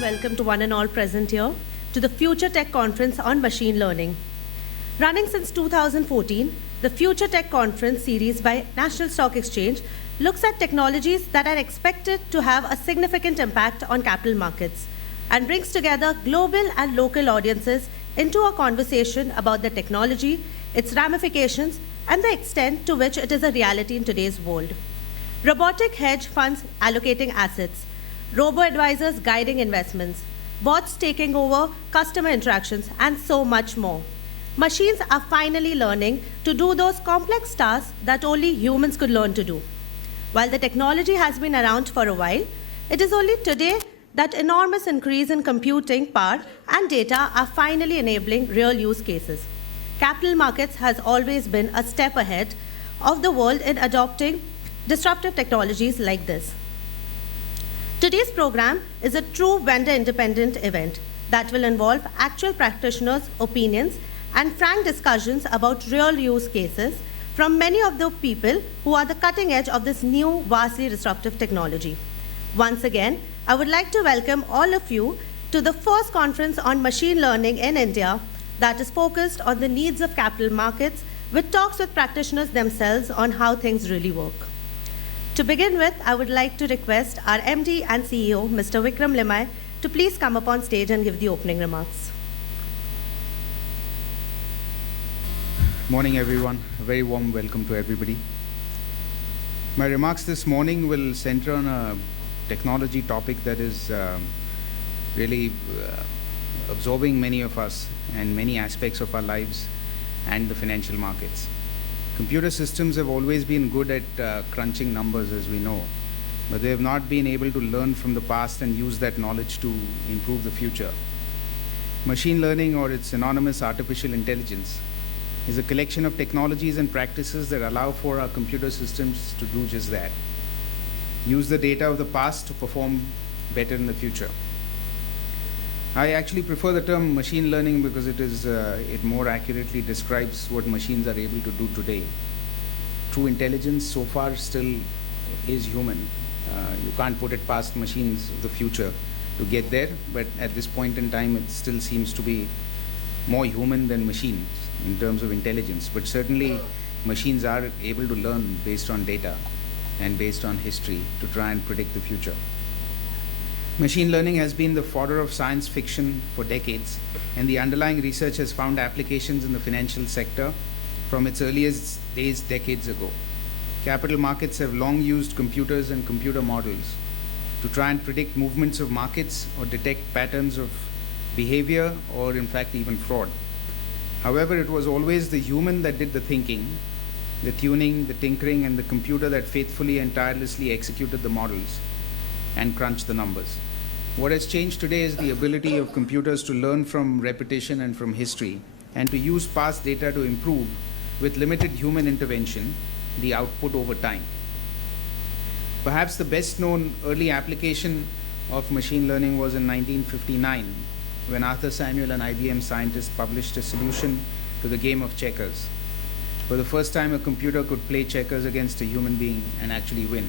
Welcome to one and all present here to the FutureTech Conference on Machine Learning. Running since 2014, the FutureTech Conference series by National Stock Exchange looks at technologies that are expected to have a significant impact on capital markets and brings together global and local audiences into a conversation about the technology, its ramifications, and the extent to which it is a reality in today's world. Robotic hedge funds allocating assets, robo-advisors guiding investments, bots taking over customer interactions, and so much more. Machines are finally learning to do those complex tasks that only humans could learn to do. While the technology has been around for a while, it is only today that enormous increase in computing power and data are finally enabling real use cases. Capital markets has always been a step ahead of the world in adopting disruptive technologies like this. Today's program is a true vendor-independent event that will involve actual practitioners' opinions and frank discussions about real use cases from many of the people who are the cutting edge of this new, vastly disruptive technology. Once again, I would like to welcome all of you to the first conference on machine learning in India that is focused on the needs of capital markets, with talks with practitioners themselves on how things really work. To begin with, I would like to request our MD and CEO, Mr. Vikram Limai, to please come up on stage and give the opening remarks. Morning, everyone. A very warm welcome to everybody. My remarks this morning will center on a technology topic that is really absorbing many of us and many aspects of our lives and the financial markets. Computer systems have always been good at crunching numbers, as we know, but they have not been able to learn from the past and use that knowledge to improve the future. Machine learning, or its synonymous artificial intelligence, is a collection of technologies and practices that allow for our computer systems to do just that. Use the data of the past to perform better in the future. I actually prefer the term machine learning because it more accurately describes what machines are able to do today. True intelligence so far still is human. You can't put it past machines of the future to get there, but at this point in time it still seems to be more human than machines in terms of intelligence. But certainly machines are able to learn based on data and based on history to try and predict the future. Machine learning has been the fodder of science fiction for decades, and the underlying research has found applications in the financial sector from its earliest days decades ago. Capital markets have long used computers and computer models to try and predict movements of markets or detect patterns of behavior or, in fact, even fraud. However, it was always the human that did the thinking, the tuning, the tinkering, and the computer that faithfully and tirelessly executed the models and crunched the numbers. What has changed today is the ability of computers to learn from repetition and from history, and to use past data to improve, with limited human intervention, the output over time. Perhaps the best known early application of machine learning was in 1959, when Arthur Samuel and IBM scientists published a solution to the game of checkers. For the first time, a computer could play checkers against a human being and actually win.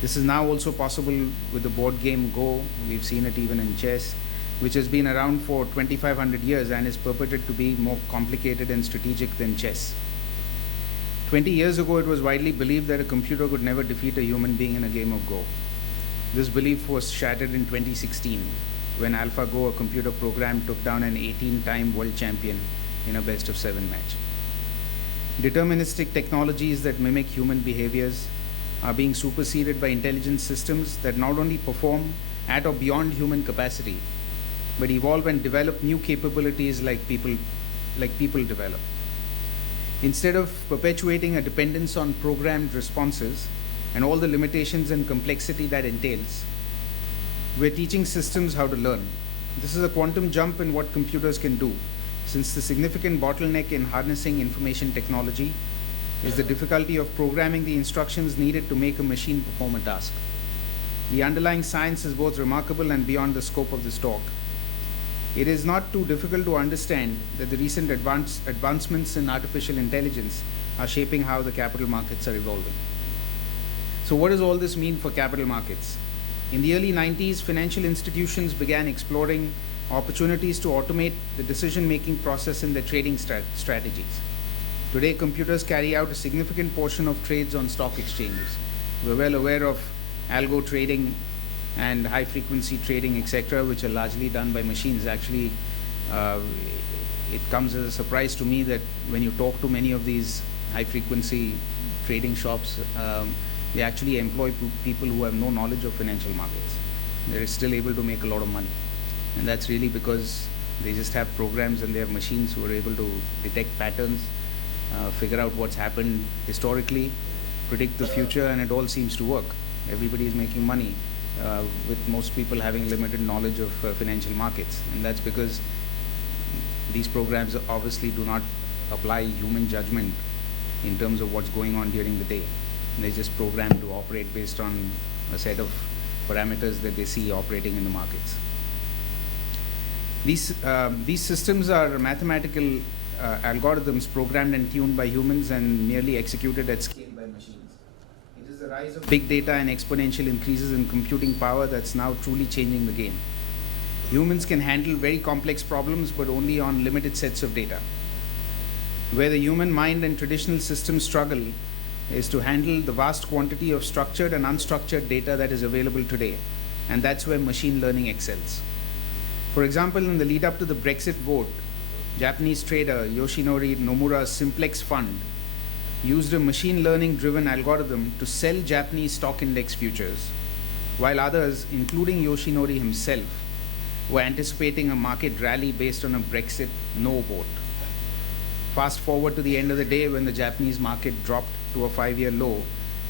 This is now also possible with the board game Go. We've seen it even in chess, which has been around for 2,500 years and is purported to be more complicated and strategic than chess. 20 years ago, it was widely believed that a computer could never defeat a human being in a game of Go. This belief was shattered in 2016, when AlphaGo, a computer program, took down an 18-time world champion in a best-of-7 match. Deterministic technologies that mimic human behaviors are being superseded by intelligence systems that not only perform at or beyond human capacity, but evolve and develop new capabilities like people develop. Instead of perpetuating a dependence on programmed responses and all the limitations and complexity that entails, we're teaching systems how to learn. This is a quantum jump in what computers can do, since the significant bottleneck in harnessing information technology is the difficulty of programming the instructions needed to make a machine perform a task. The underlying science is both remarkable and beyond the scope of this talk. It is not too difficult to understand that the recent advancements in artificial intelligence are shaping how the capital markets are evolving. So what does all this mean for capital markets? In the early 90s, financial institutions began exploring opportunities to automate the decision-making process in their trading strategies. Today, computers carry out a significant portion of trades on stock exchanges. We're well aware of algo trading and high-frequency trading, etc., which are largely done by machines. Actually, it comes as a surprise to me that when you talk to many of these high-frequency trading shops, they actually employ people who have no knowledge of financial markets. They're still able to make a lot of money. And that's really because they just have programs and they have machines who are able to detect patterns, figure out what's happened historically, predict the future, and it all seems to work. Everybody is making money, with most people having limited knowledge of financial markets. And that's because these programs obviously do not apply human judgment in terms of what's going on during the day. They're just programmed to operate based on a set of parameters that they see operating in the markets. These systems are mathematical algorithms programmed and tuned by humans and merely executed at scale by machines. It is the rise of big data and exponential increases in computing power that's now truly changing the game. Humans can handle very complex problems, but only on limited sets of data. Where the human mind and traditional systems struggle is to handle the vast quantity of structured and unstructured data that is available today, and that's where machine learning excels. For example, in the lead up to the Brexit vote, Japanese trader Yoshinori Nomura's Simplex fund used a machine learning driven algorithm to sell Japanese stock index futures, while others, including Yoshinori himself, were anticipating a market rally based on a Brexit no vote. Fast forward to the end of the day when the Japanese market dropped to a 5-year low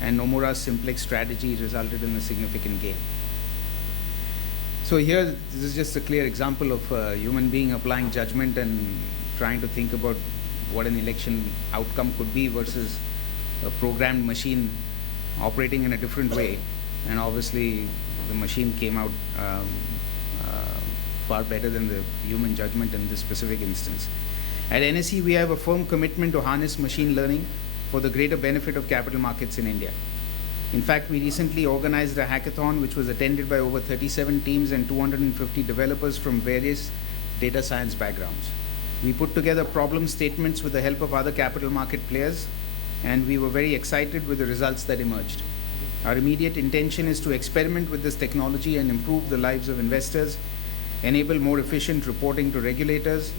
and Nomura's Simplex strategy resulted in a significant gain. So here, this is just a clear example of a human being applying judgment and trying to think about what an election outcome could be versus a programmed machine operating in a different way. And obviously, the machine came out far better than the human judgment in this specific instance. At NSE, we have a firm commitment to harness machine learning for the greater benefit of capital markets in India. In fact, we recently organized a hackathon which was attended by over 37 teams and 250 developers from various data science backgrounds. We put together problem statements with the help of other capital market players, and we were very excited with the results that emerged. Our immediate intention is to experiment with this technology and improve the lives of investors, enable more efficient reporting to regulators,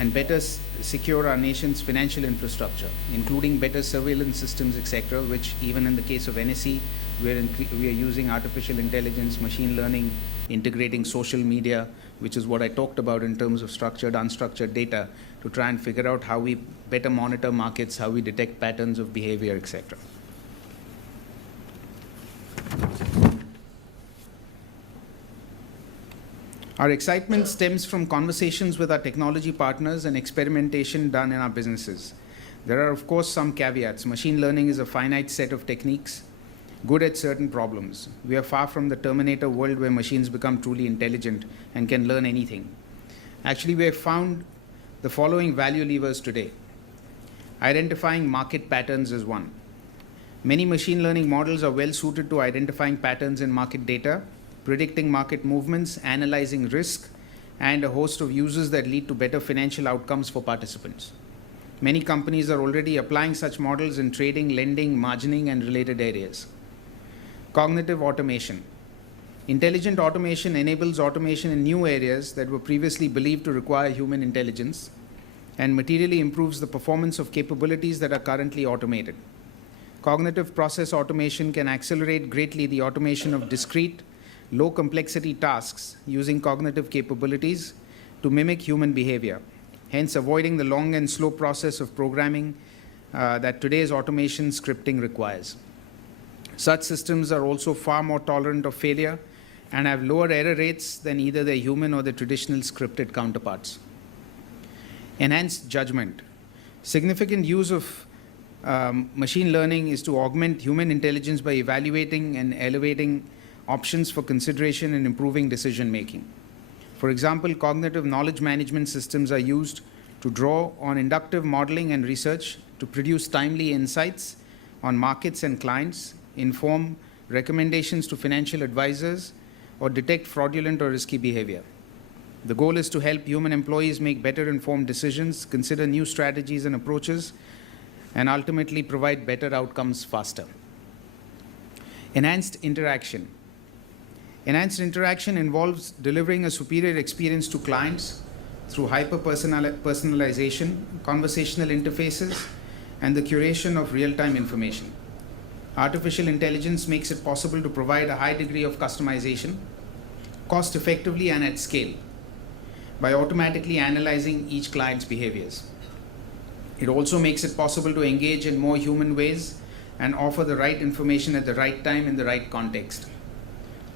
and better secure our nation's financial infrastructure, including better surveillance systems, etc., which even in the case of NSE, we are using artificial intelligence, machine learning, integrating social media, which is what I talked about in terms of structured, unstructured data, to try and figure out how we better monitor markets, how we detect patterns of behavior, etc. Our excitement stems from conversations with our technology partners and experimentation done in our businesses. There are, of course, some caveats. Machine learning is a finite set of techniques, good at certain problems. We are far from the Terminator world where machines become truly intelligent and can learn anything. Actually, we have found the following value levers today. Identifying market patterns is one. Many machine learning models are well suited to identifying patterns in market data, predicting market movements, analyzing risk, and a host of uses that lead to better financial outcomes for participants. Many companies are already applying such models in trading, lending, margining, and related areas. Cognitive automation. Intelligent automation enables automation in new areas that were previously believed to require human intelligence and materially improves the performance of capabilities that are currently automated. Cognitive process automation can accelerate greatly the automation of discrete, low complexity tasks using cognitive capabilities to mimic human behavior, hence avoiding the long and slow process of programming that today's automation scripting requires. Such systems are also far more tolerant of failure and have lower error rates than either their human or their traditional scripted counterparts. Enhanced judgment. Significant use of machine learning is to augment human intelligence by evaluating and elevating options for consideration and improving decision making. For example, cognitive knowledge management systems are used to draw on inductive modeling and research to produce timely insights on markets and clients, inform recommendations to financial advisors, or detect fraudulent or risky behavior. The goal is to help human employees make better informed decisions, consider new strategies and approaches, and ultimately provide better outcomes faster. Enhanced interaction. Enhanced interaction involves delivering a superior experience to clients through hyper-personalization, conversational interfaces, and the curation of real-time information. Artificial intelligence makes it possible to provide a high degree of customization, cost-effectively and at scale, by automatically analyzing each client's behaviors. It also makes it possible to engage in more human ways and offer the right information at the right time in the right context.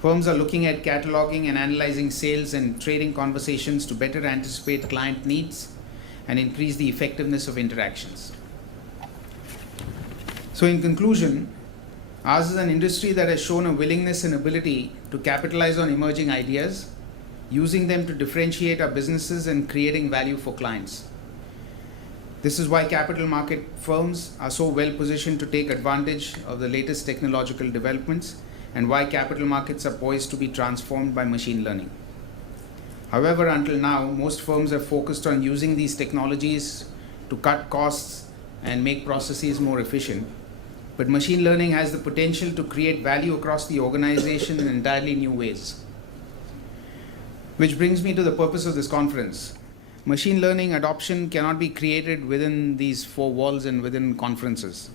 Firms are looking at cataloging and analyzing sales and trading conversations to better anticipate client needs and increase the effectiveness of interactions. So in conclusion, ours is an industry that has shown a willingness and ability to capitalize on emerging ideas, using them to differentiate our businesses and creating value for clients. This is why capital market firms are so well positioned to take advantage of the latest technological developments and why capital markets are poised to be transformed by machine learning. However, until now, most firms have focused on using these technologies to cut costs and make processes more efficient. But machine learning has the potential to create value across the organization in entirely new ways. Which brings me to the purpose of this conference. Machine learning adoption cannot be created within these four walls and within conferences.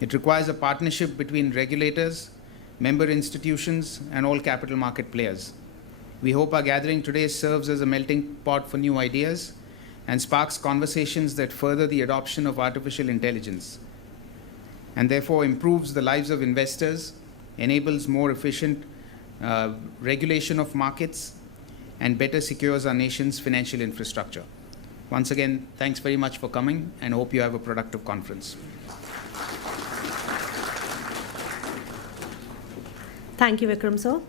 It requires a partnership between regulators, member institutions, and all capital market players. We hope our gathering today serves as a melting pot for new ideas and sparks conversations that further the adoption of artificial intelligence, and therefore improves the lives of investors, enables more efficient regulation of markets, and better secures our nation's financial infrastructure. Once again, thanks very much for coming, and hope you have a productive conference. Thank you, Vikram sir.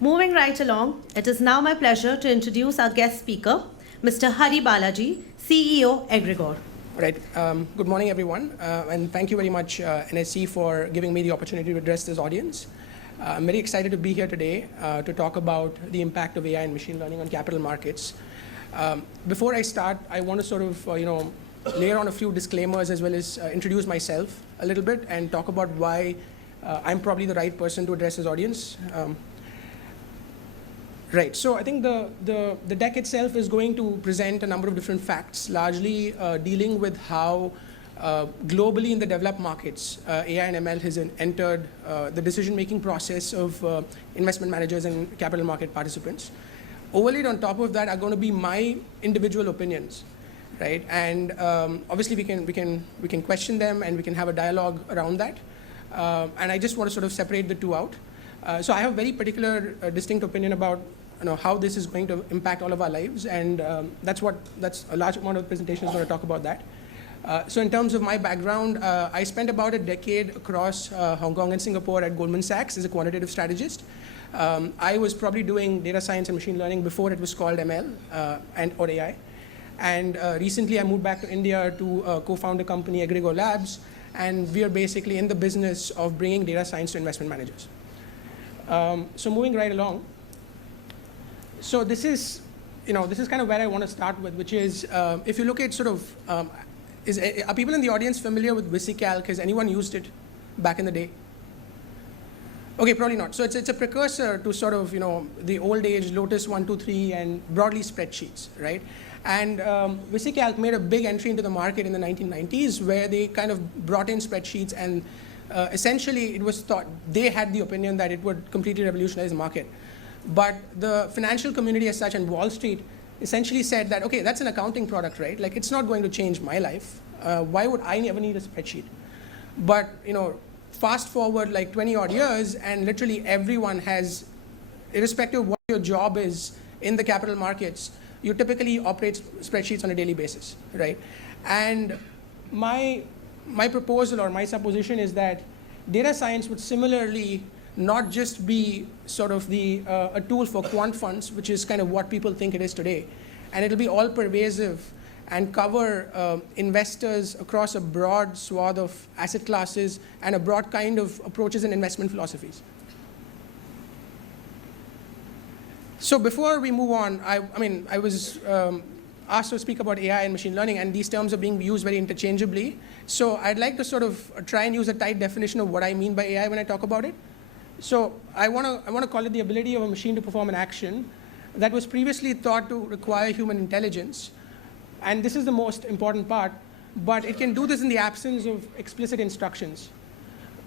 Moving right along, it is now my pleasure to introduce our guest speaker, Mr. Hari Balaji, CEO, Egregore. Right. Good morning, everyone, and thank you very much, NSE, for giving me the opportunity to address this audience. I'm very excited to be here today to talk about the impact of AI and machine learning on capital markets. Before I start, I want to sort of, layer on a few disclaimers as well as introduce myself a little bit and talk about why I'm probably the right person to address this audience. Right, so I think the deck itself is going to present a number of different facts, largely dealing with how globally in the developed markets, AI and ML has entered the decision-making process of investment managers and capital market participants. Overlaid on top of that are going to be my individual opinions, right? And obviously we can question them and we can have a dialogue around that. And I just want to sort of separate the two out. So I have a very particular distinct opinion about how this is going to impact all of our lives, and that's a large amount of the presentation is going to talk about that. So in terms of my background, I spent about a decade across Hong Kong and Singapore at Goldman Sachs as a quantitative strategist. I was probably doing data science and machine learning before it was called ML or AI. And recently I moved back to India to co-found a company, Egregore Labs, and we are basically in the business of bringing data science to investment managers. So moving right along. So this is kind of where I want to start with, which is if you look at sort of, are people in the audience familiar with VisiCalc? Has anyone used it back in the day? Okay, probably not. So it's a precursor to sort of the old age Lotus 123 and broadly spreadsheets, right? And VisiCalc made a big entry into the market in the 1990s, where they kind of brought in spreadsheets, and essentially it was thought they had the opinion that it would completely revolutionize the market. But the financial community as such and Wall Street essentially said that, okay, that's an accounting product, right? Like, it's not going to change my life. Why would I ever need a spreadsheet? But fast forward like 20 odd years, and literally everyone has, irrespective of what your job is in the capital markets, you typically operate spreadsheets on a daily basis, right? And my proposal or my supposition is that data science would similarly not just be sort of a tool for quant funds, which is kind of what people think it is today, and it'll be all pervasive and cover investors across a broad swath of asset classes and a broad kind of approaches and investment philosophies. So before we move on, I was asked to speak about AI and machine learning, and these terms are being used very interchangeably. So I'd like to sort of try and use a tight definition of what I mean by AI when I talk about it. So I want to call it the ability of a machine to perform an action that was previously thought to require human intelligence. And this is the most important part, but it can do this in the absence of explicit instructions,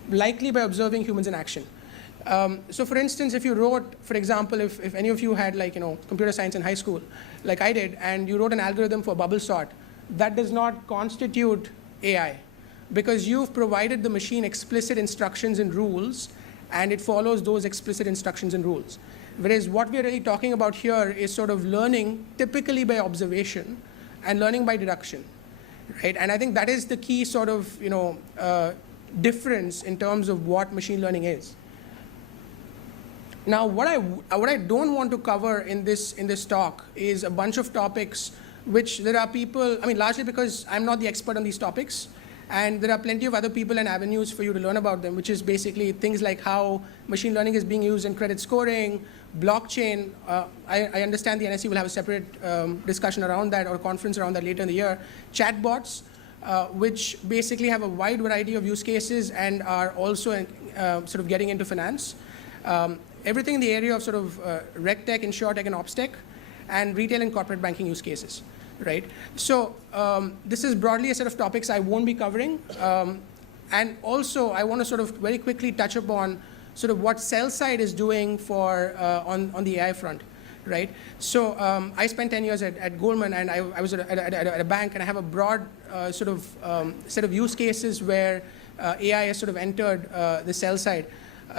likely by observing humans in action. So for instance, if you wrote, for example, if any of you had computer science in high school, like I did, and you wrote an algorithm for bubble sort, that does not constitute AI, because you've provided the machine explicit instructions and rules, and it follows those explicit instructions and rules. Whereas what we're really talking about here is sort of learning typically by observation and learning by deduction, right? And I think that is the key sort of difference in terms of what machine learning is. Now, what I don't want to cover in this talk is a bunch of topics which there are people, largely because I'm not the expert on these topics, and there are plenty of other people and avenues for you to learn about them, which is basically things like how machine learning is being used in credit scoring, blockchain. I understand the NSE will have a separate discussion around that or a conference around that later in the year. Chatbots, which basically have a wide variety of use cases and are also sort of getting into finance. Everything in the area of sort of RegTech, InsurTech, and OpsTech, and retail and corporate banking use cases, right? So this is broadly a set of topics I won't be covering. And also, I want to sort of very quickly touch upon sort of what sell side is doing for on the AI front, right? So I spent 10 years at Goldman, and I was at a bank, and I have a broad sort of set of use cases where AI has sort of entered the sell side.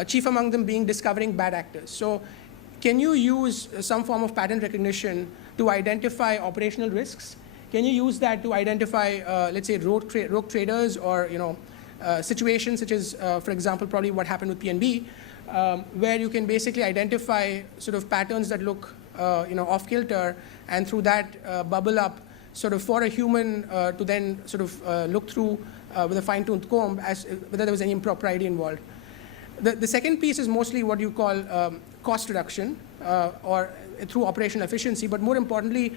Chief among them being discovering bad actors. So can you use some form of pattern recognition to identify operational risks? Can you use that to identify, let's say, rogue traders or situations such as, for example, probably what happened with PNB, where you can basically identify sort of patterns that look off kilter, and through that bubble up sort of for a human to then sort of look through with a fine-toothed comb as whether there was any impropriety involved. The second piece is mostly what you call cost reduction or through operational efficiency, but more importantly,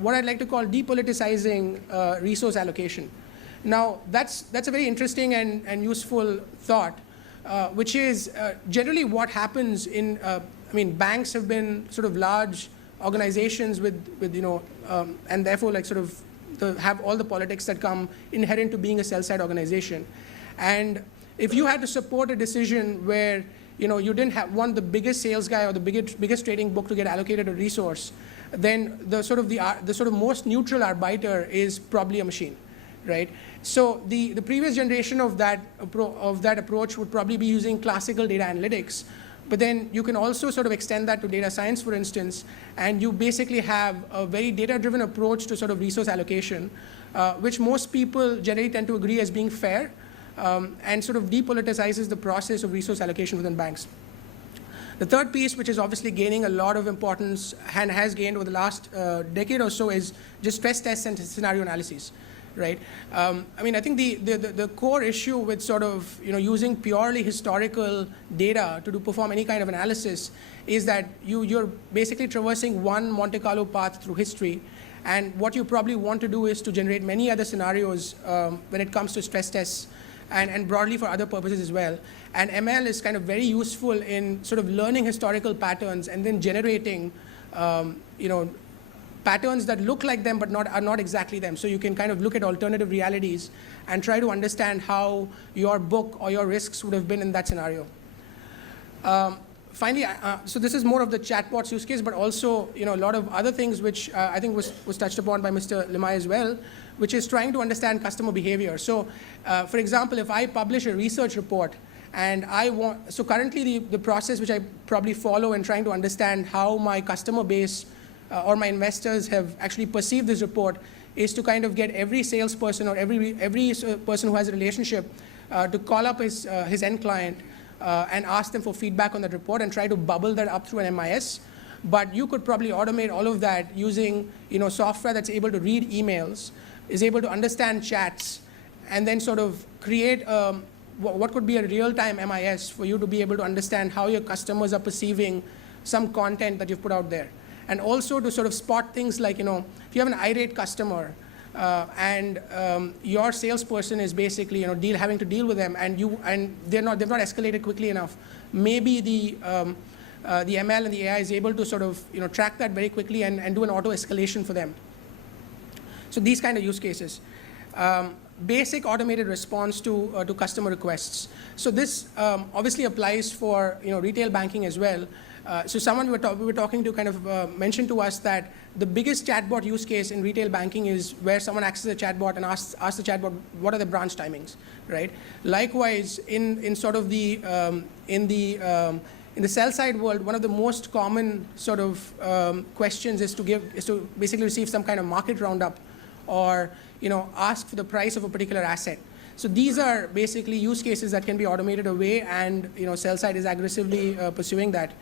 what I'd like to call depoliticizing resource allocation. Now, that's a very interesting and useful thought, which is generally what happens in, banks have been sort of large organizations with and therefore like sort of have all the politics that come inherent to being a sell-side organization. And if you had to support a decision where you didn't want the biggest sales guy or the biggest trading book to get allocated a resource, then the sort of most neutral arbiter is probably a machine, right? So the previous generation of that approach would probably be using classical data analytics, but then you can also sort of extend that to data science, for instance, and you basically have a very data-driven approach to sort of resource allocation, which most people generally tend to agree as being fair. And sort of depoliticizes the process of resource allocation within banks. The third piece, which is obviously gaining a lot of importance and has gained over the last decade or so, is just stress tests and scenario analyses, right? I think the core issue with sort of using purely historical data to perform any kind of analysis is that you're basically traversing one Monte Carlo path through history. And what you probably want to do is to generate many other scenarios when it comes to stress tests, and broadly for other purposes as well. And ML is kind of very useful in sort of learning historical patterns and then generating, patterns that look like them but are not exactly them. So you can kind of look at alternative realities and try to understand how your book or your risks would have been in that scenario. Finally, so this is more of the chatbots use case, but also a lot of other things which I think was touched upon by Mr. Limai as well, which is trying to understand customer behavior. So, for example, if I publish a research report and so currently the process which I probably follow in trying to understand how my customer base or my investors have actually perceived this report is to kind of get every salesperson or every person who has a relationship to call up his end client and ask them for feedback on that report and try to bubble that up through an MIS. But you could probably automate all of that using software that's able to read emails, is able to understand chats, and then sort of create what could be a real-time MIS for you to be able to understand how your customers are perceiving some content that you've put out there. And also to sort of spot things like, if you have an irate customer and your salesperson is basically, having to deal with them, and they've not escalated quickly enough, maybe the ML and the AI is able to sort of, track that very quickly and do an auto escalation for them. So these kind of use cases. Basic automated response to customer requests. So this obviously applies for retail banking as well. So someone we were talking to kind of mentioned to us that the biggest chatbot use case in retail banking is where someone accesses a chatbot and asks the chatbot what are the branch timings, right? Likewise, in sort of the in the sell side world, one of the most common sort of questions is to basically receive some kind of market roundup, or ask for the price of a particular asset. So these are basically use cases that can be automated away, and sell side is aggressively pursuing that.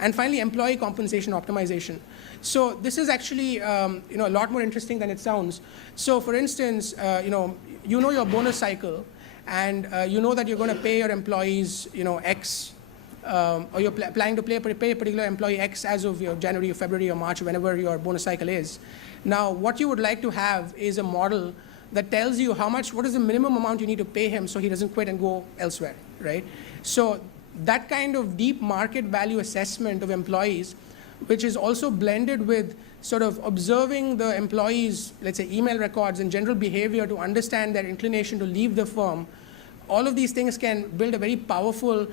And finally, employee compensation optimization. So this is actually a lot more interesting than it sounds. So for instance, your bonus cycle, and you know that you're going to pay your employees X, or you're planning to pay a particular employee X as of January or February or March, whenever your bonus cycle is. Now, what you would like to have is a model that tells you what is the minimum amount you need to pay him so he doesn't quit and go elsewhere, right? So that kind of deep market value assessment of employees, which is also blended with sort of observing the employees', let's say, email records and general behavior to understand their inclination to leave the firm, all of these things can build a very powerful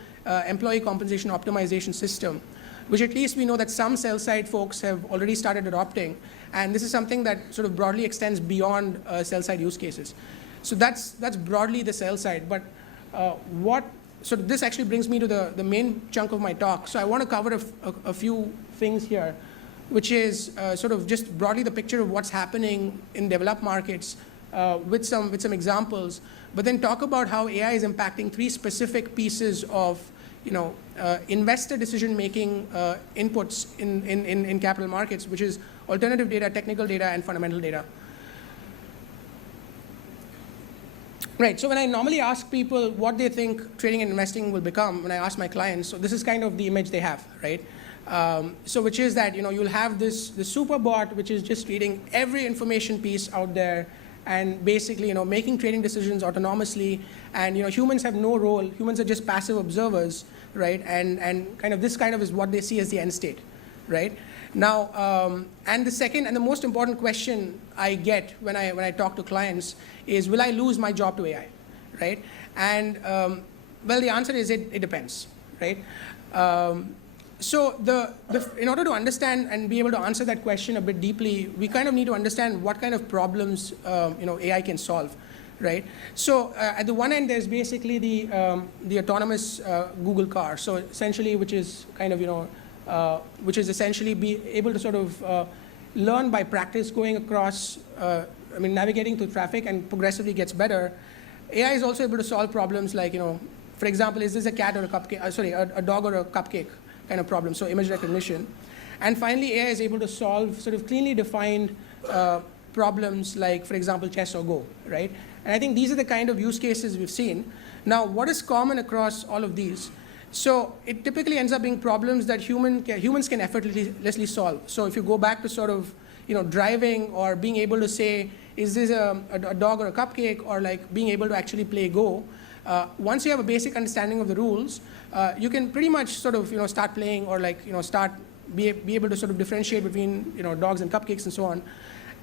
employee compensation optimization system, which at least we know that some sell-side folks have already started adopting. And this is something that sort of broadly extends beyond sell-side use cases. So that's broadly the sell side. But so this actually brings me to the main chunk of my talk. So I want to cover a few things here, which is sort of just broadly the picture of what's happening in developed markets with some examples, but then talk about how AI is impacting three specific pieces of investor decision-making inputs in capital markets, which is alternative data, technical data, and fundamental data. Right, so when I normally ask people what they think trading and investing will become, when I ask my clients, so this is kind of the image they have, right? So which is that you'll have this super bot, which is just reading every information piece out there, and basically making trading decisions autonomously, and humans have no role. Humans are just passive observers, right? And kind of this kind of is what they see as the end state, right? Now, and the second and the most important question I get when I talk to clients is, will I lose my job to AI, right? And well, the answer is it depends, right? So in order to understand and be able to answer that question a bit deeply, we kind of need to understand what kind of problems AI can solve, right? So at the one end, there's basically the autonomous Google car. So essentially, which is kind of which is essentially be able to sort of learn by practice, going across, navigating through traffic, and progressively gets better. AI is also able to solve problems like, for example, is this a cat or a cupcake? A dog or a cupcake kind of problem. So image recognition. And finally, AI is able to solve sort of cleanly defined problems like, for example, chess or Go, right? And I think these are the kind of use cases we've seen. Now, what is common across all of these? So it typically ends up being problems that humans can effortlessly solve. So if you go back to sort of driving, or being able to say, is this a dog or a cupcake, or like being able to actually play Go, once you have a basic understanding of the rules, you can pretty much sort of start playing, or like be able to sort of differentiate between dogs and cupcakes and so on.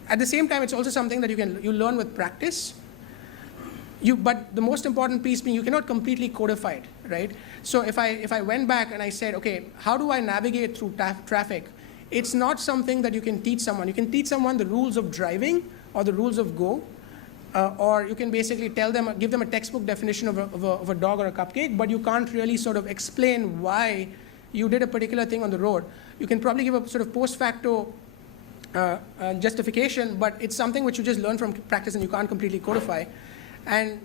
At the same time, it's also something that you learn with practice. But the most important piece being, you cannot completely codify it, right? So if I went back and I said, okay, how do I navigate through traffic? It's not something that you can teach someone. You can teach someone the rules of driving or the rules of Go, or you can basically give them a textbook definition of a dog or a cupcake, but you can't really sort of explain why you did a particular thing on the road. You can probably give a sort of post facto justification, but it's something which you just learn from practice and you can't completely codify. And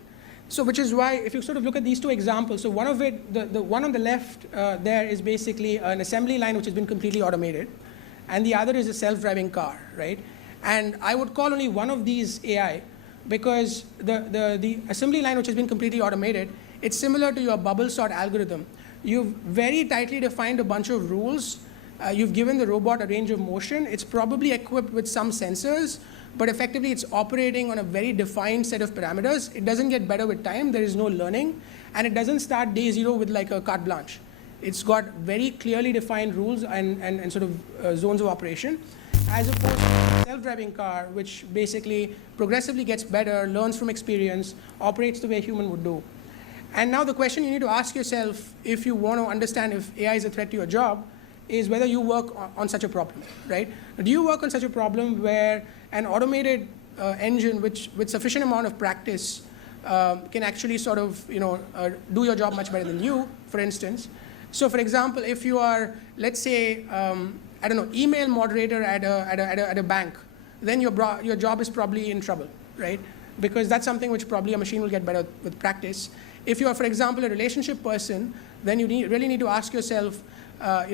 so, which is why, if you sort of look at these two examples, so one of it, the one on the left there is basically an assembly line which has been completely automated, and the other is a self-driving car, right? And I would call only one of these AI, because the assembly line which has been completely automated, it's similar to your bubble sort algorithm. You've very tightly defined a bunch of rules You've given the robot a range of motion. It's probably equipped with some sensors, but effectively it's operating on a very defined set of parameters. It doesn't get better with time. There is no learning. And it doesn't start day zero with like a carte blanche. It's got very clearly defined rules and sort of zones of operation, as opposed to a self-driving car, which basically progressively gets better, learns from experience, operates the way a human would do. And now the question you need to ask yourself, if you want to understand if AI is a threat to your job, is whether you work on such a problem, right? Do you work on such a problem where an automated engine with sufficient amount of practice can actually sort of do your job much better than you, for instance? So for example, if you are, let's say, I don't know, email moderator at a bank, then your job is probably in trouble, right? Because that's something which probably a machine will get better with practice. If you are, for example, a relationship person, then you really need to ask yourself, I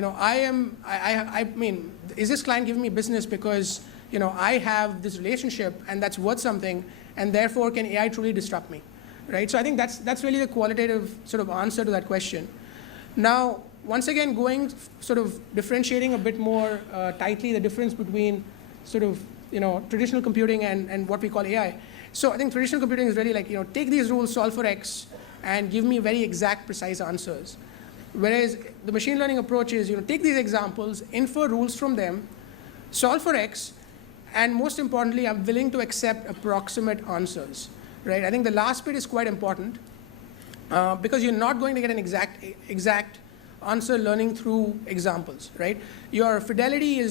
mean, is this client giving me business because I have this relationship and that's worth something, and therefore can AI truly disrupt me, right? So I think that's really the qualitative sort of answer to that question. Now, once again, sort of differentiating a bit more tightly the difference between sort of traditional computing and what we call AI. So I think traditional computing is really like take these rules, solve for X, and give me very exact, precise answers. Whereas the machine learning approach is, take these examples, infer rules from them, solve for X, and most importantly, I'm willing to accept approximate answers, right? I think the last bit is quite important because you're not going to get an exact answer learning through examples, right? Your fidelity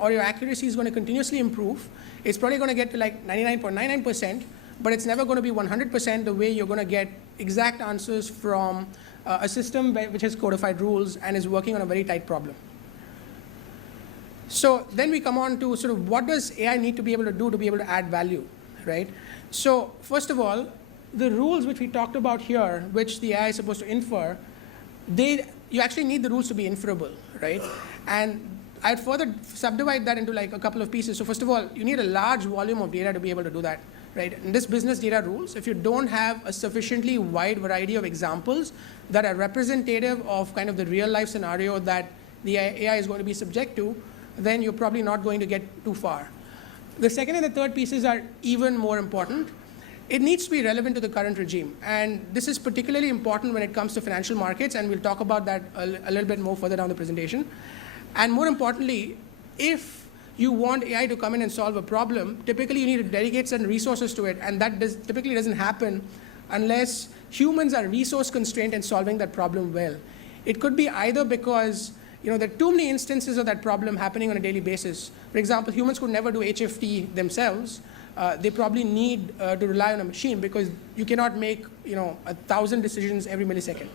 or your accuracy is going to continuously improve. It's probably going to get to like 99.99%, but it's never going to be 100% the way you're going to get exact answers from a system which has codified rules and is working on a very tight problem. So then we come on to sort of what does AI need to be able to do to be able to add value, right? So first of all, the rules which we talked about here, which the AI is supposed to infer, you actually need the rules to be inferable, right? And I'd further subdivide that into like a couple of pieces. So first of all, you need a large volume of data to be able to do that, right? In this business data rules, if you don't have a sufficiently wide variety of examples that are representative of kind of the real life scenario that the AI is going to be subject to, then you're probably not going to get too far. The second and the third pieces are even more important. It needs to be relevant to the current regime. And this is particularly important when it comes to financial markets, and we'll talk about that a little bit more further down the presentation. And more importantly, if you want AI to come in and solve a problem, typically you need to dedicate certain resources to it, and that typically doesn't happen unless humans are resource constrained in solving that problem well. It could be either because there are too many instances of that problem happening on a daily basis. For example, humans could never do HFT themselves. They probably need to rely on a machine because you cannot make 1,000 decisions every millisecond,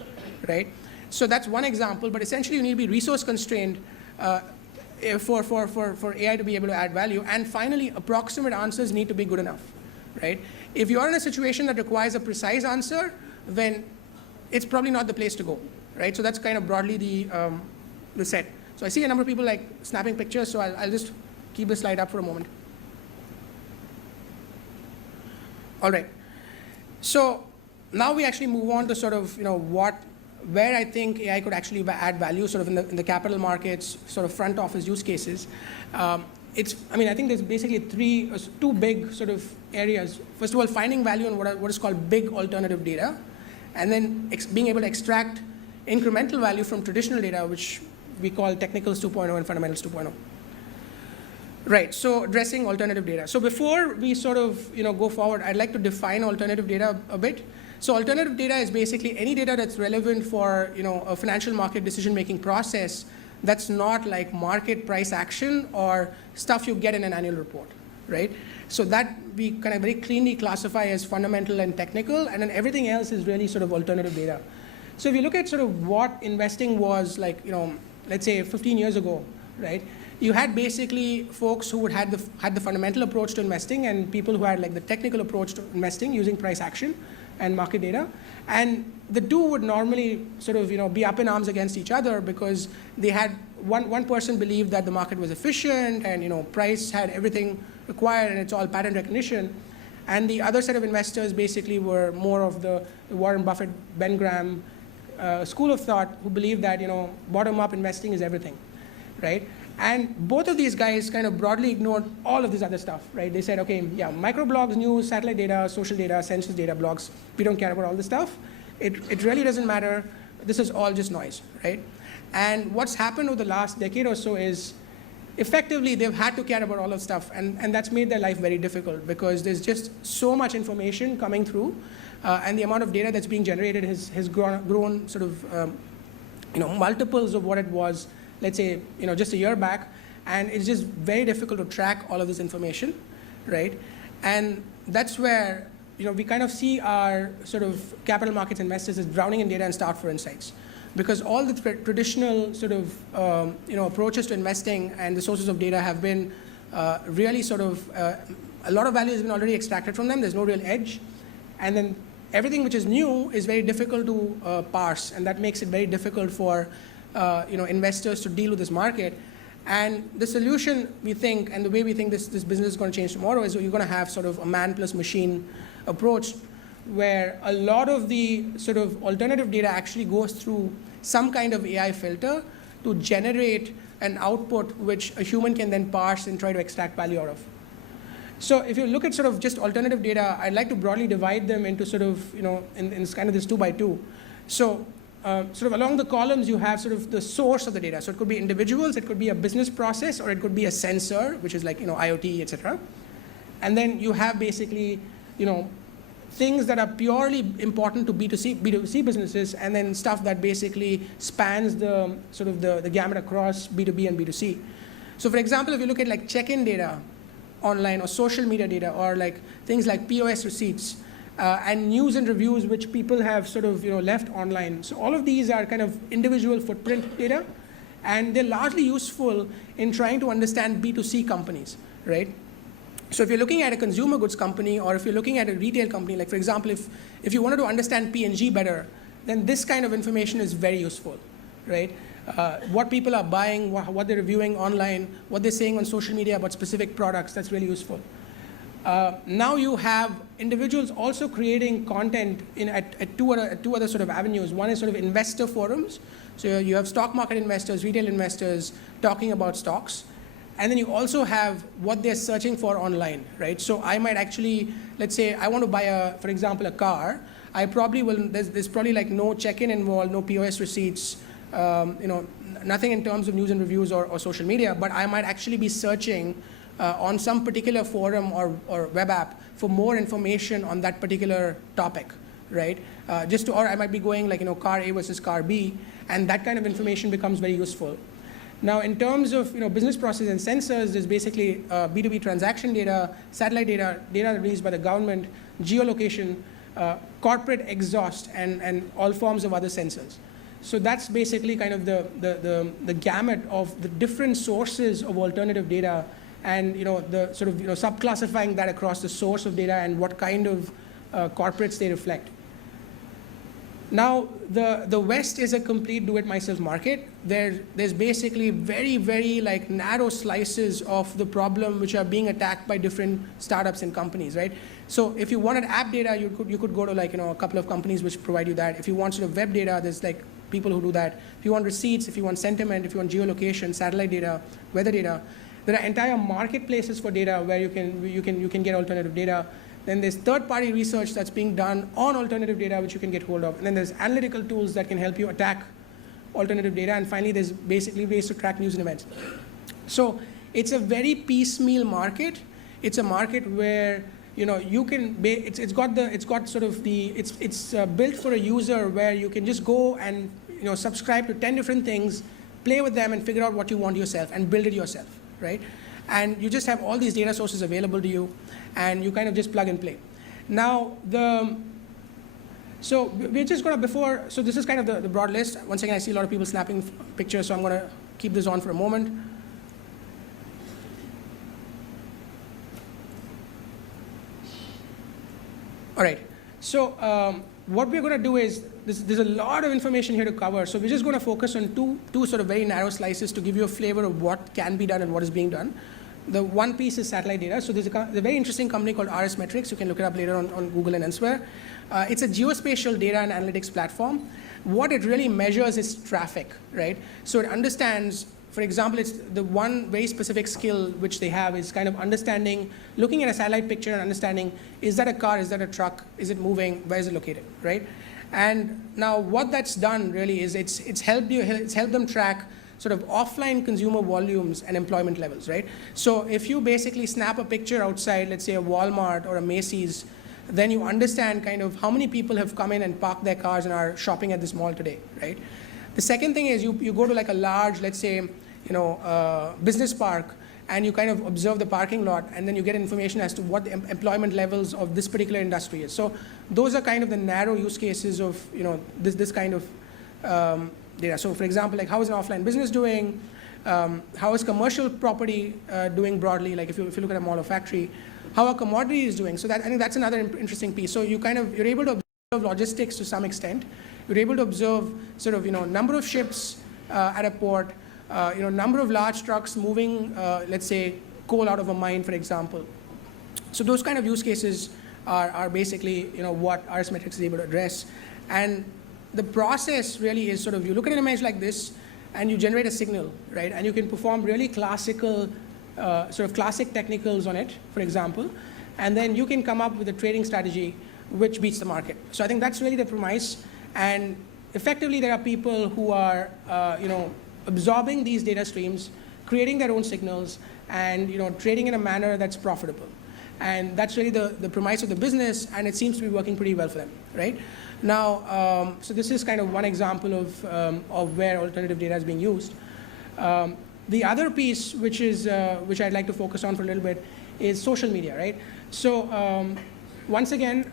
right? So that's one example, but essentially you need to be resource constrained for AI to be able to add value. And finally, approximate answers need to be good enough, right? If you're in a situation that requires a precise answer, then it's probably not the place to go, right? So that's kind of broadly the set. So I see a number of people like snapping pictures, so I'll just keep the slide up for a moment. All right. So now we actually move on to sort of where I think AI could actually add value, sort of in the capital markets, sort of front office use cases. I think there's basically two big sort of areas. First of all, finding value in what is called big alternative data, and then being able to extract incremental value from traditional data, which we call technicals 2.0 and fundamentals 2.0. Right, so addressing alternative data. So before we sort of go forward, I'd like to define alternative data a bit. So alternative data is basically any data that's relevant for a financial market decision-making process that's not like market price action or stuff you get in an annual report, right? So that we kind of very cleanly classify as fundamental and technical, and then everything else is really sort of alternative data. So if you look at sort of what investing was like, let's say 15 years ago, right? You had basically folks who had the fundamental approach to investing and people who had like the technical approach to investing using price action and market data. And the two would normally sort of be up in arms against each other because they had one person believed that the market was efficient and price had everything required and it's all pattern recognition. And the other set of investors basically were more of the Warren Buffett, Ben Graham school of thought who believed that bottom-up investing is everything. right? And both of these guys kind of broadly ignored all of this other stuff, right? They said, okay, yeah, microblogs, news, satellite data, social data, census data, blogs, we don't care about all this stuff. It really doesn't matter. This is all just noise, right? And what's happened over the last decade or so is effectively they've had to care about all of stuff, and that's made their life very difficult because there's just so much information coming through, and the amount of data that's being generated has grown sort of multiples of what it was, let's say, just a year back, and it's just very difficult to track all of this information, right? And that's where we kind of see our sort of capital markets investors as drowning in data and starve for insights, because all the traditional sort of approaches to investing and the sources of data have been really sort of a lot of value has been already extracted from them. There's no real edge, and then everything which is new is very difficult to parse, and that makes it very difficult for investors to deal with this market. And the solution, we think, and the way we think this business is going to change tomorrow is you're going to have sort of a man plus machine approach, where a lot of the sort of alternative data actually goes through some kind of AI filter to generate an output which a human can then parse and try to extract value out of. So if you look at sort of just alternative data, I'd like to broadly divide them into sort of, in kind of this 2 by 2. So sort of along the columns, you have sort of the source of the data. So it could be individuals, it could be a business process, or it could be a sensor, which is like, IoT, et cetera. And then you have basically, things that are purely important to B2C businesses, and then stuff that basically spans the sort of the gamut across B2B and B2C. So for example, if you look at like check-in data online, or social media data, or like things like POS receipts, and news and reviews which people have sort of left online. So all of these are kind of individual footprint data, and they're largely useful in trying to understand B2C companies, right? So if you're looking at a consumer goods company, or if you're looking at a retail company, like for example, if you wanted to understand P&G better, then this kind of information is very useful, right? What people are buying, what they're reviewing online, what they're saying on social media about specific products, that's really useful. Now you have individuals also creating content at two other sort of avenues. One is sort of investor forums. So you have stock market investors, retail investors talking about stocks. And then you also have what they're searching for online, right? So I might actually, let's say I want to buy for example, a car. I probably will, there's probably like no check-in involved, no POS receipts, nothing in terms of news and reviews or social media, but I might actually be searching on some particular forum or web app for more information on that particular topic, right? Or I might be going like, car A versus car B, and that kind of information becomes very useful. Now, in terms of business process and sensors, there's basically B2B transaction data, satellite data, data released by the government, geolocation, corporate exhaust, and all forms of other sensors. So that's basically kind of the gamut of the different sources of alternative data, and the sort of subclassifying that across the source of data and what kind of corporates they reflect. Now, the West is a complete do-it-myself market. There's basically very, very like narrow slices of the problem which are being attacked by different startups and companies, right? So if you wanted app data, you could go to like a couple of companies which provide you that. If you want sort of web data, there's like people who do that. If you want receipts, if you want sentiment, if you want geolocation, satellite data, weather data, there are entire marketplaces for data where you can get alternative data. Then there's third-party research that's being done on alternative data which you can get hold of. And then there's analytical tools that can help you attack alternative data. And finally, there's basically ways to track news and events. So it's a very piecemeal market. It's a market where you can it's built for a user where you can just go and subscribe to 10 different things, play with them, and figure out what you want yourself and build it yourself, right? And you just have all these data sources available to you, and you kind of just plug and play. Now, so we're just going to, so this is kind of the broad list. Once again, I see a lot of people snapping pictures, so I'm going to keep this on for a moment. All right, so what we're going to do is, there's a lot of information here to cover, so we're just going to focus on two sort of very narrow slices to give you a flavor of what can be done and what is being done. The one piece is satellite data. So there's a very interesting company called RS Metrics. You can look it up later on Google and elsewhere. It's a geospatial data and analytics platform. What it really measures is traffic, right? So it understands for example, it's the one very specific skill which they have is kind of understanding, looking at a satellite picture and understanding, is that a car, is that a truck, is it moving, where is it located, right? And now what that's done really is it's helped them track sort of offline consumer volumes and employment levels, right? So if you basically snap a picture outside, let's say a Walmart or a Macy's, then you understand kind of how many people have come in and parked their cars and are shopping at this mall today, right? The second thing is you go to like a large, let's say, business park, and you kind of observe the parking lot, and then you get information as to what the employment levels of this particular industry is. So those are kind of the narrow use cases of this kind of data. So for example, like how is an offline business doing? How is commercial property doing broadly? Like if you look at a mall or factory, how are commodities doing? So that, I think that's another interesting piece. So you're able to observe logistics to some extent. You're able to observe sort of number of ships at a port, number of large trucks moving, let's say, coal out of a mine, for example. So those kind of use cases are basically what RS Metrics is able to address. And the process really is sort of, you look at an image like this, and you generate a signal, right? And you can perform really classical, sort of classic technicals on it, for example. And then you can come up with a trading strategy which beats the market. So I think that's really the premise. And effectively, there are people who are, absorbing these data streams, creating their own signals, and trading in a manner that's profitable. And that's really the premise of the business, and it seems to be working pretty well for them, right? Now, so this is kind of one example of where alternative data is being used. The other piece, which I'd like to focus on for a little bit, is social media, right? So once again,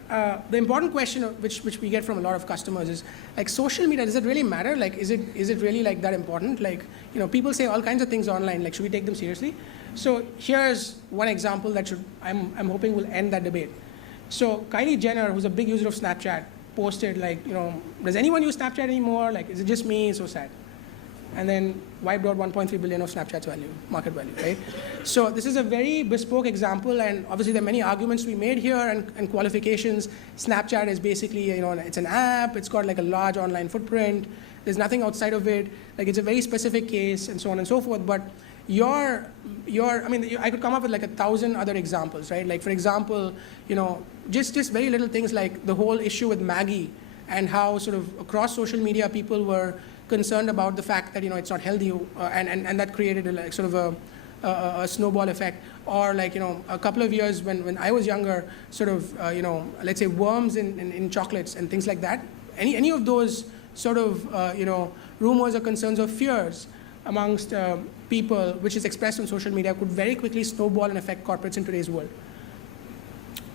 the important question which we get from a lot of customers is, like, social media, does it really matter? Like, is it really like that important? Like, people say all kinds of things online, like, should we take them seriously? So here's one example that I'm hoping will end that debate. So Kylie Jenner, who's a big user of Snapchat, posted like, does anyone use Snapchat anymore? Like, is it just me? It's so sad. And then wiped out 1.3 billion of Snapchat's value, market value, right? So this is a very bespoke example, and obviously there are many arguments to be made here and qualifications. Snapchat is basically, it's an app, it's got like a large online footprint, there's nothing outside of it, like it's a very specific case and so on and so forth, but I could come up with like 1,000 other examples, right? Like for example, just very little things like the whole issue with Maggie and how sort of across social media people were concerned about the fact that it's not healthy, and that created a sort of a snowball effect. Or like a couple of years when I was younger, sort of let's say worms in chocolates and things like that. Any of those sort of rumors or concerns or fears amongst people, which is expressed on social media, could very quickly snowball and affect corporates in today's world.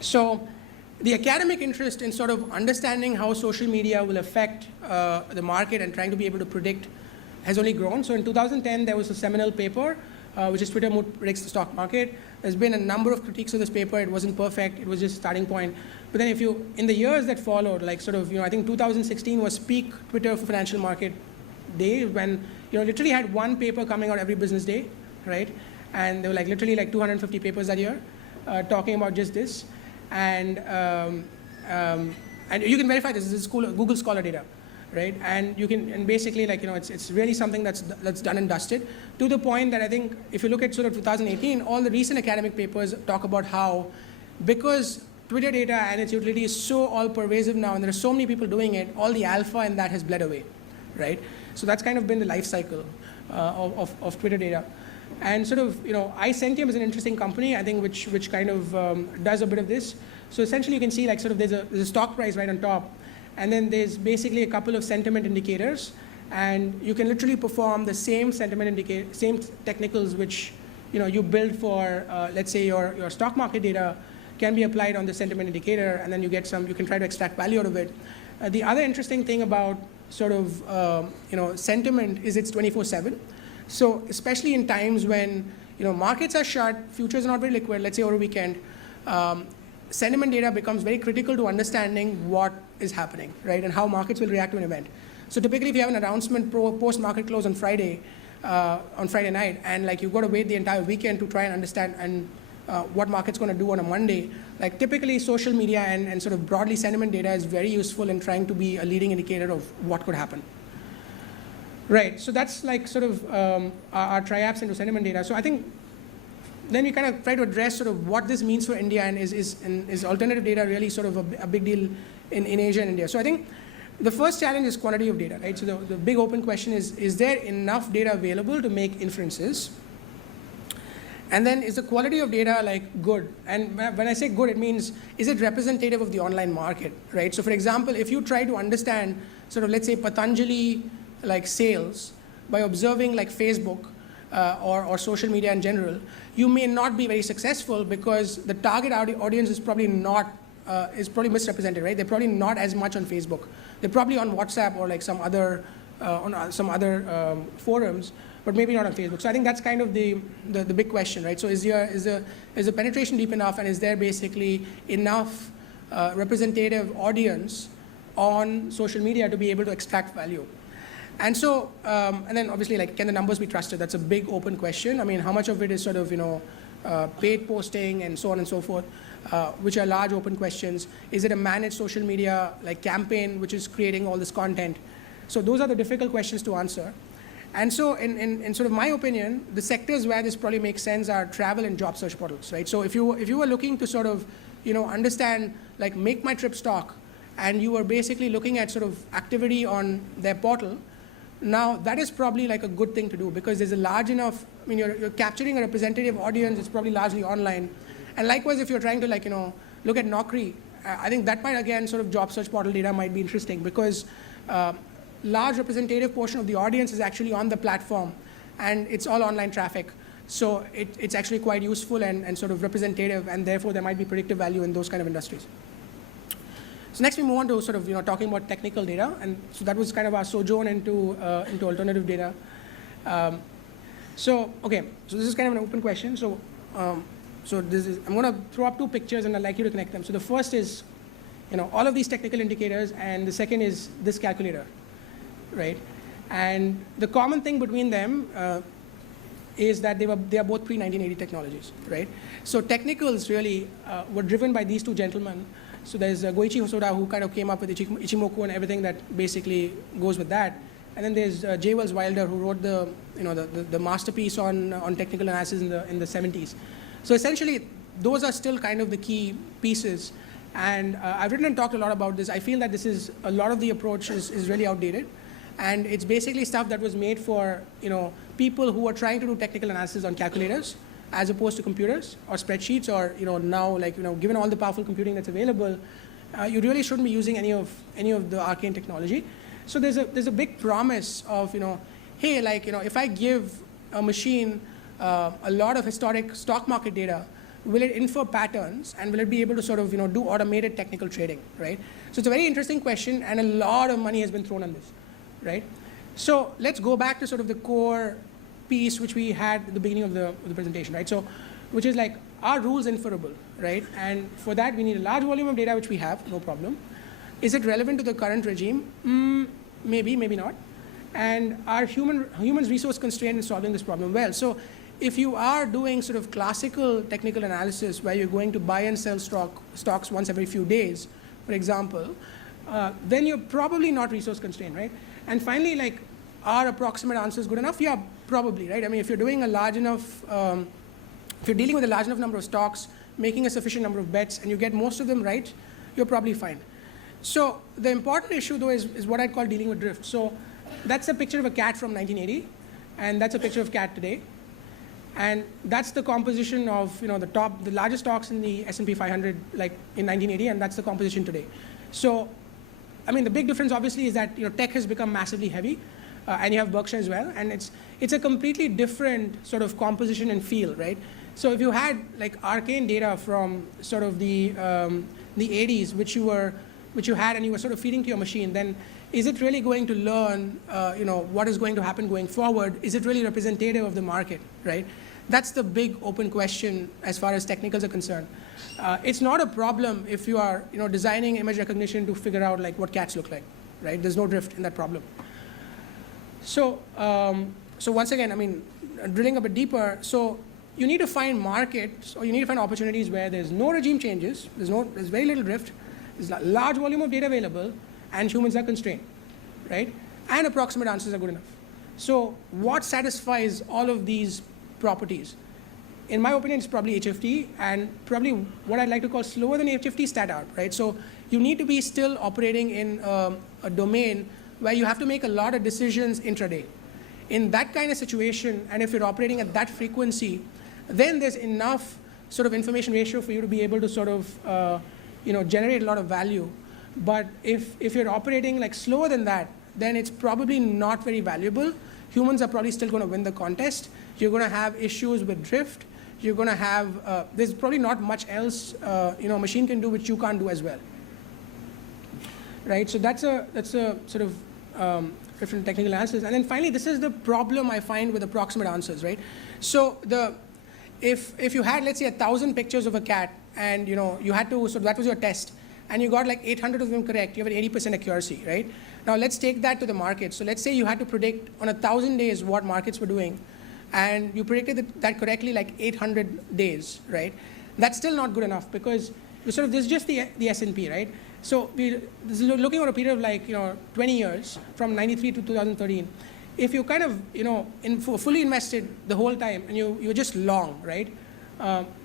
So the academic interest in sort of understanding how social media will affect the market and trying to be able to predict has only grown. So in 2010, there was a seminal paper, which is Twitter Predicts the Stock Market. There's been a number of critiques of this paper. It wasn't perfect. It was just a starting point. But then in the years that followed, like sort of, I think 2016 was peak Twitter for financial market day, when literally had one paper coming out every business day, right? And there were like literally like 250 papers that year talking about just this. And you can verify this. This is Google Scholar data, right? And you can, and basically like it's really something that's done and dusted, to the point that I think if you look at sort of 2018, all the recent academic papers talk about how, because Twitter data and its utility is so all pervasive now, and there are so many people doing it, all the alpha in that has bled away, right? So that's kind of been the life cycle of Twitter data. And sort of, iCentium is an interesting company, I think, which kind of does a bit of this. So essentially, you can see like sort of there's a stock price right on top, and then there's basically a couple of sentiment indicators, and you can literally perform the same same technicals which you build for, let's say your stock market data, can be applied on the sentiment indicator, and then you can try to extract value out of it. The other interesting thing about sort of sentiment is it's 24/7. So especially in times when markets are shut, futures are not very liquid, let's say over a weekend, sentiment data becomes very critical to understanding what is happening, right, and how markets will react to an event. So typically, if you have an announcement post-market close on Friday night, and like you've got to wait the entire weekend to try and understand what market's going to do on a Monday, like typically social media and sort of broadly sentiment data is very useful in trying to be a leading indicator of what could happen. Right, so that's like sort of our triaps into sentiment data. So I think then we kind of try to address sort of what this means for India, and is alternative data really sort of a big deal in Asia and India. So I think the first challenge is quantity of data, right? So the big open question is there enough data available to make inferences? And then is the quality of data like good? And when I say good, it means, is it representative of the online market, right? So for example, if you try to understand sort of, let's say, Patanjali like sales by observing like Facebook or social media in general, you may not be very successful because the target audience is probably misrepresented, right? They're probably not as much on Facebook. They're probably on WhatsApp or like some other forums, but maybe not on Facebook. So I think that's kind of the big question, right? So is the penetration deep enough, and is there basically enough representative audience on social media to be able to extract value? And so, and then obviously, like, can the numbers be trusted? That's a big open question. I mean, how much of it is sort of, paid posting and so on and so forth, which are large open questions. Is it a managed social media like campaign which is creating all this content? So those are the difficult questions to answer. And so in sort of my opinion, the sectors where this probably makes sense are travel and job search portals, right? So if you were looking to sort of, understand, like, make my trip stock, and you were basically looking at sort of activity on their portal, now that is probably like a good thing to do, because there's a large enough, I mean, you're capturing a representative audience. It's probably largely online. And likewise, if you're trying to, like, look at Naukri, I think that might, again, sort of job search portal data might be interesting, because large representative portion of the audience is actually on the platform, and it's all online traffic. So it's actually quite useful and sort of representative, and therefore there might be predictive value in those kind of industries. So next we move on to sort of talking about technical data, and so that was kind of our sojourn into alternative data. So this is kind of an open question. So this is, I'm going to throw up two pictures, and I'd like you to connect them. So the first is all of these technical indicators, and the second is this calculator, right? And the common thing between them is that they are both pre-1980 technologies, right? So technicals really were driven by these two gentlemen. So there's Goichi Hosoda, who kind of came up with Ichimoku and everything that basically goes with that. And then there's J. Wells Wilder, who wrote the masterpiece on technical analysis in the 70s. So essentially, those are still kind of the key pieces. And I've written and talked a lot about this. I feel that a lot of the approach is really outdated. And it's basically stuff that was made for people who are trying to do technical analysis on calculators, as opposed to computers or spreadsheets, or now, like, given all the powerful computing that's available, you really shouldn't be using any of the arcane technology. So there's a big promise of hey, like, if I give a machine a lot of historic stock market data, will it infer patterns, and will it be able to sort of do automated technical trading, right? So it's a very interesting question, and a lot of money has been thrown on this, right? So let's go back to sort of the core piece which we had at the beginning of the presentation, right? So, which is like, are rules inferable, right? And for that, we need a large volume of data, which we have, no problem. Is it relevant to the current regime? Maybe, maybe not. And are humans resource constrained in solving this problem? Well, so if you are doing sort of classical technical analysis, where you're going to buy and sell stocks once every few days, for example, then you're probably not resource constrained, right? And finally, like, are approximate answers good enough? Yeah, probably, right? I mean, if you're doing a large enough, if you're dealing with a large enough number of stocks, making a sufficient number of bets, and you get most of them right, you're probably fine. So the important issue, though, is what I'd call dealing with drift. So that's a picture of a cat from 1980, and that's a picture of cat today. And that's the composition of the largest stocks in the S&P 500, like, in 1980, and that's the composition today. So, I mean, the big difference obviously is that tech has become massively heavy, and you have Berkshire as well, and it's a completely different sort of composition and feel, right? So if you had, like, arcane data from sort of the 80s, which you had and you were sort of feeding to your machine, then is it really going to learn what is going to happen going forward? Is it really representative of the market, right? That's the big open question as far as technicals are concerned. It's not a problem if you are designing image recognition to figure out, like, what cats look like, right? There's no drift in that problem. So once again, I mean, drilling a bit deeper, so you need to find markets, or you need to find opportunities where there's no regime changes, there's very little drift, there's a large volume of data available, and humans are constrained, right? And approximate answers are good enough. So what satisfies all of these properties? In my opinion, it's probably HFT, and probably what I'd like to call slower than HFT stat out, right? So you need to be still operating in a domain where you have to make a lot of decisions intraday. In that kind of situation, and if you're operating at that frequency, then there's enough sort of information ratio for you to be able to sort of generate a lot of value. But if you're operating like slower than that, then it's probably not very valuable. Humans are probably still going to win the contest. You're going to have issues with drift. You're going to have, there's probably not much else a machine can do which you can't do as well. Right, so that's a sort of different technical answers. And then finally, this is the problem I find with approximate answers, right? So if you had, let's say, 1,000 pictures of a cat, and you had to, so that was your test, and you got like 800 of them correct, you have an 80% accuracy, right? Now let's take that to the market. So let's say you had to predict on 1,000 days what markets were doing, and you predicted that correctly like 800 days, right? That's still not good enough, because this is just the S&P, right? So this is looking at a period of like 20 years from 93 to 2013. If you kind of fully invested the whole time and you're just long, right?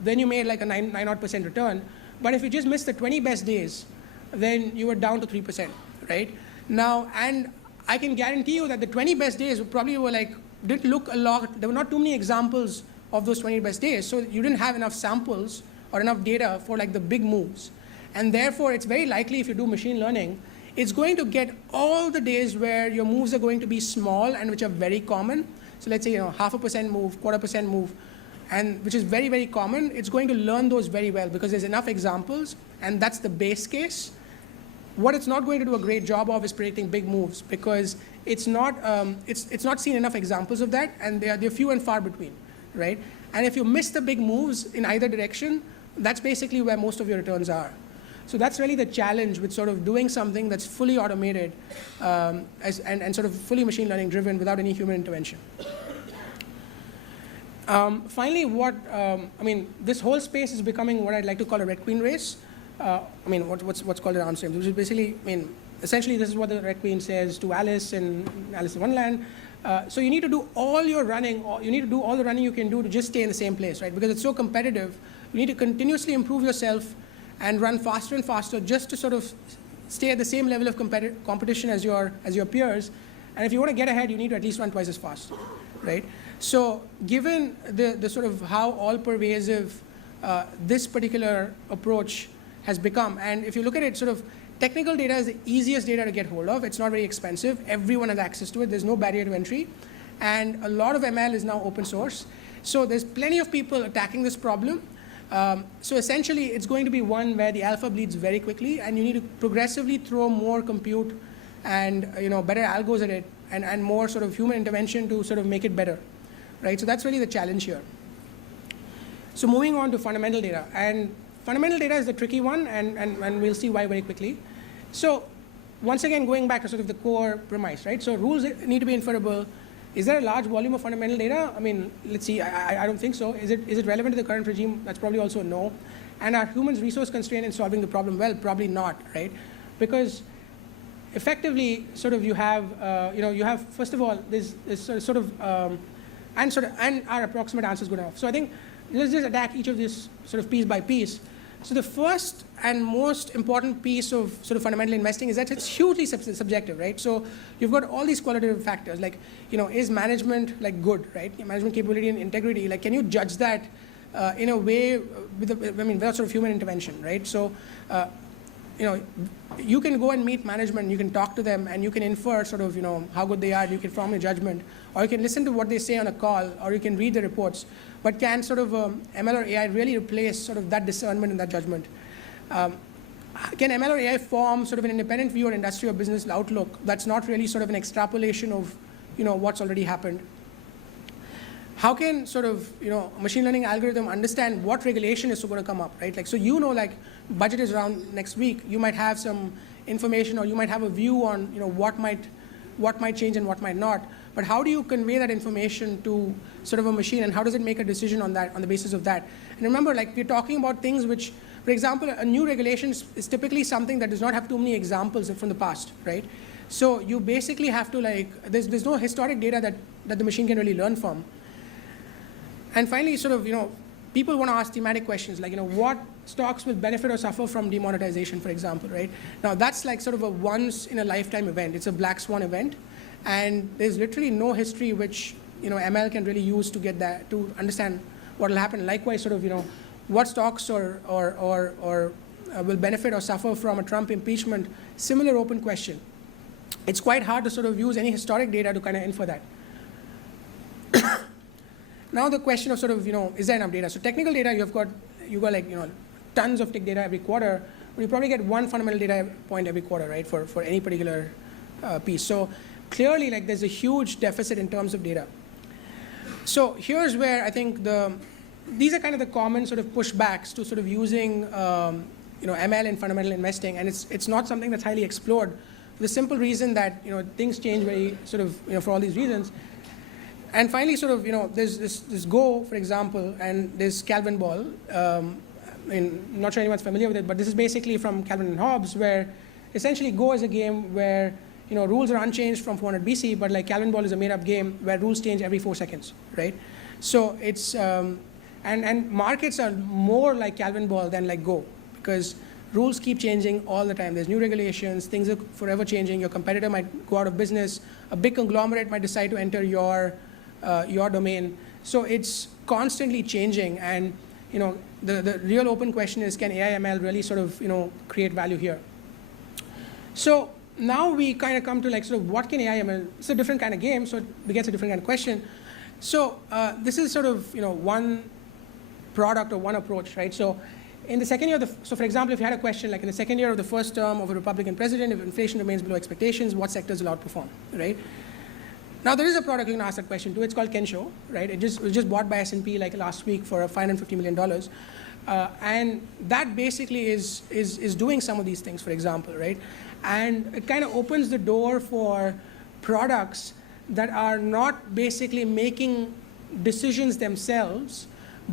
Then you made like a 9% return. But if you just missed the 20 best days, then you were down to 3%, right? Now, and I can guarantee you that the 20 best days probably were like, didn't look a lot, there were not too many examples of those 20 best days. So you didn't have enough samples or enough data for like the big moves. And therefore, it's very likely if you do machine learning, it's going to get all the days where your moves are going to be small and which are very common. So let's say 0.5% move, 1/4% move, and which is very, very common. It's going to learn those very well because there's enough examples, and that's the base case. What it's not going to do a great job of is predicting big moves, because it's not seen enough examples of that, and they're few and far between, right? And if you miss the big moves in either direction, that's basically where most of your returns are. So that's really the challenge with sort of doing something that's fully automated and sort of fully machine learning driven without any human intervention. Finally, this whole space is becoming what I'd like to call a Red Queen race. What's called an answer, which is basically, essentially this is what the Red Queen says to Alice in Alice in Wonderland. So you need to do all your running, you need to do all the running you can do to just stay in the same place, right? Because it's so competitive, you need to continuously improve yourself and run faster and faster just to sort of stay at the same level of competition as your peers. And if you want to get ahead, you need to at least run twice as fast, right? So given the sort of how all-pervasive this particular approach has become, and if you look at it, sort of technical data is the easiest data to get hold of. It's not very expensive. Everyone has access to it. There's no barrier to entry. And a lot of ML is now open source. So there's plenty of people attacking this problem. So essentially, it's going to be one where the alpha bleeds very quickly, and you need to progressively throw more compute and better algos at it, and more sort of human intervention to sort of make it better, right? So that's really the challenge here. So moving on to fundamental data, and fundamental data is the tricky one, and we'll see why very quickly. So once again, going back to sort of the core premise, right? So rules need to be inferable. Is there a large volume of fundamental data? Let's see, I don't think so. Is it relevant to the current regime? That's probably also a no. And are humans resource constrained in solving the problem? Well, probably not, right? Because effectively, sort of you have, first of all, this and our approximate answer is good enough. So I think let's just attack each of these sort of piece by piece. So the first and most important piece of sort of fundamental investing is that it's hugely subjective, right? So you've got all these qualitative factors, like, is management like good, right? Management capability and integrity, like, can you judge that in a way without sort of human intervention, right? So, you can go and meet management, you can talk to them, and you can infer sort of, how good they are, and you can form a judgment, or you can listen to what they say on a call, or you can read the reports. But can sort of ML or AI really replace sort of that discernment and that judgment? Can ML or AI form sort of an independent view or industry or business outlook that's not really sort of an extrapolation of, what's already happened? How can sort of, a machine learning algorithm understand what regulation is going to come up, right? Like, so like budget is around next week, you might have some information, or you might have a view on, what might change and what might not. But how do you convey that information to sort of a machine, and how does it make a decision on that, on the basis of that? And remember, like, we're talking about things which, for example, a new regulation is typically something that does not have too many examples from the past, right? So you basically have to there's no historic data that the machine can really learn from. And finally, people want to ask thematic questions like, what stocks will benefit or suffer from demonetization, for example, right? Now that's like sort of a once in a lifetime event. It's a black swan event. And there's literally no history which, ML can really use to get that, to understand what will happen. Likewise, what stocks or will benefit or suffer from a Trump impeachment, similar open question. It's quite hard to use any historic data to kind of infer that. Now the question of is there enough data? So technical data, you got tons of tech data every quarter, but you probably get one fundamental data point every quarter, right, for any particular piece. So clearly, there's a huge deficit in terms of data. So here's where I think these are kind of the common pushbacks to using ML in fundamental investing, and it's not something that's highly explored for the simple reason that things change very for all these reasons. And finally, there's this Go, for example, and there's Calvin Ball. I'm not sure anyone's familiar with it, but this is basically from Calvin and Hobbes, where essentially Go is a game where rules are unchanged from 400 BC, but Calvin Ball is a made-up game where rules change every 4 seconds, right? So it's and markets are more like Calvin Ball than like Go, because rules keep changing all the time. There's new regulations, things are forever changing. Your competitor might go out of business. A big conglomerate might decide to enter your domain. So it's constantly changing, and the real open question is, can AI ML really create value here? So now we kind of come to what can AI ML? It's a different kind of game, so it begets a different kind of question. So this is one product or one approach, right? So in the second year so for example, if you had a question like in the second year of the first term of a Republican president, if inflation remains below expectations, what sectors will outperform, right? Now there is a product you can ask that question to. It's called Kensho, right? It was just bought by S&P last week for $550 million. And that basically is doing some of these things, for example, right? And it kind of opens the door for products that are not basically making decisions themselves,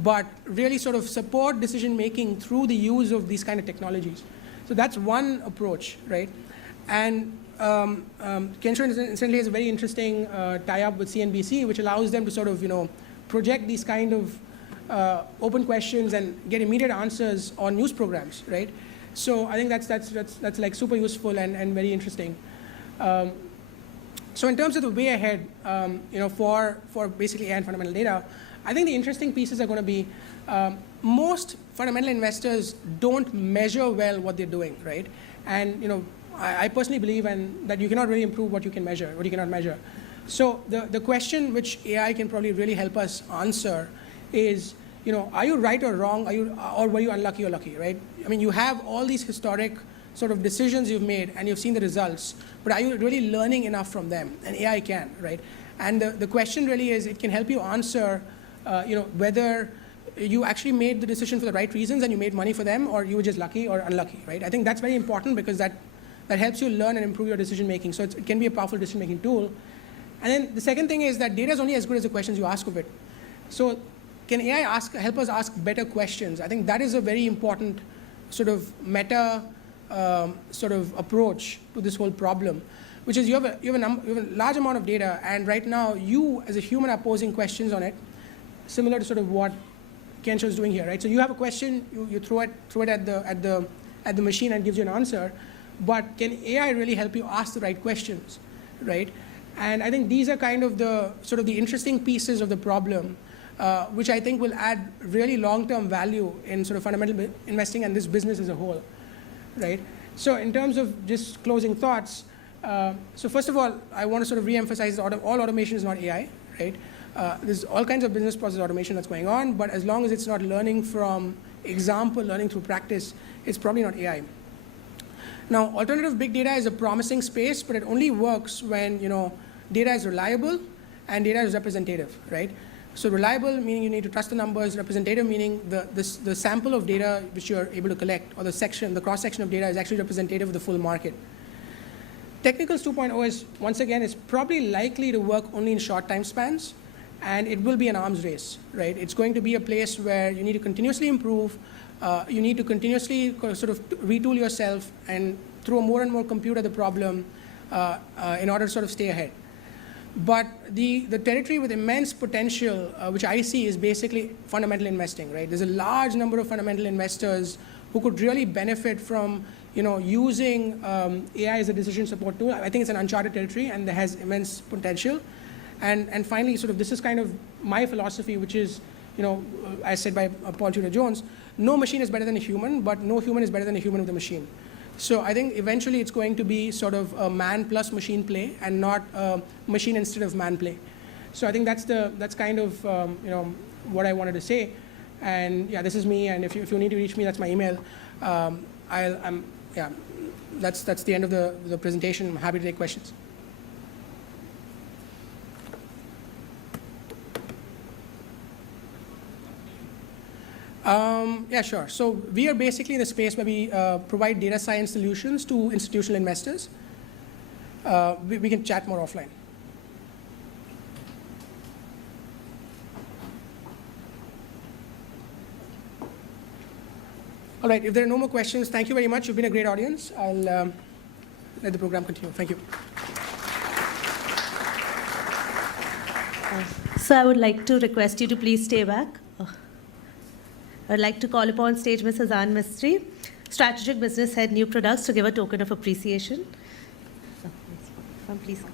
but really support decision making through the use of these kind of technologies. So that's one approach, right? And Kensho incidentally has a very interesting tie-up with CNBC, which allows them to project these kind of open questions and get immediate answers on news programs, right? So I think that's super useful and very interesting. So in terms of the way ahead, for basically AI and fundamental data, I think the interesting pieces are going to be most fundamental investors don't measure well what they're doing, right? And I personally believe that you cannot really improve what you can measure, what you cannot measure. So the question which AI can probably really help us answer is, are you right or wrong? Or were you unlucky or lucky, right? I mean, you have all these historic decisions you've made and you've seen the results, but are you really learning enough from them? And AI can, right? And the question really is, it can help you answer, whether you actually made the decision for the right reasons and you made money for them, or you were just lucky or unlucky, right? I think that's very important because that helps you learn and improve your decision making. So it can be a powerful decision making tool. And then the second thing is that data is only as good as the questions you ask of it. So can AI help us ask better questions? I think that is a very important meta approach to this whole problem, which is you have a large amount of data, and right now you as a human are posing questions on it, similar to what Kensho is doing here, right? So you have a question, you throw it at the machine and it gives you an answer, but can AI really help you ask the right questions, right? And I think these are kind of the interesting pieces of the problem, which I think will add really long-term value in fundamental investing and this business as a whole, right? So in terms of just closing thoughts, so first of all, I want to re-emphasize that all automation is not AI, right? There's all kinds of business process automation that's going on, but as long as it's not learning from example, learning through practice, it's probably not AI. Now, alternative big data is a promising space, but it only works when data is reliable and data is representative, right? So reliable meaning you need to trust the numbers, representative meaning the sample of data which you're able to collect, or the cross-section of data is actually representative of the full market. Technicals 2.0 is, once again, is probably likely to work only in short time spans, and it will be an arms race, right? It's going to be a place where you need to continuously improve, you need to continuously retool yourself and throw more and more compute at the problem, in order to sort of stay ahead. But the territory with immense potential, which I see, is basically fundamental investing, right? There's a large number of fundamental investors who could really benefit from, using AI as a decision support tool. I think it's an uncharted territory and that has immense potential. And finally, sort of this is kind of my philosophy, which is, as said by Paul Tudor Jones, no machine is better than a human, but no human is better than a human with a machine. So I think eventually it's going to be sort of a man plus machine play and not a machine instead of man play. So I think that's kind of what I wanted to say. And yeah, this is me. And if you need to reach me, that's my email. That's the end of the presentation. I'm happy to take questions. Yeah, sure. So we are basically in the space where we provide data science solutions to institutional investors. We can chat more offline. All right, if there are no more questions, thank you very much. You've been a great audience. I'll let the program continue. Thank you. So I would like to request you to please stay back. I'd like to call upon stage Ms. Hazan Mistry, Strategic Business Head, New Products, to give a token of appreciation. Please come.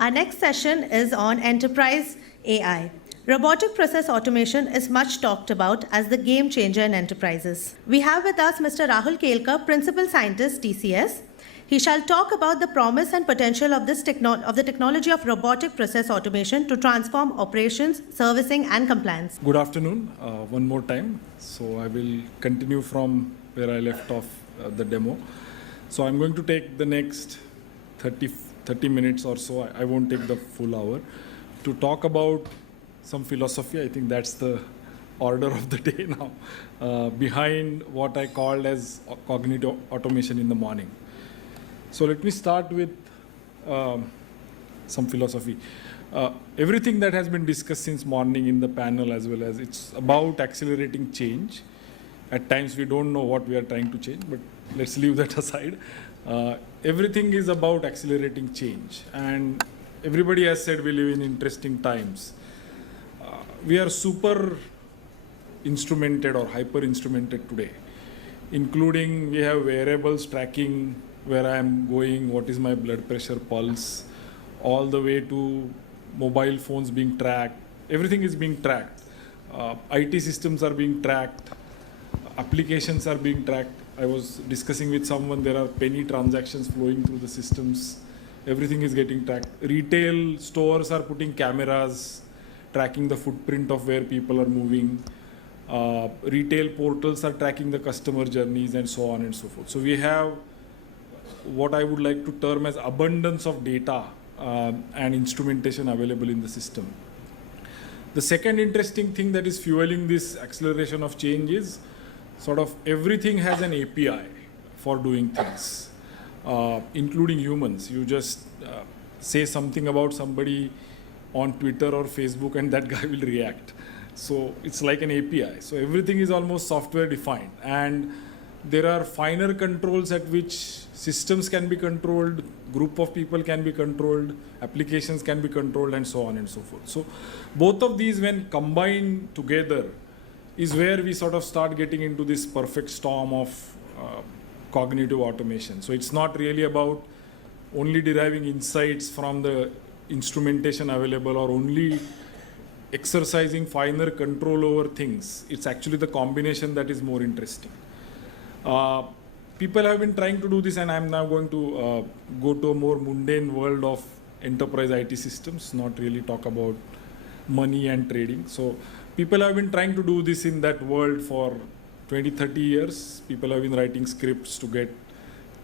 Our next session is on enterprise AI. Robotic process automation is much talked about as the game changer in enterprises. We have with us Mr. Rahul Kelkar, Principal Scientist, TCS. He shall talk about the promise and potential of the technology of robotic process automation to transform operations, servicing, and compliance. Good afternoon, one more time. So I will continue from where I left off the demo. So I'm going to take the next 30 minutes or so, I won't take the full hour, to talk about some philosophy. I think that's the order of the day now, behind what I called as cognitive automation in the morning. So let me start with some philosophy. Everything that has been discussed since morning in the panel, as well as it's about accelerating change. At times we don't know what we are trying to change, but let's leave that aside. Everything is about accelerating change. And everybody has said we live in interesting times. We are super instrumented or hyper instrumented today, including we have wearables tracking where I am going, what is my blood pressure, pulse, all the way to mobile phones being tracked. Everything is being tracked. IT systems are being tracked. Applications are being tracked. I was discussing with someone, there are penny transactions flowing through the systems. Everything is getting tracked. Retail stores are putting cameras, tracking the footprint of where people are moving. Retail portals are tracking the customer journeys and so on and so forth. So we have what I would like to term as abundance of data and instrumentation available in the system. The second interesting thing that is fueling this acceleration of change is sort of everything has an API for doing things, including humans. You just say something about somebody on Twitter or Facebook and that guy will react. So it's like an API. So everything is almost software defined. And there are finer controls at which systems can be controlled, group of people can be controlled, applications can be controlled, and so on and so forth. So both of these, when combined together, is where we sort of start getting into this perfect storm of cognitive automation. So it's not really about only deriving insights from the instrumentation available or only exercising finer control over things. It's actually the combination that is more interesting. People have been trying to do this, and I'm now going to go to a more mundane world of enterprise IT systems, not really talk about money and trading. So people have been trying to do this in that world for 20, 30 years. People have been writing scripts to get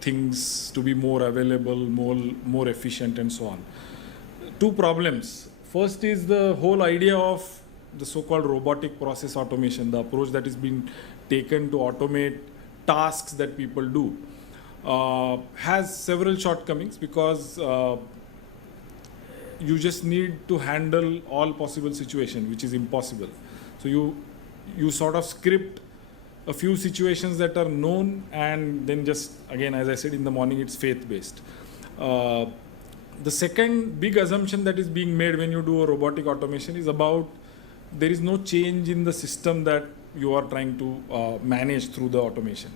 things to be more available, more efficient, and so on. Two problems. First is the whole idea of the so-called robotic process automation, the approach that is being taken to automate tasks that people do, has several shortcomings because you just need to handle all possible situations, which is impossible. So you sort of script a few situations that are known, and then just, again, as I said in the morning, it's faith-based. The second big assumption that is being made when you do a robotic automation is about there is no change in the system that you are trying to manage through the automation.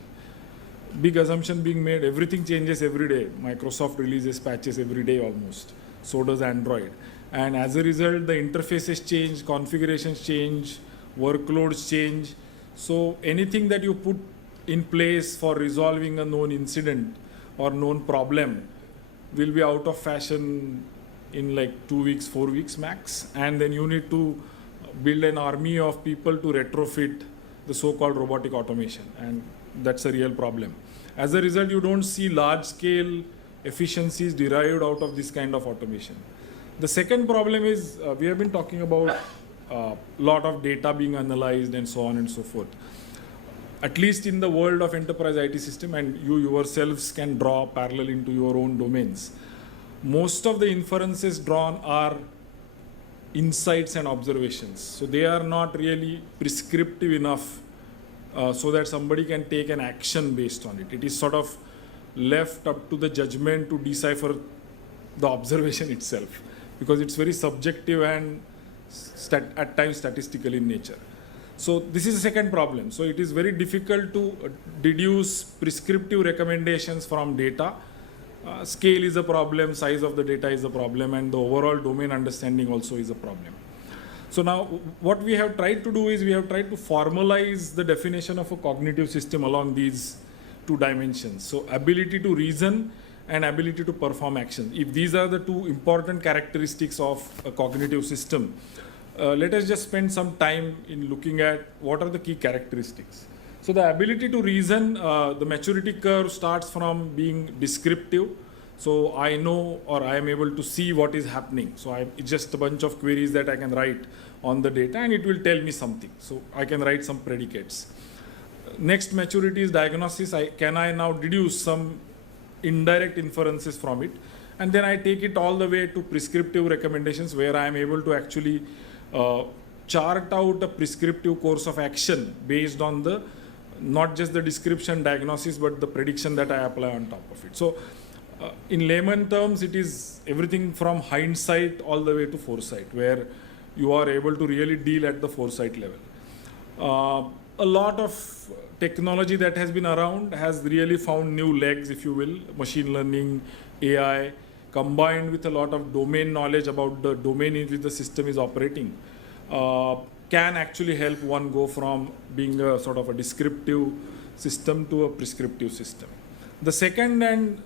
Big assumption being made, everything changes every day. Microsoft releases patches every day almost. So does Android. And as a result, the interfaces change, configurations change, workloads change. So anything that you put in place for resolving a known incident or known problem will be out of fashion in like 2 weeks, 4 weeks max. And then you need to build an army of people to retrofit the so-called robotic automation. And that's a real problem. As a result, you don't see large-scale efficiencies derived out of this kind of automation. The second problem is we have been talking about a lot of data being analyzed and so on and so forth. At least in the world of enterprise IT system, and you yourselves can draw parallel into your own domains, most of the inferences drawn are insights and observations. So they are not really prescriptive enough so that somebody can take an action based on it. It is sort of left up to the judgment to decipher the observation itself, because it's very subjective and at times statistical in nature. So this is the second problem. So it is very difficult to deduce prescriptive recommendations from data. Scale is a problem, size of the data is a problem, and the overall domain understanding also is a problem. So now what we have tried to do is we have tried to formalize the definition of a cognitive system along these two dimensions. So ability to reason and ability to perform action. If these are the two important characteristics of a cognitive system, let us just spend some time in looking at what are the key characteristics. So the ability to reason, the maturity curve starts from being descriptive. So I know, or I am able to see what is happening. So it's just a bunch of queries that I can write on the data and it will tell me something. So I can write some predicates. Next maturity is diagnosis. Can I now deduce some indirect inferences from it? And then I take it all the way to prescriptive recommendations, where I am able to actually chart out a prescriptive course of action based on the not just the description, diagnosis, but the prediction that I apply on top of it. So in layman terms, it is everything from hindsight all the way to foresight, where you are able to really deal at the foresight level. A lot of technology that has been around has really found new legs, if you will. Machine learning, AI, combined with a lot of domain knowledge about the domain in which the system is operating, can actually help one go from being a sort of a descriptive system to a prescriptive system. The second and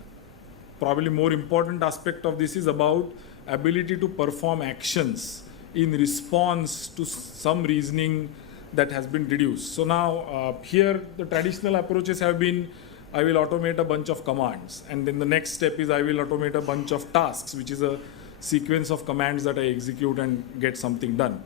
probably more important aspect of this is about ability to perform actions in response to some reasoning that has been deduced. So now here the traditional approaches have been, I will automate a bunch of commands, and then the next step is I will automate a bunch of tasks, which is a sequence of commands that I execute and get something done.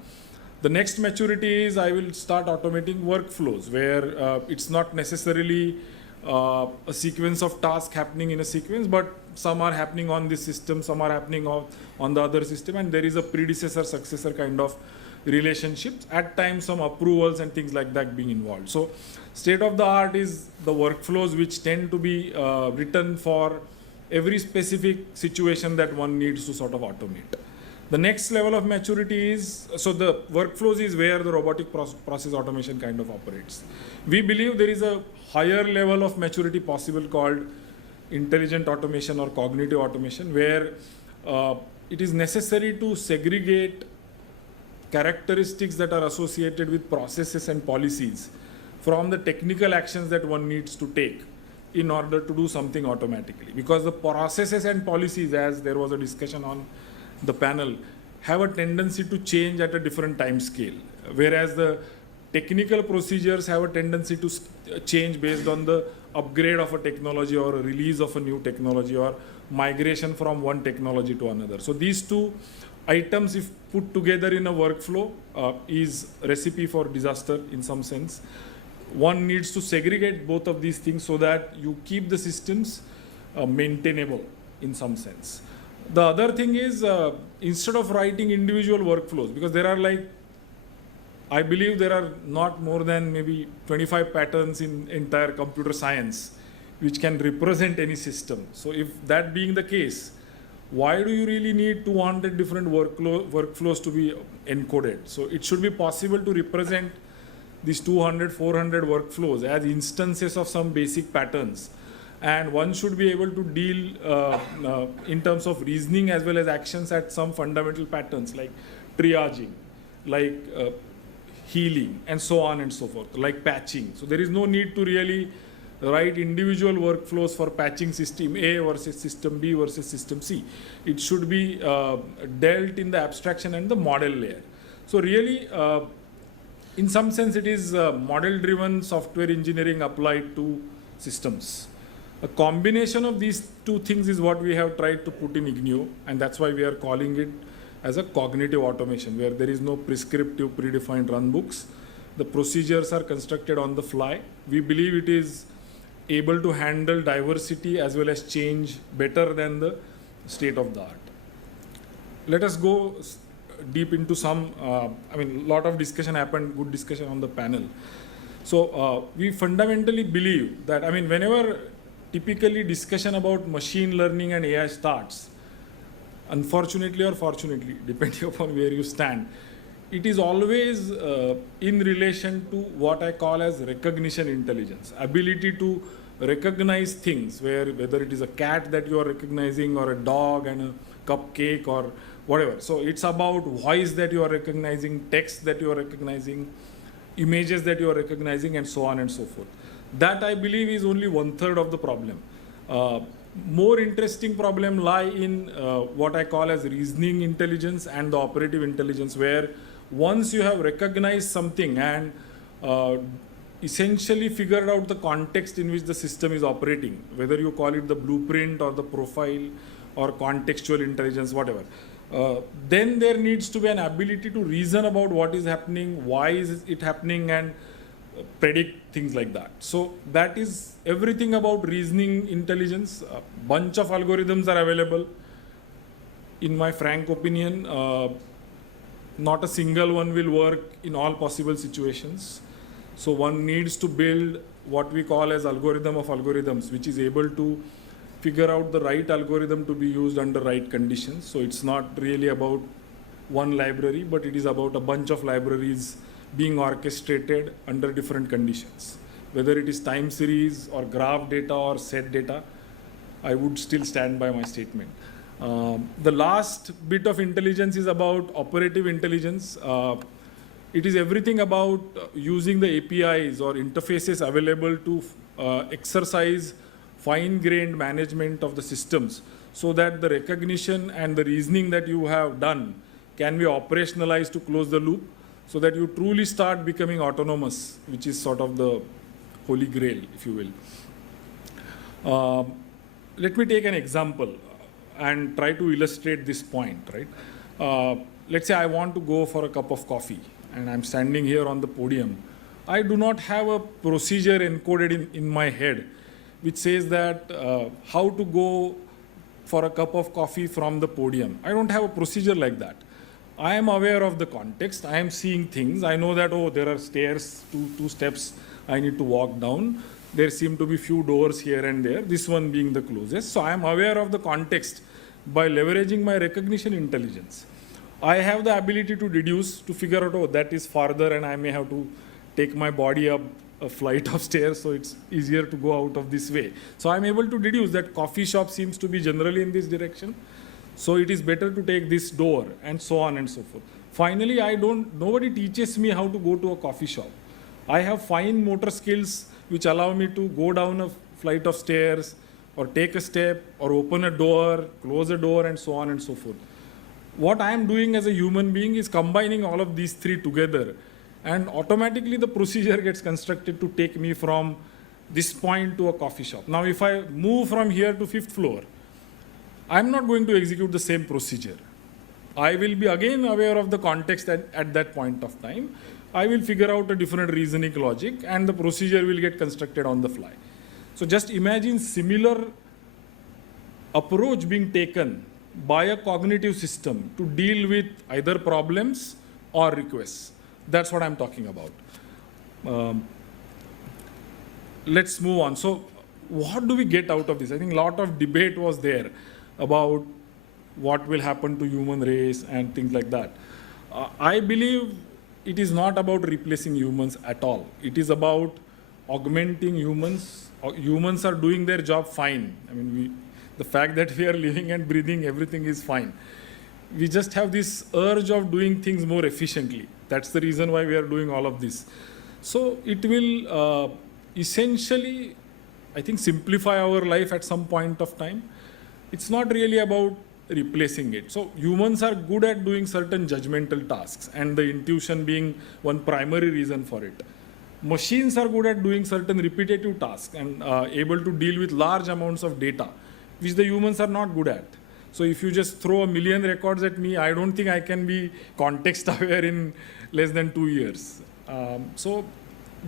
The next maturity is I will start automating workflows, where it's not necessarily a sequence of tasks happening in a sequence, but some are happening on this system, some are happening on the other system, and there is a predecessor-successor kind of relationships, at times some approvals and things like that being involved. So state of the art is the workflows which tend to be written for every specific situation that one needs to sort of automate. The next level of maturity is, so the workflows is where the robotic process automation kind of operates. We believe there is a higher level of maturity possible called intelligent automation or cognitive automation, where it is necessary to segregate characteristics that are associated with processes and policies from the technical actions that one needs to take in order to do something automatically. Because the processes and policies, as there was a discussion on the panel, have a tendency to change at a different time scale, whereas the technical procedures have a tendency to change based on the upgrade of a technology or a release of a new technology or migration from one technology to another. So these two items, if put together in a workflow, is a recipe for disaster in some sense. One needs to segregate both of these things so that you keep the systems maintainable in some sense. The other thing is, instead of writing individual workflows, because there are like I believe there are not more than maybe 25 patterns in entire computer science which can represent any system. So if that being the case, why do you really need 200 different workflows to be encoded? So it should be possible to represent these 200, 400 workflows as instances of some basic patterns. And one should be able to deal in terms of reasoning as well as actions at some fundamental patterns like triaging, like healing, and so on and so forth, like patching. So there is no need to really write individual workflows for patching system A versus system B versus system C. It should be dealt in the abstraction and the model layer. So really, in some sense, it is model-driven software engineering applied to systems. A combination of these two things is what we have tried to put in Ignio, and that's why we are calling it as a cognitive automation, where there is no prescriptive predefined runbooks. The procedures are constructed on the fly. We believe it is able to handle diversity as well as change better than the state of the art. Let us go deep into some, a lot of discussion happened, good discussion on the panel. So we fundamentally believe that, whenever typically discussion about machine learning and AI starts, unfortunately or fortunately, depending upon where you stand, it is always in relation to what I call as recognition intelligence, ability to recognize things, whether it is a cat that you are recognizing or a dog and a cupcake or whatever. So it's about voice that you are recognizing, text that you are recognizing, images that you are recognizing, and so on and so forth. That, I believe, is only 1/3 of the problem. More interesting problem lie in what I call as reasoning intelligence and the operative intelligence, where once you have recognized something and essentially figured out the context in which the system is operating, whether you call it the blueprint or the profile or contextual intelligence, whatever, then there needs to be an ability to reason about what is happening, why is it happening, and predict things like that. So that is everything about reasoning intelligence. A bunch of algorithms are available. In my frank opinion, not a single one will work in all possible situations. So one needs to build what we call as algorithm of algorithms, which is able to figure out the right algorithm to be used under right conditions. So it's not really about one library, but it is about a bunch of libraries being orchestrated under different conditions. Whether it is time series or graph data or set data, I would still stand by my statement. The last bit of intelligence is about operative intelligence. It is everything about using the APIs or interfaces available to exercise fine-grained management of the systems, so that the recognition and the reasoning that you have done can be operationalized to close the loop, so that you truly start becoming autonomous, which is sort of the holy grail, if you will. Let me take an example and try to illustrate this point, right? Let's say I want to go for a cup of coffee and I'm standing here on the podium. I do not have a procedure encoded in my head which says that how to go for a cup of coffee from the podium. I don't have a procedure like that. I am aware of the context. I am seeing things. I know that, oh, there are stairs, two steps I need to walk down. There seem to be few doors here and there, this one being the closest. So I am aware of the context by leveraging my recognition intelligence. I have the ability to deduce, to figure out, oh, that is farther and I may have to take my body up a flight of stairs, so it's easier to go out of this way. So I'm able to deduce that coffee shop seems to be generally in this direction. So it is better to take this door, and so on and so forth. Finally, nobody teaches me how to go to a coffee shop. I have fine motor skills which allow me to go down a flight of stairs or take a step or open a door, close a door, and so on and so forth. What I am doing as a human being is combining all of these three together, and automatically the procedure gets constructed to take me from this point to a coffee shop. Now, if I move from here to 5th floor, I'm not going to execute the same procedure. I will be again aware of the context at that point of time. I will figure out a different reasoning logic, and the procedure will get constructed on the fly. So just imagine similar approach being taken by a cognitive system to deal with either problems or requests. That's what I'm talking about. Let's move on. So what do we get out of this? I think a lot of debate was there about what will happen to human race and things like that. I believe it is not about replacing humans at all. It is about augmenting humans. Humans are doing their job fine. I mean, the fact that we are living and breathing, everything is fine. We just have this urge of doing things more efficiently. That's the reason why we are doing all of this. So it will essentially, I think, simplify our life at some point of time. It's not really about replacing it. So humans are good at doing certain judgmental tasks, and the intuition being one primary reason for it. Machines are good at doing certain repetitive tasks and able to deal with large amounts of data, which the humans are not good at. So if you just throw 1 million records at me, I don't think I can be context aware in less than 2 years. So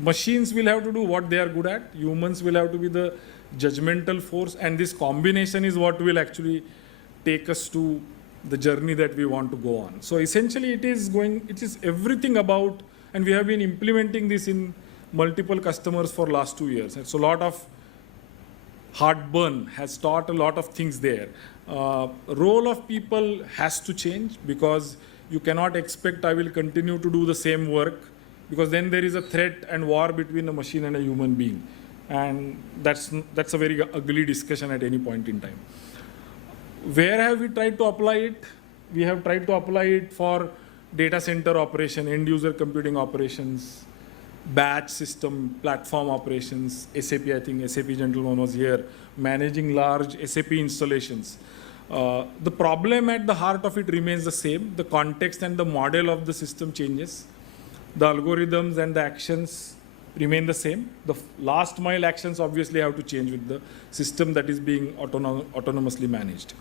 machines will have to do what they are good at. Humans will have to be the judgmental force, and this combination is what will actually take us to the journey that we want to go on. So essentially it is everything about, and we have been implementing this in multiple customers for last 2 years. So a lot of heartburn has taught a lot of things there. Role of people has to change, because you cannot expect I will continue to do the same work, because then there is a threat and war between a machine and a human being. And that's a very ugly discussion at any point in time. Where have we tried to apply it? We have tried to apply it for data center operation, end user computing operations, batch system, platform operations, SAP, I think SAP gentleman was here, managing large SAP installations. The problem at the heart of it remains the same. The context and the model of the system changes. The algorithms and the actions remain the same. The last mile actions obviously have to change with the system that is being autonomously managed.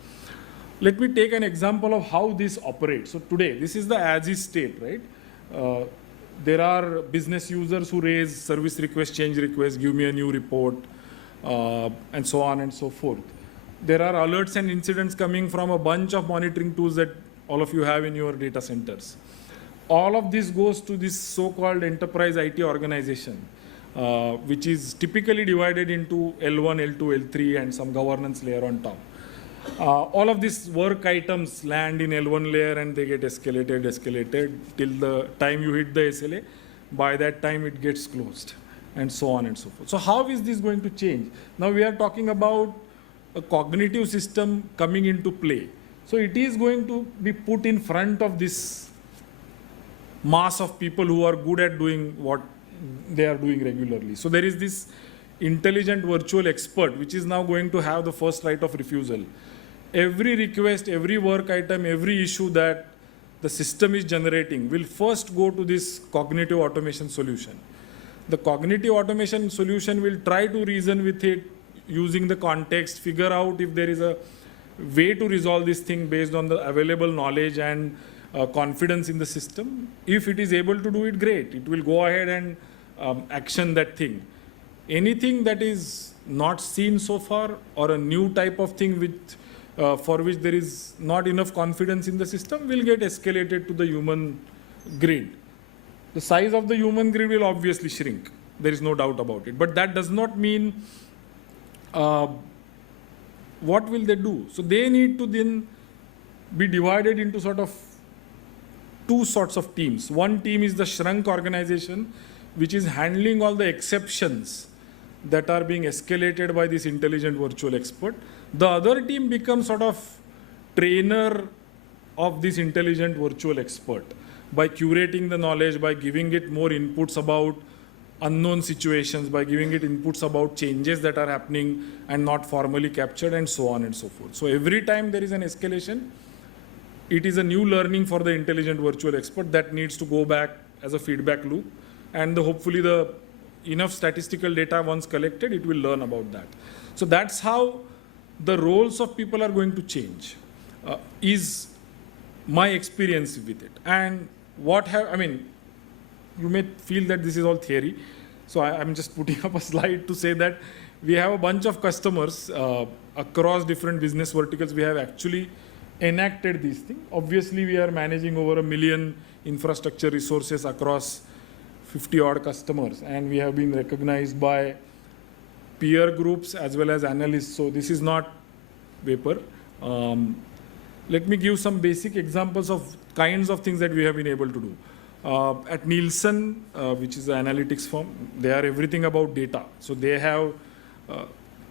Let me take an example of how this operates. So today, this is the as-is state, right? There are business users who raise service requests, change requests, give me a new report, and so on and so forth. There are alerts and incidents coming from a bunch of monitoring tools that all of you have in your data centers. All of this goes to this so-called enterprise IT organization, which is typically divided into L1, L2, L3, and some governance layer on top. All of these work items land in L1 layer and they get escalated till the time you hit the SLA. By that time it gets closed, and so on and so forth. So how is this going to change? Now we are talking about a cognitive system coming into play. So it is going to be put in front of this mass of people who are good at doing what they are doing regularly. So there is this intelligent virtual expert, which is now going to have the first right of refusal. Every request, every work item, every issue that the system is generating will first go to this cognitive automation solution. The cognitive automation solution will try to reason with it using the context, figure out if there is a way to resolve this thing based on the available knowledge and confidence in the system. If it is able to do it, great. It will go ahead and action that thing. Anything that is not seen so far, or a new type of thing for which there is not enough confidence in the system, will get escalated to the human grid. The size of the human grid will obviously shrink. There is no doubt about it. But that does not mean what will they do? So they need to then be divided into sort of two sorts of teams. One team is the shrunk organization, which is handling all the exceptions that are being escalated by this intelligent virtual expert. The other team becomes sort of trainer of this intelligent virtual expert by curating the knowledge, by giving it more inputs about unknown situations, by giving it inputs about changes that are happening and not formally captured, and so on and so forth. So every time there is an escalation, it is a new learning for the intelligent virtual expert that needs to go back as a feedback loop, and hopefully the enough statistical data once collected, it will learn about that. So that's how the roles of people are going to change, is my experience with it. And you may feel that this is all theory. So I'm just putting up a slide to say that we have a bunch of customers across different business verticals. We have actually enacted these things. Obviously, we are managing over 1 million infrastructure resources across 50 odd customers, and we have been recognized by peer groups as well as analysts. So this is not vapor. Let me give some basic examples of kinds of things that we have been able to do. At Nielsen, which is an analytics firm, they are everything about data. So they have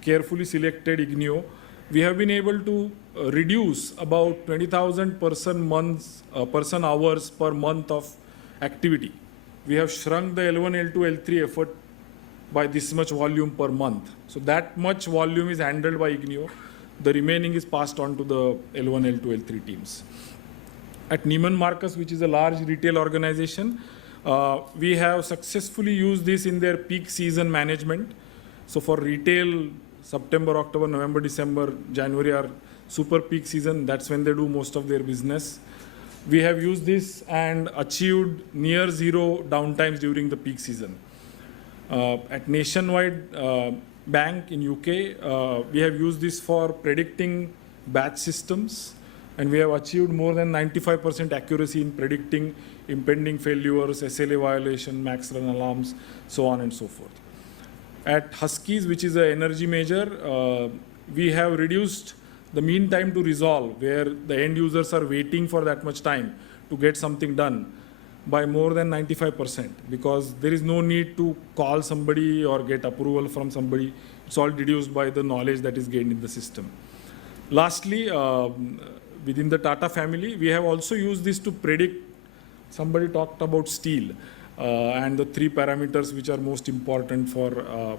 carefully selected Ignio. We have been able to reduce about 20,000 person hours per month of activity. We have shrunk the L1, L2, L3 effort by this much volume per month. So that much volume is handled by Ignio. The remaining is passed on to the L1, L2, L3 teams. At Neiman Marcus, which is a large retail organization, we have successfully used this in their peak season management. So for retail, September, October, November, December, January are super peak season. That's when they do most of their business. We have used this and achieved near zero downtimes during the peak season. At Nationwide Bank in UK, we have used this for predicting batch systems, and we have achieved more than 95% accuracy in predicting impending failures, SLA violation, max run alarms, so on and so forth. At Huskies, which is an energy major, we have reduced the mean time to resolve, where the end users are waiting for that much time to get something done, by more than 95%, because there is no need to call somebody or get approval from somebody. It's all deduced by the knowledge that is gained in the system. Lastly, within the Tata family, we have also used this to predict. Somebody talked about steel and the 3 parameters which are most important for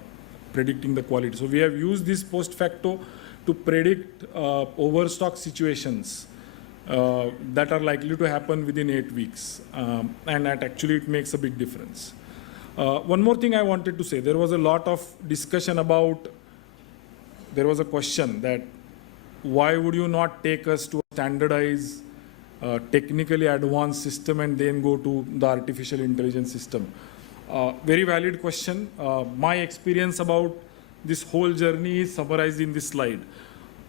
predicting the quality. So we have used this post facto to predict overstock situations that are likely to happen within 8 weeks. And that actually it makes a big difference. One more thing I wanted to say, there was a lot of discussion about, there was a question that why would you not take us to a standardized, technically advanced system and then go to the artificial intelligence system? Very valid question. My experience about this whole journey is summarized in this slide.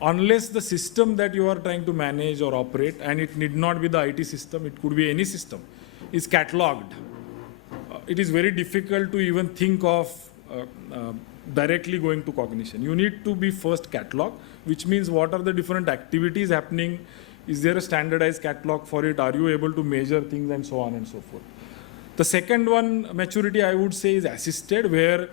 Unless the system that you are trying to manage or operate, and it need not be the IT system, it could be any system, is cataloged, it is very difficult to even think of directly going to cognition. You need to be first catalog, which means what are the different activities happening? Is there a standardized catalog for it? Are you able to measure things and so on and so forth? The second one, maturity, I would say, is assisted, where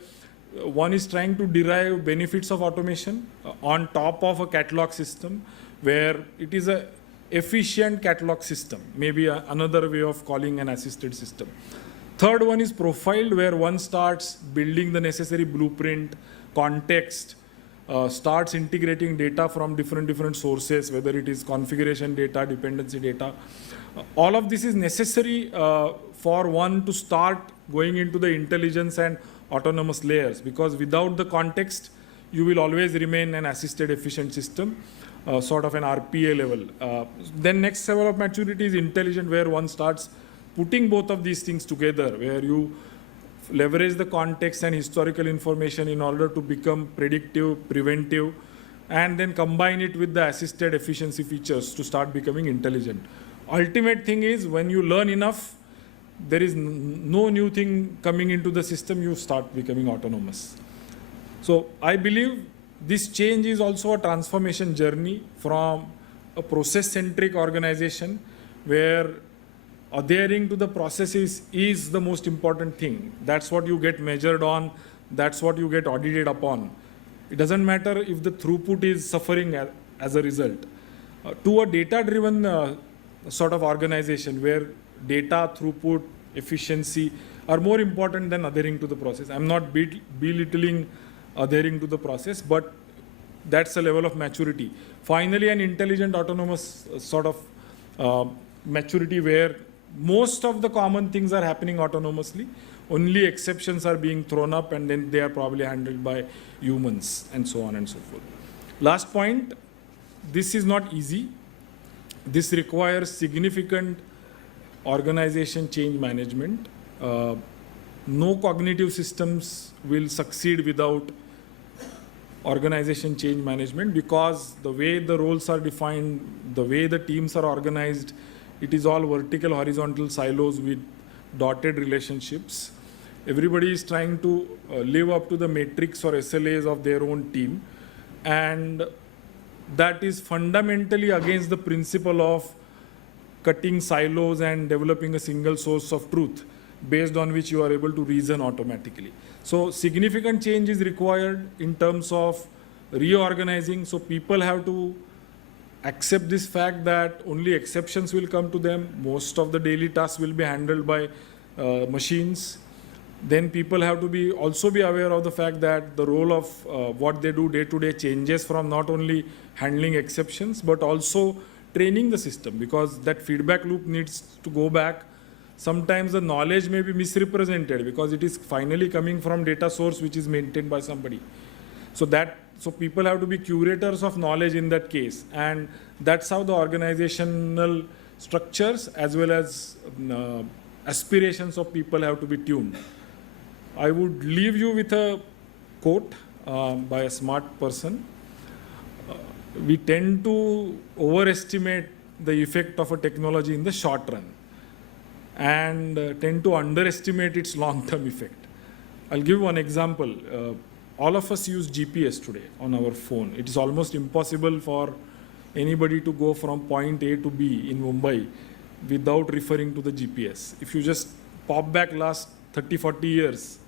one is trying to derive benefits of automation on top of a catalog system, where it is a efficient catalog system, maybe another way of calling an assisted system. Third one is profiled, where one starts building the necessary blueprint, context, starts integrating data from different sources, whether it is configuration data, dependency data. All of this is necessary for one to start going into the intelligence and autonomous layers, because without the context, you will always remain an assisted efficient system, sort of an RPA level. Then next level of maturity is intelligent, where one starts putting both of these things together, where you leverage the context and historical information in order to become predictive, preventive, and then combine it with the assisted efficiency features to start becoming intelligent. Ultimate thing is, when you learn enough, there is no new thing coming into the system, you start becoming autonomous. So I believe this change is also a transformation journey from a process-centric organization, where adhering to the processes is the most important thing. That's what you get measured on. That's what you get audited upon. It doesn't matter if the throughput is suffering as a result. To a data-driven sort of organization, where data, throughput, efficiency are more important than adhering to the process. I'm not belittling adhering to the process, but that's a level of maturity. Finally, an intelligent, autonomous sort of maturity, where most of the common things are happening autonomously. Only exceptions are being thrown up, and then they are probably handled by humans, and so on and so forth. Last point, this is not easy. This requires significant organization change management. No cognitive systems will succeed without organization change management, because the way the roles are defined, the way the teams are organized, It is all vertical, horizontal silos with dotted relationships. Everybody is trying to live up to the metrics or SLAs of their own team. And that is fundamentally against the principle of cutting silos and developing a single source of truth based on which you are able to reason automatically. So significant change is required in terms of reorganizing. So people have to accept this fact that only exceptions will come to them. Most of the daily tasks will be handled by machines. Then people have to also be aware of the fact that the role of what they do day to day changes from not only handling exceptions, but also training the system, because that feedback loop needs to go back. Sometimes the knowledge may be misrepresented because it is finally coming from data source which is maintained by somebody. So people have to be curators of knowledge in that case. And that's how the organizational structures as well as aspirations of people have to be tuned. I would leave you with a quote by a smart person. We tend to overestimate the effect of a technology in the short run and tend to underestimate its long-term effect. I'll give one example. All of us use GPS today on our phone. It is almost impossible for anybody to go from point A to B in Mumbai without referring to the GPS. If you just pop back last 30, 40 years,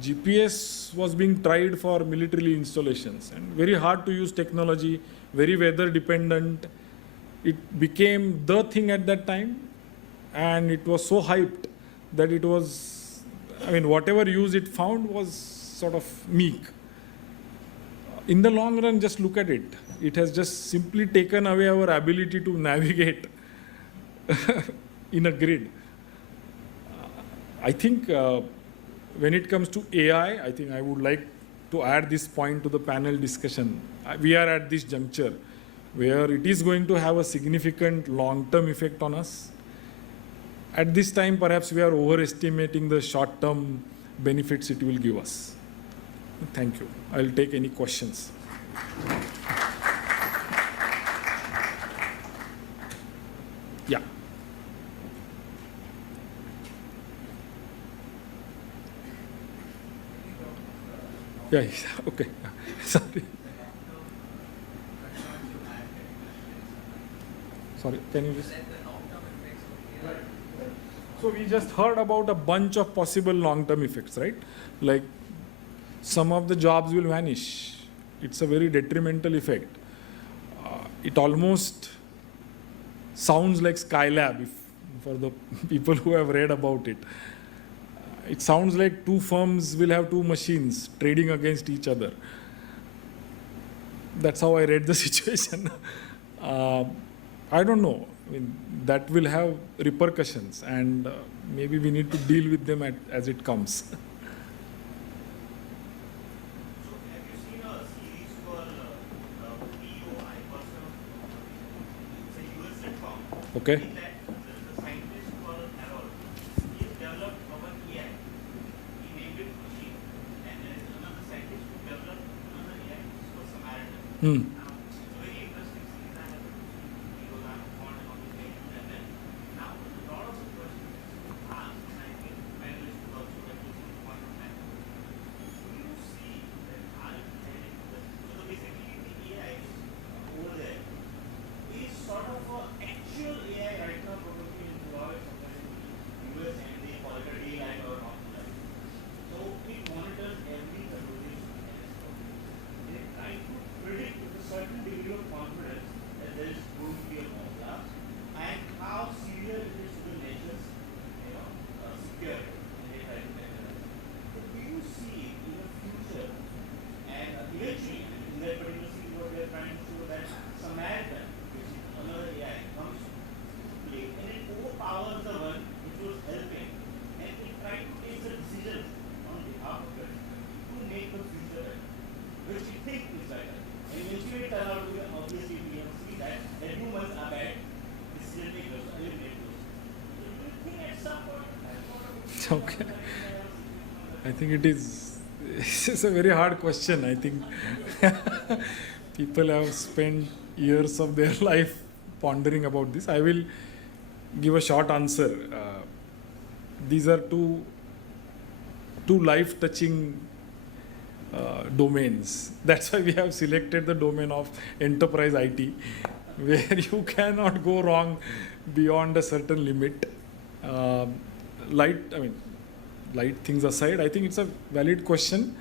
GPS was being tried for military installations, and very hard to use technology, very weather dependent. It became the thing at that time, and it was so hyped that it was, whatever use it found was sort of meek. In the long run, just look at it. It has just simply taken away our ability to navigate in a grid. I think when it comes to AI, I think I would like to add this point to the panel discussion. We are at this juncture where it is going to have a significant long-term effect on us. At this time, perhaps we are overestimating the short-term benefits it will give us. Thank you. I'll take any questions. Yeah. Yeah, okay. Sorry. Sorry, can you just... So we just heard about a bunch of possible long-term effects, right? Like some of the jobs will vanish. It's a very detrimental effect. It almost sounds like Skylab for the people who have read about it. It sounds like two firms will have two machines trading against each other. That's how I read the situation. I don't know. That will have repercussions, and maybe we need to deal with them as it comes. So have you seen a series called POI? It's a US sitcom. Okay. In that, there is a scientist called Harold. He has developed our AI. He named it Machine. And there is another scientist who developed another AI. It's called Samaritan. Now, it's a very interesting series. I have because I'm fond of this AI. And then now, a lot of the questions asked, and I think panelists will also like to see one of them. Do you see that I'm heading to this? So basically, the AI over there is sort of an actual AI right now, probably employed somewhere in the US, and they call it a daylight or not. So it monitors every conversation and it tries to predict with a certain degree of confidence that there is going to be a bomb blast and how severe it is to the nation's security. And they try to categorize. So do you see in the future, and eventually in that particular series what they are trying to show that Samaritan, which is another AI, comes to play and it overpowers the one which was helping, and it tries to take the decisions on behalf of it to make the future better, which it thinks is better. And eventually it turns out to be obviously we have seen that humans are bad decision makers, eliminate those. So do you think at some point Okay. I think it's a very hard question. I think people have spent years of their life pondering about this. I will give a short answer. These are two life-touching domains. That's why we have selected the domain of enterprise IT, where you cannot go wrong beyond a certain limit. Light things aside, I think it's a valid question.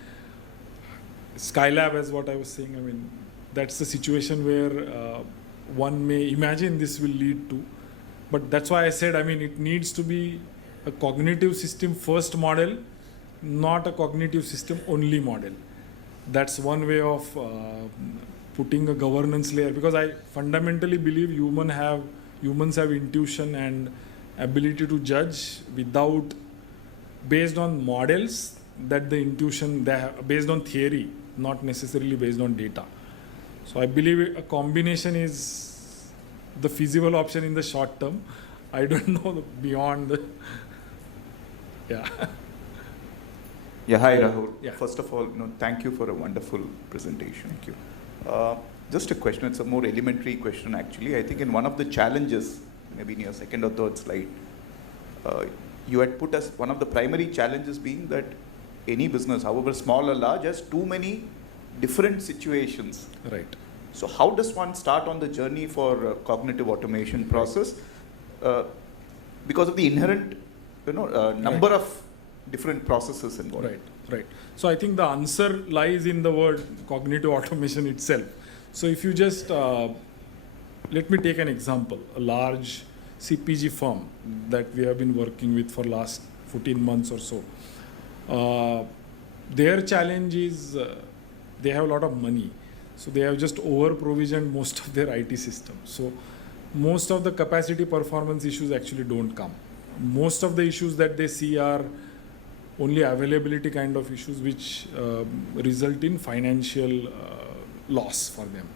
Skylab, as what I was saying, I mean, that's the situation where one may imagine this will lead to. But that's why I said, I mean, it needs to be a cognitive system first model, not a cognitive system only model. That's one way of putting a governance layer, because I fundamentally believe humans have intuition and ability to judge based on models, that the intuition they have, based on theory, not necessarily based on data. So I believe a combination is the feasible option in the short term. I don't know beyond the, yeah. Yeah, hi Rahul. Yeah. First of all, thank you for a wonderful presentation. Thank you. Just a question, it's a more elementary question actually. I think in one of the challenges, maybe in your second or third slide, you had put as one of the primary challenges being that any business, however small or large, has too many different situations. Right. So how does one start on the journey for cognitive automation process? Because of the inherent number of different processes involved. Right. So I think the answer lies in the word cognitive automation itself. So if you just, let me take an example, a large CPG firm that we have been working with for last 14 months or so. Their challenge is they have a lot of money. So they have just over-provisioned most of their IT systems. So most of the capacity performance issues actually don't come. Most of the issues that they see are only availability kind of issues, which result in financial loss for them.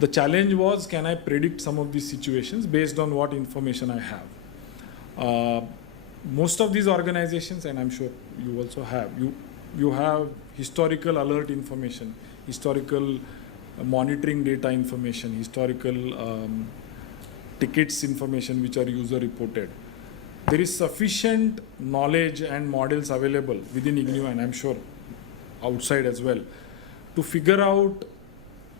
The challenge was, can I predict some of these situations based on what information I have? Most of these organizations, and I'm sure you also have, you have historical alert information, historical monitoring data information, historical tickets information which are user reported. There is sufficient knowledge and models available within IGNIU, and I'm sure outside as well, to figure out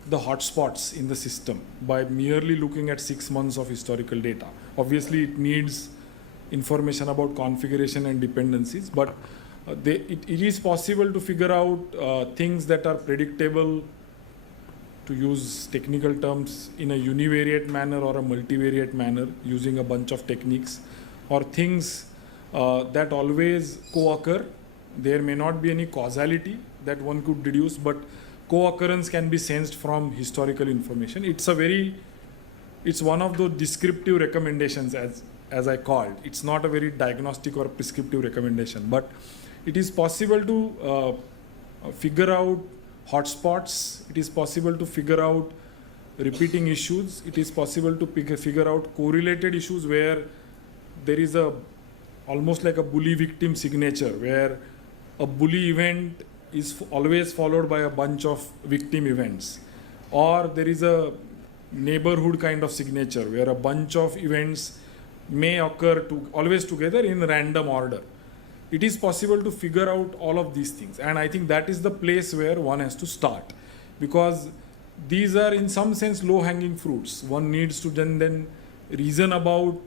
the hotspots in the system by merely looking at 6 months of historical data. Obviously, it needs information about configuration and dependencies, but it is possible to figure out things that are predictable, to use technical terms, in a univariate manner or a multivariate manner using a bunch of techniques, or things that always co-occur. There may not be any causality that one could deduce, but co-occurrence can be sensed from historical information. It's one of those descriptive recommendations, as I called. It's not a very diagnostic or prescriptive recommendation, but it is possible to figure out hotspots. It is possible to figure out repeating issues. It is possible to figure out correlated issues where there is almost like a bully victim signature, where a bully event is always followed by a bunch of victim events, or there is a neighborhood kind of signature where a bunch of events may occur always together in random order. It is possible to figure out all of these things, and I think that is the place where one has to start, because these are in some sense low-hanging fruits. One needs to then reason about,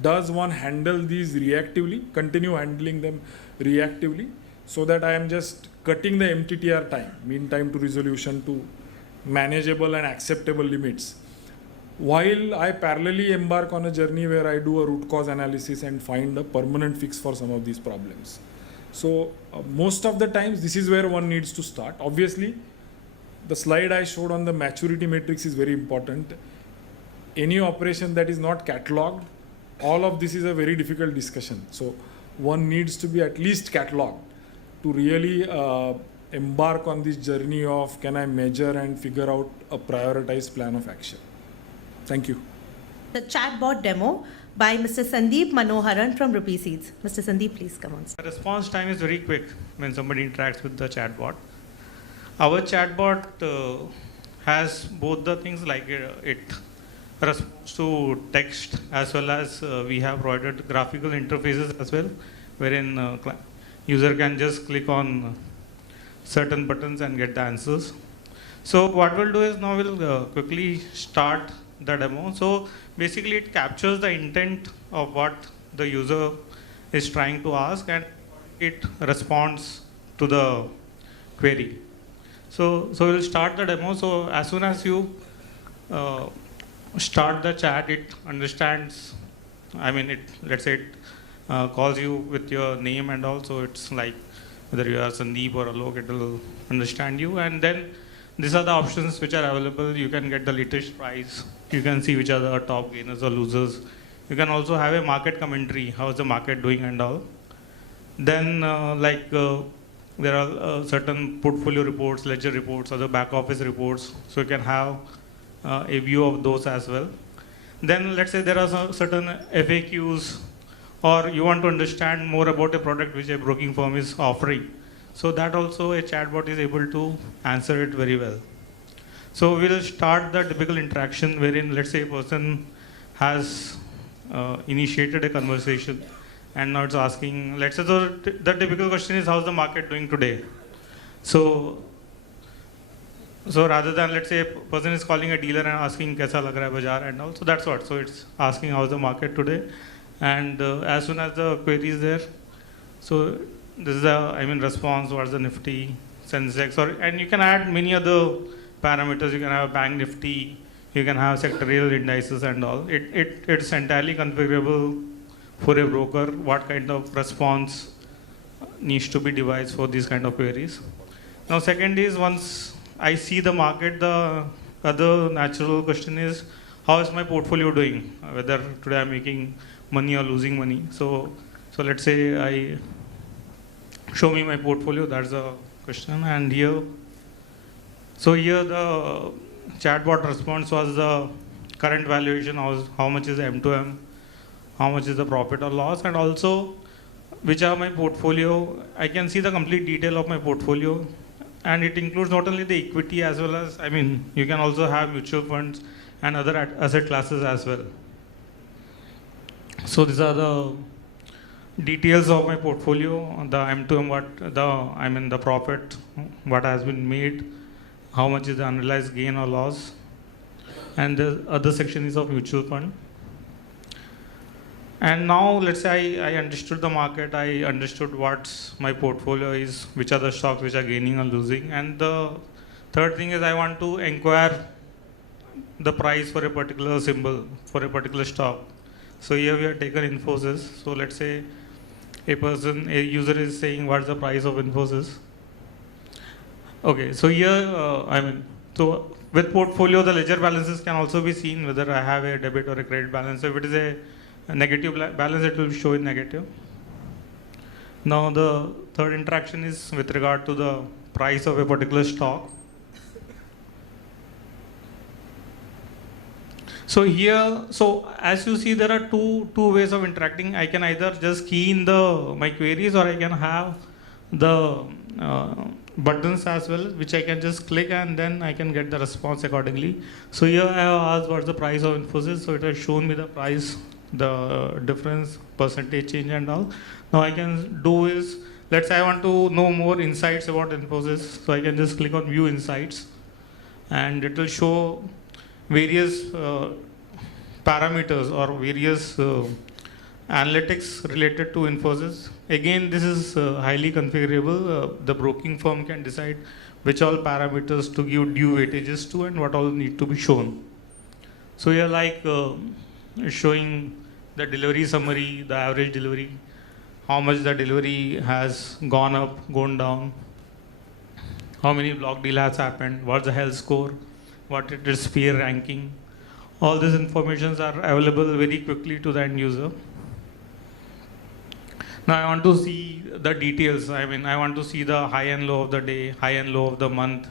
does one handle these reactively, continue handling them reactively, so that I am just cutting the MTTR time, mean time to resolution, to manageable and acceptable limits, while I parallelly embark on a journey where I do a root cause analysis and find a permanent fix for some of these problems. So most of the times this is where one needs to start. Obviously, the slide I showed on the maturity matrix is very important. Any operation that is not cataloged, all of this is a very difficult discussion. So one needs to be at least cataloged to really embark on this journey of, can I measure and figure out a prioritized plan of action. Thank you. The chatbot demo by Mr. Sandeep Manoharan from Rupee Seeds. Mr. Sandeep, please come on. The response time is very quick when somebody interacts with the chatbot. Our chatbot has both the things, like it response to text, as well as we have provided graphical interfaces as well, wherein user can just click on certain buttons and get the answers. So what we'll do is now we'll quickly start the demo. So basically it captures the intent of what the user is trying to ask, and it responds to the query. So we'll start the demo. So as soon as you start the chat, it understands, let's say it calls you with your name, and also it's like whether you are Sandeep or Alok, it will understand you. And then these are the options which are available. You can get the latest price. You can see which are the top gainers or losers. You can also have a market commentary, how is the market doing and all. Then there are certain portfolio reports, ledger reports, other back office reports. So you can have a view of those as well. Then let's say there are certain FAQs, or you want to understand more about a product which a broking firm is offering. So that also a chatbot is able to answer it very well. So we'll start the typical interaction wherein, let's say, a person has initiated a conversation, and now it's asking, let's say the typical question is, how's the market doing today? So rather than, let's say, a person is calling a dealer and asking, kaisa lag raha hai bazaar and all, so that's what. So it's asking, how's the market today? And as soon as the query is there, so this is the, response, what's the Nifty, Sensex, and you can add many other parameters. You can have Bank Nifty, you can have sectorial indices and all. It's entirely configurable for a broker, what kind of response needs to be devised for these kind of queries. Now second is, once I see the market, the other natural question is, how is my portfolio doing? Whether today I'm making money or losing money. So let's say I show me my portfolio, that's the question. And here the chatbot response was the current valuation, how much is M2M, how much is the profit or loss, and also which are my portfolio. I can see the complete detail of my portfolio, and it includes not only the equity as well as, you can also have mutual funds and other asset classes as well. So these are the details of my portfolio, the M2M, the profit, what has been made, how much is the unrealized gain or loss, and the other section is of mutual fund. And now let's say I understood the market, I understood what my portfolio is, which are the stocks which are gaining or losing. And the third thing is, I want to inquire the price for a particular symbol, for a particular stock. So here we have taken Infosys. So let's say a user is saying, what's the price of Infosys? Okay, so here, so with portfolio, the ledger balances can also be seen, whether I have a debit or a credit balance. So if it is a negative balance, it will show in negative. Now the third interaction is with regard to the price of a particular stock. So here, as you see, there are two ways of interacting. I can either just key in my queries, or I can have the buttons as well, which I can just click, and then I can get the response accordingly. So here I have asked what's the price of Infosys, so it has shown me the price, the difference, percentage change and all. Now I can do is, let's say I want to know more insights about Infosys, so I can just click on View Insights, and it will show various parameters or various analytics related to Infosys. Again, this is highly configurable. The broking firm can decide which all parameters to give due weightages to and what all need to be shown. So here, like showing the delivery summary, the average delivery, how much the delivery has gone up, gone down, how many block deal has happened, what's the health score, what it is peer ranking. All these informations are available very quickly to the end user. Now I want to see the details. I want to see the high and low of the day, high and low of the month.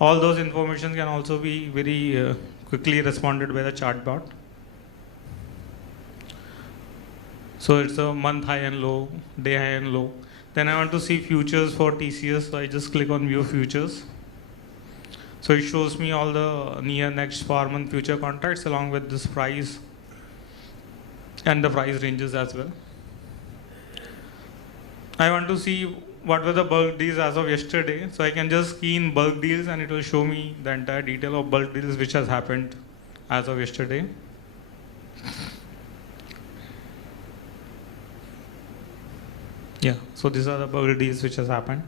All those information can also be very quickly responded by the chatbot. So it's a month high and low, day high and low. Then I want to see futures for TCS, so I just click on View Futures. So it shows me all the near, next, far month future contracts along with this price and the price ranges as well. I want to see what were the bulk deals as of yesterday. So I can just key in bulk deals and it will show me the entire detail of bulk deals which has happened as of yesterday. Yeah, so these are the bulk deals which has happened.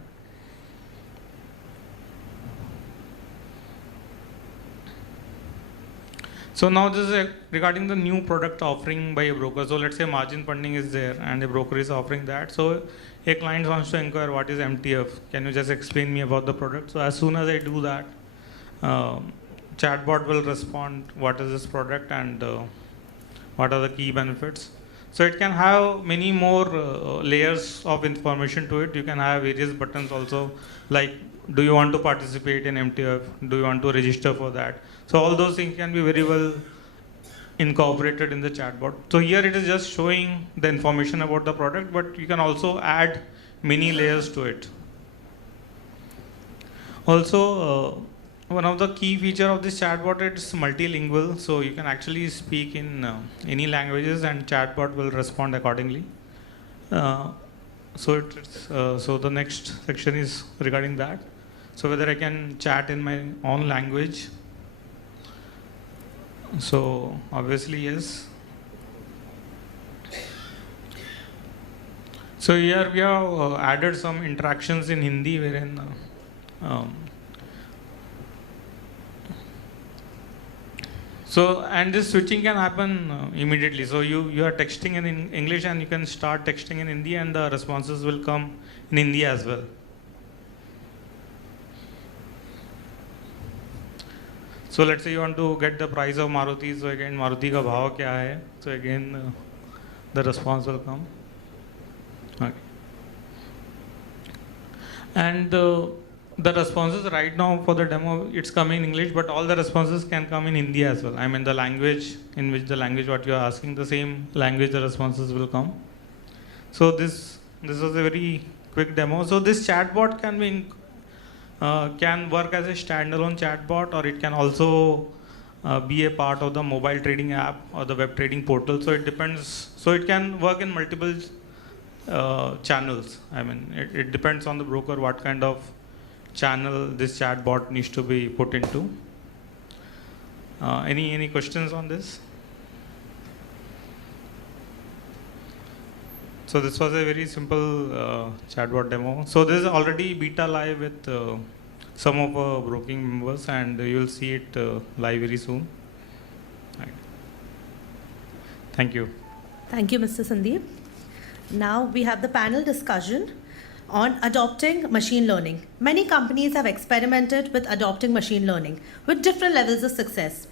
So now this is regarding the new product offering by a broker. So let's say margin funding is there and a broker is offering that. So a client wants to inquire what is MTF. Can you just explain me about the product? So as soon as I do that, Chatbot will respond what is this product and what are the key benefits. So it can have many more layers of information to it. You can have various buttons also, like do you want to participate in MTF? Do you want to register for that? So all those things can be very well incorporated in the chatbot. So here it is just showing the information about the product, but you can also add many layers to it. Also, one of the key feature of this chatbot is multilingual. So you can actually speak in any languages and chatbot will respond accordingly. So the next section is regarding that. So whether I can chat in my own language. So obviously yes. So here we have added some interactions in Hindi wherein so and this switching can happen immediately. So you are texting in English and you can start texting in Hindi and the responses will come in Hindi as well. So let's say you want to get the price of Maruti. So again, Maruti ka bhav kya hai? So again, the response will come. Okay. And the responses right now for the demo, it's coming in English, but all the responses can come in Hindi as well. I mean the language in which the language what you are asking, the same language the responses will come. So this was a very quick demo. So this chatbot can work as a standalone chatbot, or it can also be a part of the mobile trading app or the web trading portal. So it depends. So it can work in multiple channels. I mean, it depends on the broker what kind of channel this chatbot needs to be put into. Any questions on this? So this was a very simple chatbot demo. So this is already beta live with some of our broking members, and you will see it live very soon. Right. Thank you. Thank you, Mr. Sandeep. Now we have the panel discussion on adopting machine learning. Many companies have experimented with adopting machine learning with different levels of success.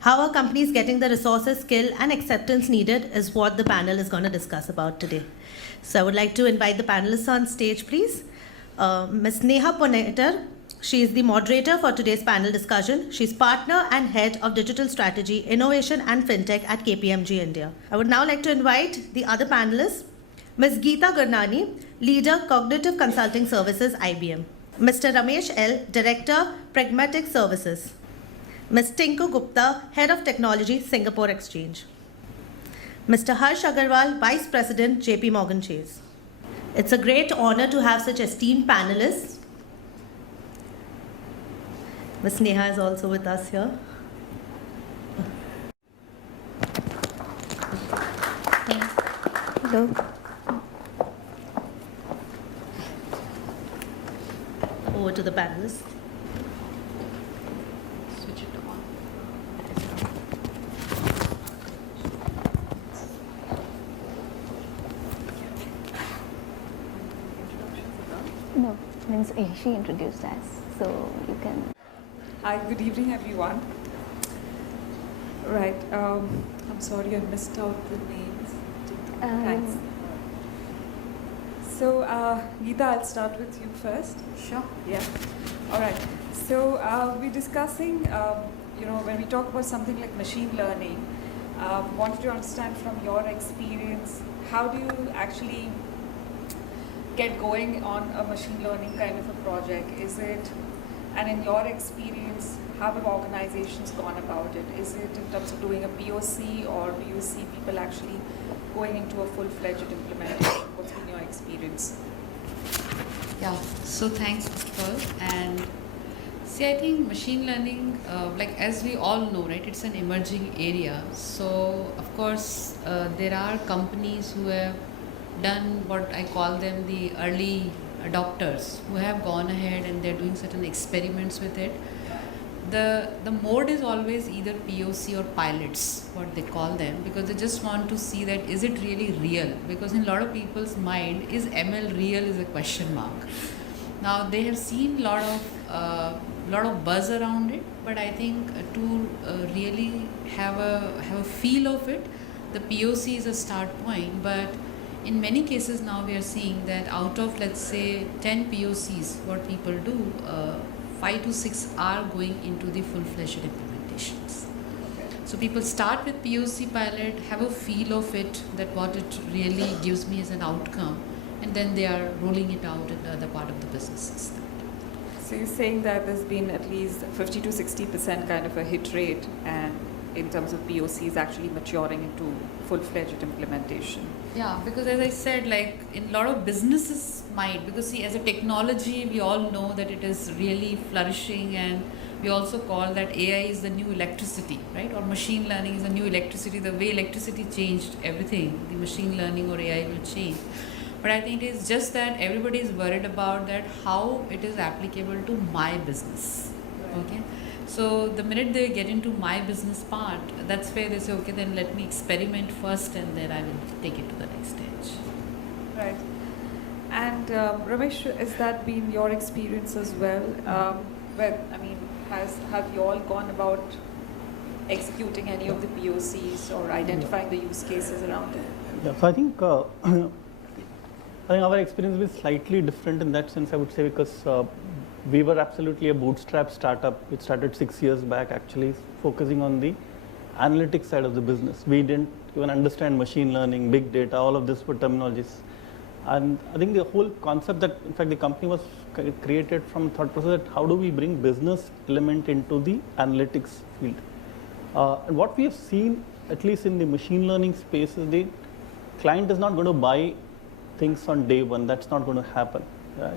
How are companies getting the resources, skill, and acceptance needed is what the panel is going to discuss about today. So I would like to invite the panelists on stage, please. Ms. Neha Punetar, she is the moderator for today's panel discussion. She's partner and head of digital strategy, innovation, and fintech at KPMG India. I would now like to invite the other panelists. Ms. Geeta Gurnani, leader, cognitive consulting services, IBM. Mr. Ramesh L, director, pragmatic services. Ms. Tinku Gupta, Head of Technology, Singapore Exchange. Mr. Harsh Agarwal, Vice President, JP Morgan Chase. It's a great honor to have such esteemed panelists. Ms. Neha is also with us here. Hello. Over to the panelists. No, means she introduced us, so you can. Hi, good evening, everyone. Right, I'm sorry I missed out the names. Thanks. So, Geeta, I'll start with you first. Sure. Yeah. All right. So, we're discussing, when we talk about something like machine learning, wanted to understand from your experience, how do you actually get going on a machine learning kind of a project? Is it And in your experience, how have organizations gone about it? Is it in terms of doing a POC, or do you see people actually going into a full-fledged implementation? What's been your experience? Yeah, so thanks, Paul. And see, I think machine learning, like as we all know, right, it's an emerging area. So, of course, there are companies who have done what I call them the early adopters, who have gone ahead and they're doing certain experiments with it. The mode is always either POC or pilots, what they call them, because they just want to see that is it really real? Because in a lot of people's mind, is ML real is a question mark. Now they have seen a lot of buzz around it, but I think to really have a feel of it, the POC is a start point. But in many cases now we are seeing that out of, let's say, 10 POCs, what people do, 5 to 6 are going into the full-fledged implementations. So people start with POC pilot, have a feel of it, that what it really gives me as an outcome, and then they are rolling it out in the other part of the businesses. So you're saying that there's been at least 50 to 60% kind of a hit rate, and in terms of POCs actually maturing into full-fledged implementation. Yeah, because as I said, like in a lot of businesses mind, because see, as a technology, we all know that it is really flourishing, and we also call that AI is the new electricity, right? Or machine learning is the new electricity. The way electricity changed everything, the machine learning or AI will change. But I think it is just that everybody is worried about that how it is applicable to my business. Okay. So the minute they get into my business part, that's where they say, okay, then let me experiment first, and then I will take it to the next stage. Right. And Ramesh, has that been your experience as well? Have you all gone about executing any of the POCs or identifying the use cases around it? Yeah, so I think our experience was slightly different in that sense, I would say, because we were absolutely a bootstrap startup. It started 6 years back, actually, focusing on the analytics side of the business. We didn't even understand machine learning, big data, all of this were terminologies. And I think the whole concept that, in fact, the company was created from thought process that how do we bring business element into the analytics field. And what we have seen, at least in the machine learning space, is the client is not going to buy things on day one. That's not going to happen.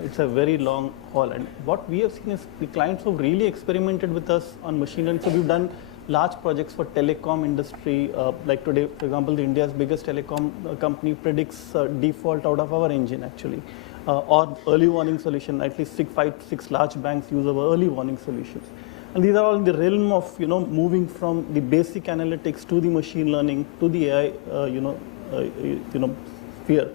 It's a very long haul. And what we have seen is the clients who really experimented with us on machine learning. So we've done large projects for telecom industry. Like today, for example, the India's biggest telecom company predicts default out of our engine, actually. Or early warning solution. At least 6 large banks use our early warning solutions. And these are all in the realm of moving from the basic analytics to the machine learning to the AI sphere.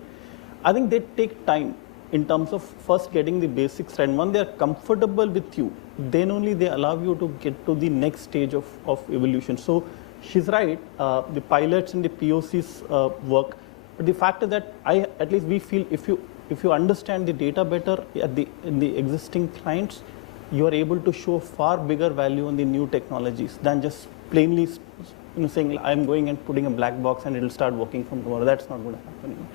I think they take time in terms of first getting the basics right. And when they are comfortable with you, then only they allow you to get to the next stage of evolution. So she's right, the pilots and the POCs work. But the fact is that at least we feel if you understand the data better in the existing clients, you are able to show far bigger value on the new technologies than just plainly saying I'm going and putting a black box and it'll start working from tomorrow. That's not going to happen.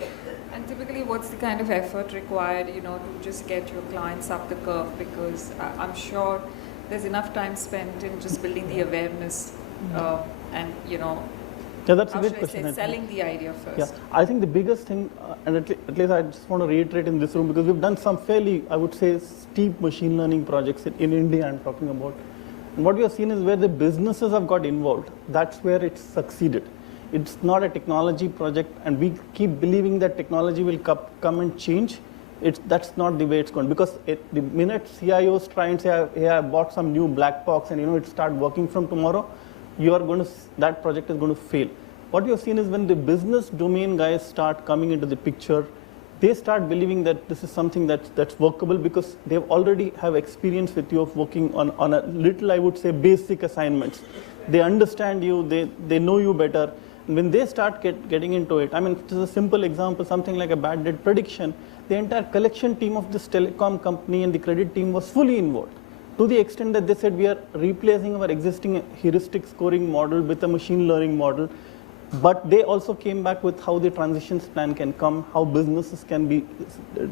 And typically, what's the kind of effort required, to just get your clients up the curve? Because I'm sure there's enough time spent in just building the awareness and, yeah, that's a good question. Selling the idea first. Yeah, I think the biggest thing, and at least I just want to reiterate in this room, because we've done some fairly, I would say, steep machine learning projects in India I'm talking about. And what we have seen is where the businesses have got involved, that's where it's succeeded. It's not a technology project, and we keep believing that technology will come and change. That's not the way it's going, because the minute CIOs try and say, hey, I bought some new black box and it start working from tomorrow, that project is going to fail. What we have seen is when the business domain guys start coming into the picture, they start believing that this is something that's workable, because they already have experience with you of working on a little, I would say, basic assignments. They understand you, they know you better. And when they start getting into it, just a simple example, something like a bad debt prediction, the entire collection team of this telecom company and the credit team was fully involved, to the extent that they said we are replacing our existing heuristic scoring model with a machine learning model. But they also came back with how the transitions plan can come, how businesses can be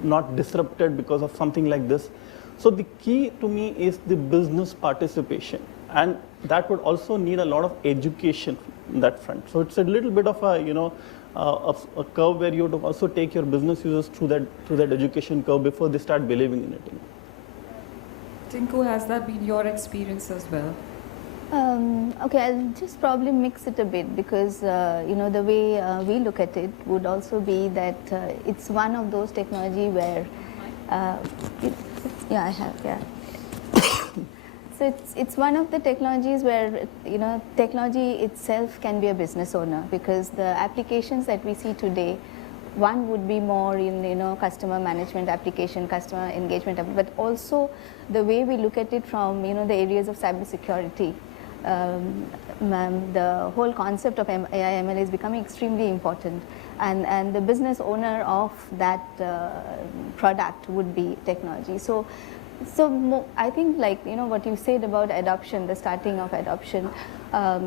not disrupted because of something like this. So the key to me is the business participation, and that would also need a lot of education in that front. So it's a little bit of a, a curve where you have to also take your business users through that education curve before they start believing in it. Tinku, has that been your experience as well? Okay, I'll just probably mix it a bit because the way we look at it would also be that it's one of those technology where I have, yeah. So it's one of the technologies where technology itself can be a business owner, because the applications that we see today, one would be more in customer management application, customer engagement, but also the way we look at it from the areas of cybersecurity. The whole concept of AI ML is becoming extremely important, and the business owner of that product would be technology. So I think, like what you said about adoption, the starting of adoption,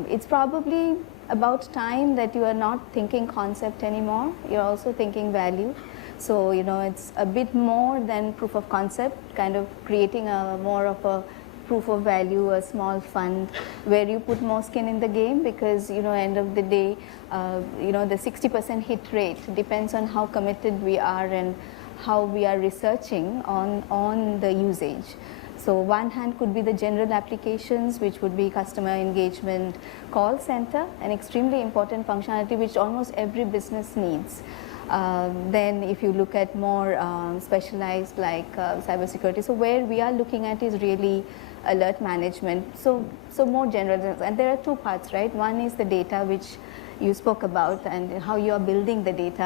it's probably about time that you are not thinking concept anymore, you're also thinking value. So it's a bit more than proof of concept, kind of creating a more of a proof of value, a small fund where you put more skin in the game, because end of the day, the 60% hit rate depends on how committed we are and how we are researching on the usage. So one hand could be the general applications, which would be customer engagement, call center, an extremely important functionality which almost every business needs. Then if you look at more specialized like cybersecurity, so where we are looking at is really alert management, so more general. And there are two parts, right? One is the data, which you spoke about, and how you are building the data,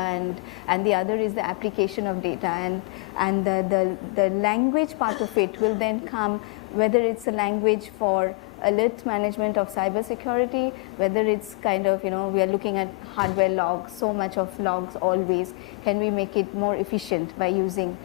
and the other is the application of data, and the language part of it will then come, whether it's a language for alert management of cybersecurity, whether it's kind of we are looking at hardware logs, so much of logs always, can we make it more efficient by using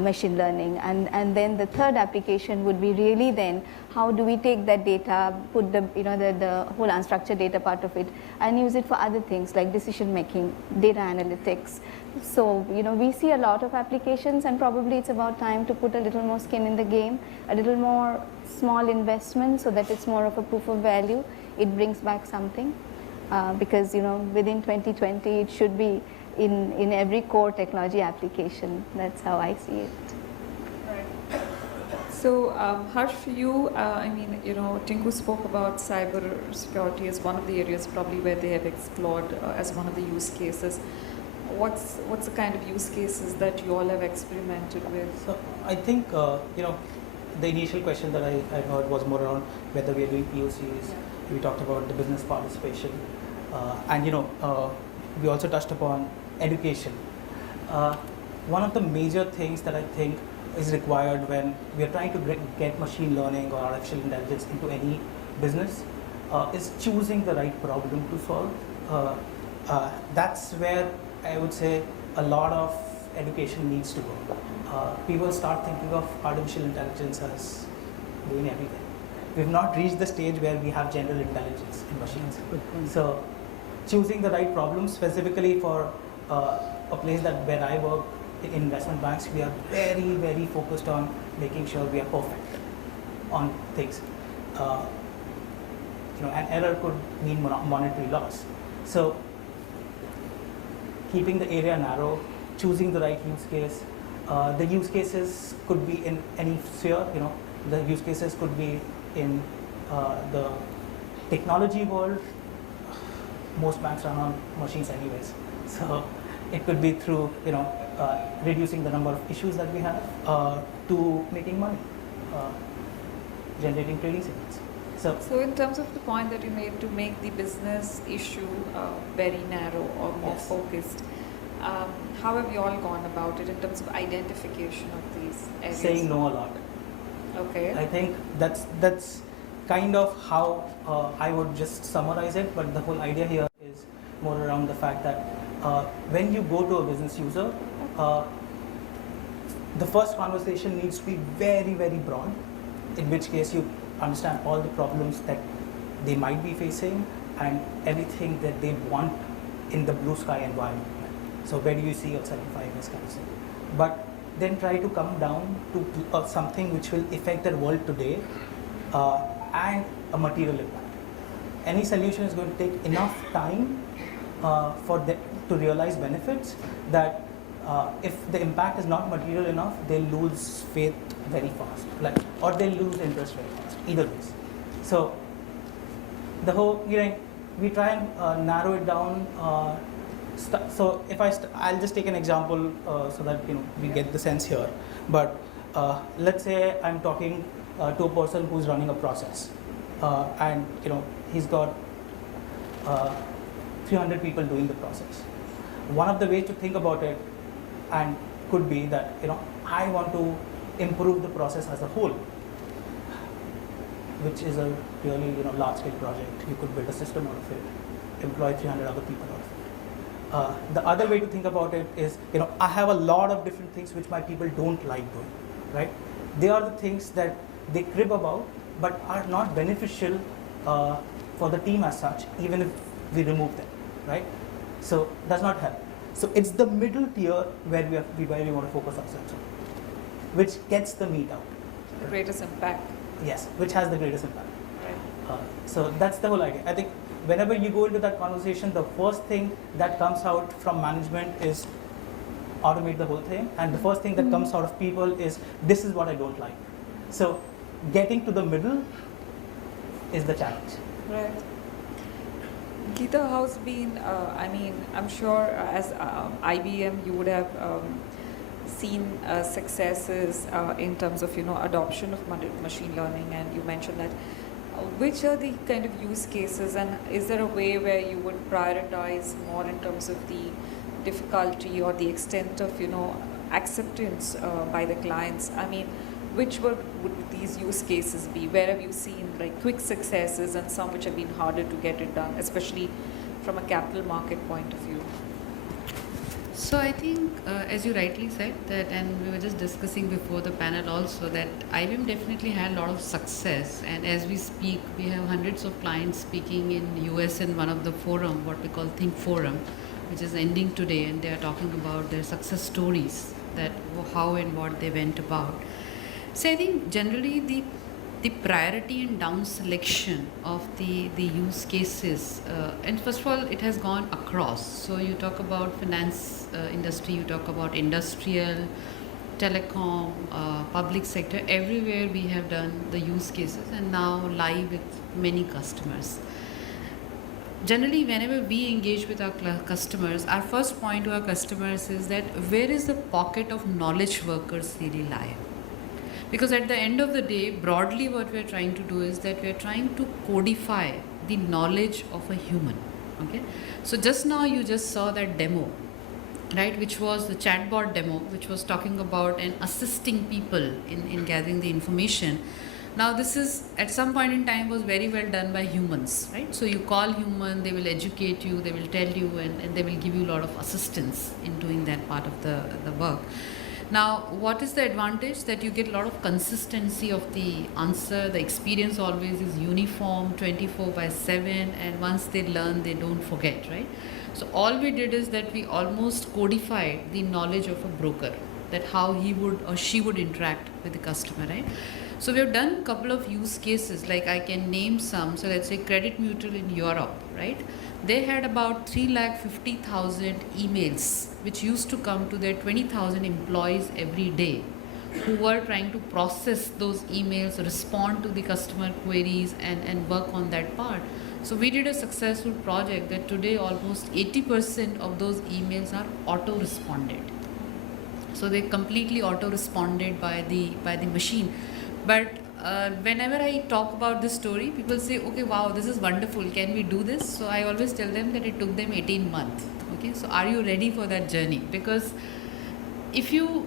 machine learning, and then the third application would be really then how do we take that data, put the the whole unstructured data part of it, and use it for other things like decision making, data analytics. So we see a lot of applications, and probably it's about time to put a little more skin in the game, a little more small investment, so that it's more of a proof of value. It brings back something, because within 2020 it should be in every core technology application. That's how I see it. Right. So Harsh, for you, I mean, Tinku spoke about cyber security as one of the areas probably where they have explored as one of the use cases. What's the kind of use cases that you all have experimented with? So I think the initial question that I heard was more around whether we are doing POCs. Yeah. We talked about the business participation, and we also touched upon education. One of the major things that I think is required when we are trying to get machine learning or artificial intelligence into any business is choosing the right problem to solve. That's where I would say a lot of education needs to go. People start thinking of artificial intelligence as doing everything. We've not reached the stage where we have general intelligence in machines. So choosing the right problem, specifically for a place where I work in investment banks, we are very, very focused on making sure we are perfect on things. An error could mean monetary loss. So keeping the area narrow, choosing the right use case. The use cases could be in any sphere. The use cases could be in the technology world. Most banks run on machines anyways, so it could be through reducing the number of issues that we have to making money, generating trading signals. So in terms of the point that you made, to make the business issue very narrow or more focused, how have you all gone about it in terms of identification of these areas? Saying no a lot. Okay. I think that's kind of how I would just summarize it, but the whole idea here is more around the fact that when you go to a business user, the first conversation needs to be very, very broad, in which case you understand all the problems that they might be facing and everything that they want in the blue sky environment. So where do you see yourself in 5 years kind of thing. But then try to come down to something which will affect the world today and a material impact. Any solution is going to take enough time for them to realize benefits that if the impact is not material enough, they'll lose faith very fast, or they'll lose interest very fast, either ways. So the whole, we try and narrow it down. So if I'll just take an example so that we get the sense here. But let's say I'm talking to a person who's running a process, and he's got 300 people doing the process. One of the ways to think about it and could be that I want to improve the process as a whole, which is a really large-scale project. You could build a system out of it, employ 300 other people out of it. The other way to think about it is, I have a lot of different things which my people don't like doing, right? They are the things that they crib about, but are not beneficial for the team as such, even if we remove them, right? So does not help. So it's the middle tier where we want to focus ourselves on, which gets the meat out. The greatest impact. Yes, which has the greatest impact. Right. So that's the whole idea. I think whenever you go into that conversation, the first thing that comes out from management is automate the whole thing, and the first thing that comes out of people is this is what I don't like. So getting to the middle is the challenge. Right. Geeta, how's been, I'm sure as IBM you would have seen successes in terms of, adoption of machine learning, and you mentioned that. Which are the kind of use cases, and is there a way where you would prioritize more in terms of the difficulty or the extent of, acceptance by the clients? Which would these use cases be? Where have you seen quick successes and some which have been harder to get it done, especially from a capital market point of view? So I think, as you rightly said, that, and we were just discussing before the panel also, that IBM definitely had a lot of success, and as we speak, we have hundreds of clients speaking in US in one of the forum, what we call Think Forum, which is ending today, and they are talking about their success stories, that how and what they went about. So I think generally the priority and down selection of the use cases, and first of all, it has gone across. So you talk about finance industry, you talk about industrial, telecom, public sector, everywhere we have done the use cases and now live with many customers. Generally, whenever we engage with our customers, our first point to our customers is that where is the pocket of knowledge workers really lie? Because at the end of the day, broadly what we're trying to do is that we're trying to codify the knowledge of a human, okay? So just now you just saw that demo, right, which was the chatbot demo, which was talking about and assisting people in gathering the information. Now this is, at some point in time, was very well done by humans, right? So you call human, they will educate you, they will tell you, and they will give you a lot of assistance in doing that part of the work. Now, what is the advantage? That you get a lot of consistency of the answer. The experience always is uniform, 24/7, and once they learn, they don't forget, right? So all we did is that we almost codified the knowledge of a broker, that how he would or she would interact with the customer, right? So we have done a couple of use cases, like I can name some. So let's say Credit Mutual in Europe, right? They had about 350,000 emails which used to come to their 20,000 employees every day, who were trying to process those emails, respond to the customer queries, and work on that part. So we did a successful project that today almost 80% of those emails are auto-responded. So they completely auto-responded by the machine. But whenever I talk about this story, people say, okay, wow, this is wonderful, can we do this? So I always tell them that it took them 18 months. Okay, so are you ready for that journey? Because if you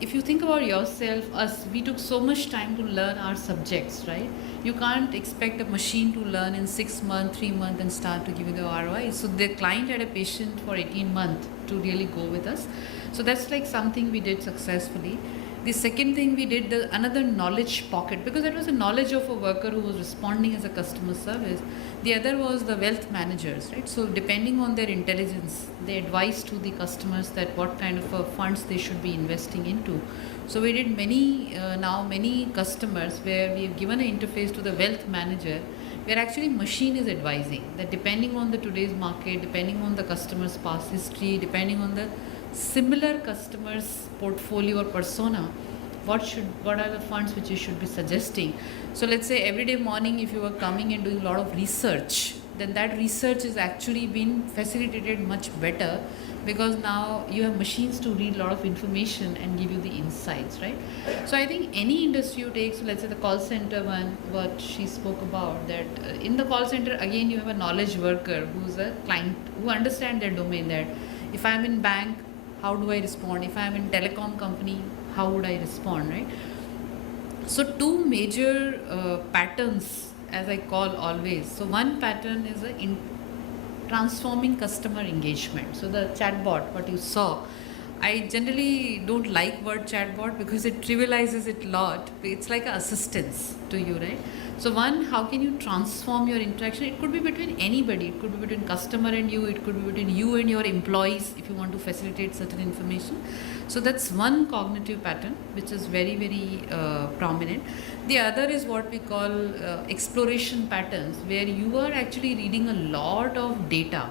think about yourself, we took so much time to learn our subjects, right? You can't expect a machine to learn in 6 months, 3 months and start to give you the ROI. So the client had a patient for 18 months to really go with us. So that's like something we did successfully. The second thing we did, another knowledge pocket, because that was a knowledge of a worker who was responding as a customer service. The other was the wealth managers, right? So depending on their intelligence, they advise to the customers that what kind of funds they should be investing into. So we did many customers where we have given an interface to the wealth manager, where actually machine is advising that depending on the today's market, depending on the customer's past history, depending on the similar customers' portfolio or persona, what are the funds which you should be suggesting. So let's say every day morning if you were coming and doing a lot of research, then that research is actually been facilitated much better, because now you have machines to read a lot of information and give you the insights, right? So I think any industry you take, so let's say the call center one, what she spoke about, that in the call center, again, you have a knowledge worker who's a client, who understands their domain, that if I'm in bank, how do I respond? If I'm in telecom company, how would I respond, right? So two major patterns, as I call always. So one pattern is transforming customer engagement. So the chatbot, what you saw, I generally don't like word chatbot because it trivializes it a lot. It's like an assistance to you, right? So one, how can you transform your interaction? It could be between anybody. It could be between customer and you. It could be between you and your employees if you want to facilitate certain information. So that's one cognitive pattern which is very, very prominent. The other is what we call exploration patterns, where you are actually reading a lot of data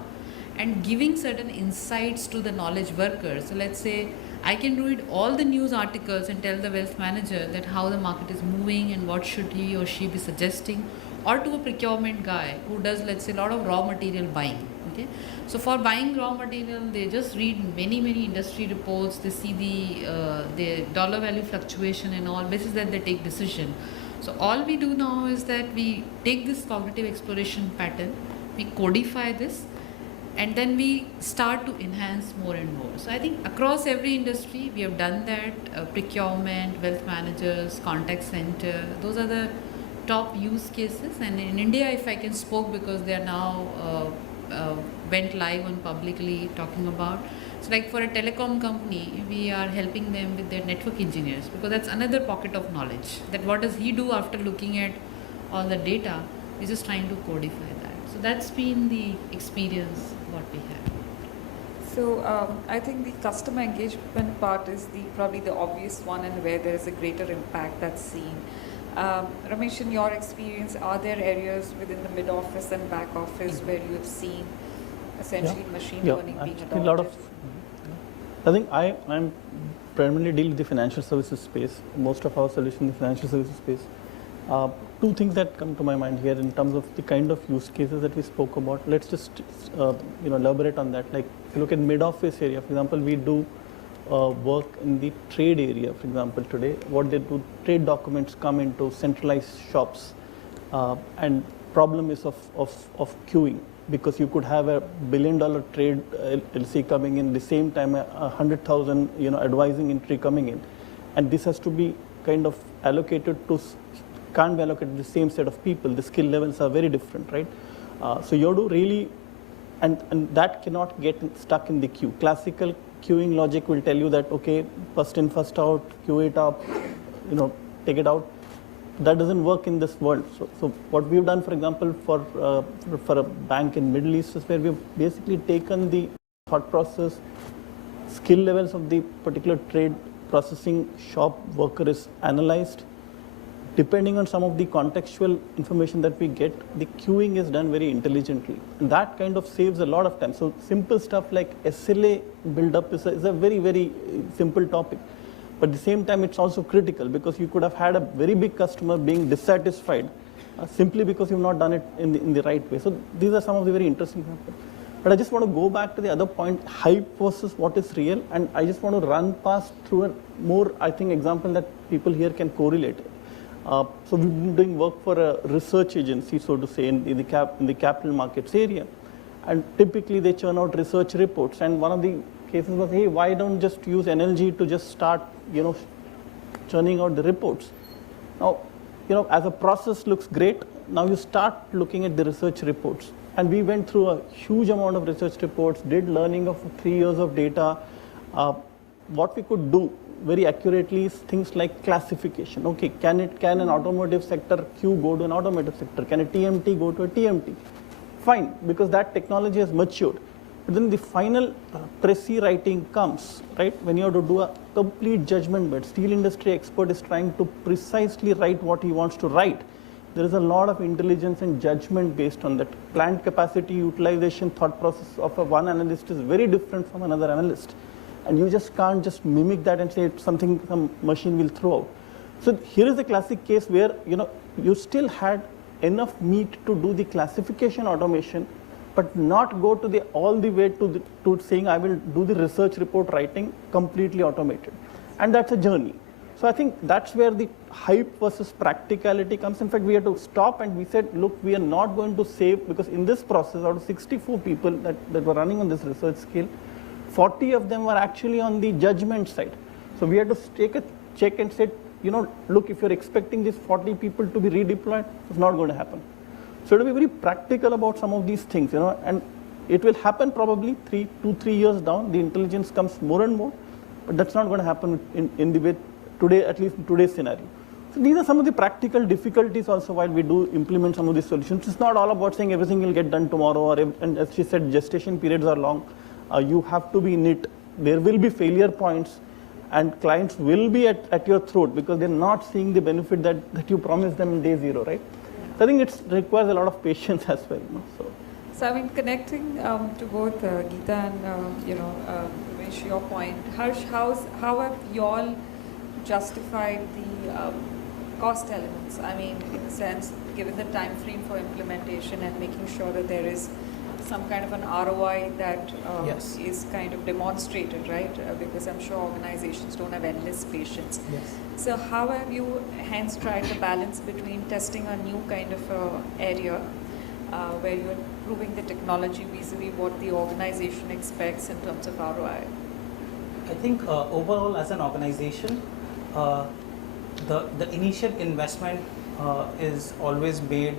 and giving certain insights to the knowledge worker. So let's say I can read all the news articles and tell the wealth manager that how the market is moving and what should he or she be suggesting, or to a procurement guy who does, let's say, a lot of raw material buying. Okay, so for buying raw material, they just read many industry reports. They see the dollar value fluctuation and all. Basis that they take decision. So all we do now is that we take this cognitive exploration pattern, we codify this, and then we start to enhance more and more. So I think across every industry, we have done that. Procurement, wealth managers, contact center, those are the top use cases. And in India, if I can spoke, because they are now went live on publicly talking about. So like for a telecom company, we are helping them with their network engineers, because that's another pocket of knowledge. That what does he do after looking at all the data? We're just trying to codify that. So that's been the experience what we have. So I think the customer engagement part is probably the obvious one, and where there is a greater impact that's seen. Ramesh, in your experience, are there areas within the mid office and back office where you have seen essentially machine learning being adopted? A lot of, I think I'm primarily dealing with the financial services space. Most of our solutions in the financial services space. Two things that come to my mind here in terms of the kind of use cases that we spoke about. Let's just elaborate on that. Like if you look at mid-office area, for example, we do work in the trade area. For example, today, what they do, trade documents come into centralized shops, and problem is of queuing, because you could have a $1 billion trade LC coming in the same time, 100,000 advising entry coming in, and this has to be kind of allocated to. Can't be allocated to the same set of people. The skill levels are very different, right? So you have to really, and that cannot get stuck in the queue. Classical queuing logic will tell you that, okay, first in, first out, queue it up, take it out. That doesn't work in this world. So what we've done, for example, for a bank in Middle East is where we've basically taken the thought process, skill levels of the particular trade processing shop worker is analyzed. Depending on some of the contextual information that we get, the queuing is done very intelligently. And that kind of saves a lot of time. So simple stuff like SLA build-up is a very, very simple topic. But at the same time, it's also critical, because you could have had a very big customer being dissatisfied simply because you've not done it in the right way. So these are some of the very interesting examples. But I just want to go back to the other point, hype versus what is real. And I just want to run past through a more, I think, example that people here can correlate. So we've been doing work for a research agency, so to say, in the capital markets area. And typically they churn out research reports. And one of the cases was, hey, why don't just use NLG to just start, churning out the reports? Now, as a process looks great, now you start looking at the research reports. And we went through a huge amount of research reports, did learning of 3 years of data, what we could do very accurately is things like classification. Okay, can an automotive sector queue go to an automotive sector? Can a TMT go to a TMT? Fine, because that technology has matured. But then the final précis writing comes, right? When you have to do a complete judgment, but steel industry expert is trying to precisely write what he wants to write. There is a lot of intelligence and judgment based on that. Plant capacity utilization thought process of one analyst is very different from another analyst. And you just can't just mimic that and say it's something some machine will throw out. So here is a classic case where you still had enough meat to do the classification automation, but not go to all the way to saying I will do the research report writing completely automated. And that's a journey. So I think that's where the hype versus practicality comes. In fact, we had to stop and we said, look, we are not going to save, because in this process, out of 64 people that were running on this research scale, 40 of them were actually on the judgment side. So we had to take a check and say, look, if you're expecting these 40 people to be redeployed, it's not going to happen. So to be very practical about some of these things, and it will happen probably 2-3 years down. The intelligence comes more and more, but that's not going to happen in the way today, at least in today's scenario. So these are some of the practical difficulties also while we do implement some of these solutions. It's not all about saying everything will get done tomorrow, and as she said, gestation periods are long. You have to be in it. There will be failure points, and clients will be at your throat because they're not seeing the benefit that you promised them in day zero, right? So I think it requires a lot of patience as well. So I mean, connecting to both Geeta and Ramesh, your point, how have you all justified the cost elements? I mean, in the sense, given the time frame for implementation and making sure that there is some kind of an ROI that yes. is kind of demonstrated, right? Because I'm sure organizations don't have endless patience. Yes. So how have you hence tried the balance between testing a new kind of area where you're proving the technology vis-a-vis what the organization expects in terms of ROI? I think overall as an organization, the initial investment is always made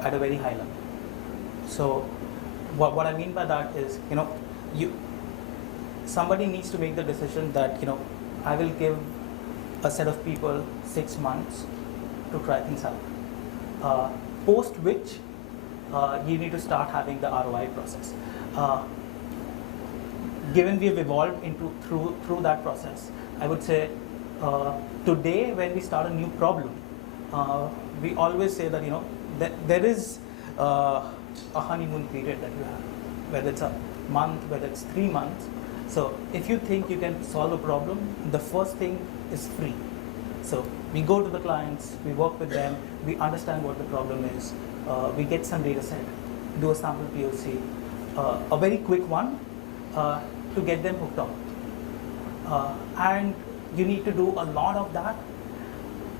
at a very high level. So what I mean by that is, somebody needs to make the decision that, I will give a set of people 6 months to try things out. Post which, you need to start having the ROI process. Given we have evolved through that process, I would say today when we start a new problem, we always say that there is a honeymoon period that you have, whether it's a month, whether it's 3 months. So if you think you can solve a problem, the first thing is free. So we go to the clients, we work with them, we understand what the problem is, we get some data set, do a sample POC, a very quick one to get them hooked on. And you need to do a lot of that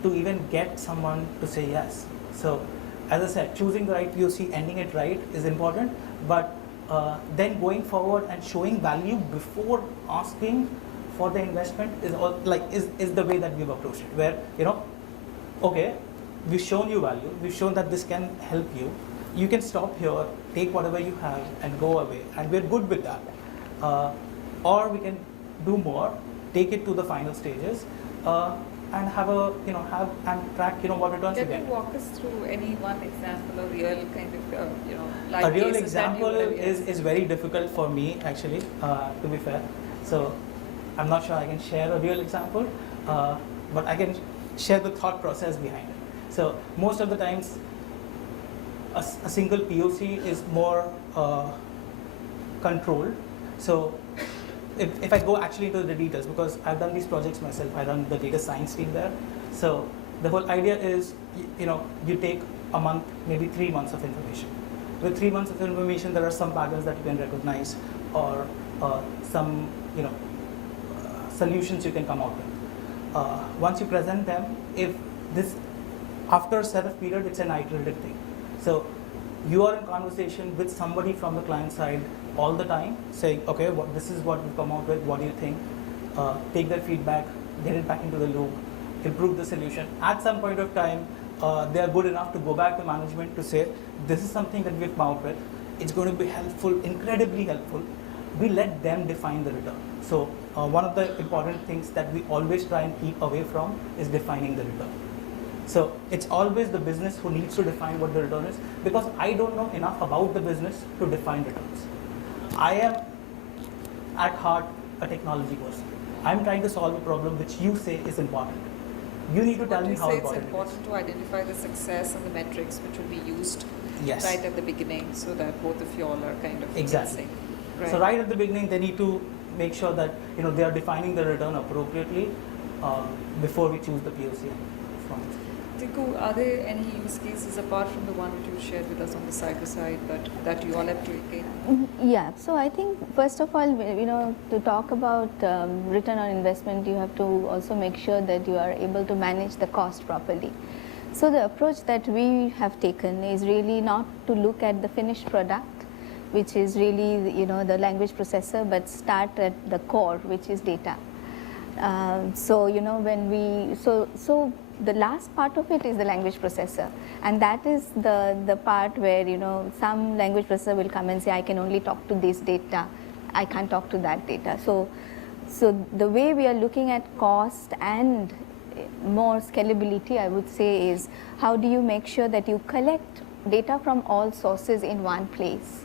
to even get someone to say yes. So as I said, choosing the right POC, ending it right is important, but then going forward and showing value before asking for the investment is the way that we've approached it, where, okay, we've shown you value, we've shown that this can help you, you can stop here, take whatever you have and go away, and we're good with that. Or we can do more, take it to the final stages, and have and track what returns you get. Can you walk us through any one example or real kind of live a real cases example that you is very difficult for me actually, to be fair. So I'm not sure I can share a real example, but I can share the thought process behind it. So most of the times, a single POC is more controlled. So if I go actually into the details, because I've done these projects myself, I've done the data science team there. So the whole idea is, you take a month, maybe 3 months of information. With 3 months of information, there are some patterns that you can recognize, or some, solutions you can come out with. Once you present them, if this, after a set of period, it's an iterative thing. So you are in conversation with somebody from the client side all the time, saying, okay, this is what we've come out with, what do you think? Take their feedback, get it back into the loop, improve the solution. At some point of time, they are good enough to go back to management to say, this is something that we've come out with. It's going to be helpful, incredibly helpful. we let them define the return. So one of the important things that we always try and keep away from is defining the return. So it's always the business who needs to define what the return is, because I don't know enough about the business to define returns. I am at heart a technology person. I'm trying to solve a problem which you say is important. You need to tell me how important it is. It's important to identify the success and the metrics which will be used Yes. right at the beginning, so that both of you all are kind of Exactly. in sync. So right at the beginning, they need to make sure that they are defining the return appropriately before we choose the POC. Diku, are there any use cases apart from the one that you shared with us on the cyber side that you all have to again? Yeah, so I think first of all, to talk about return on investment, you have to also make sure that you are able to manage the cost properly. So the approach that we have taken is really not to look at the finished product, which is really the language processor, but start at the core, which is data. So the last part of it is the language processor, and that is the part where some language processor will come and say, I can only talk to this data, I can't talk to that data. So the way we are looking at cost and more scalability, I would say, is how do you make sure that you collect data from all sources in one place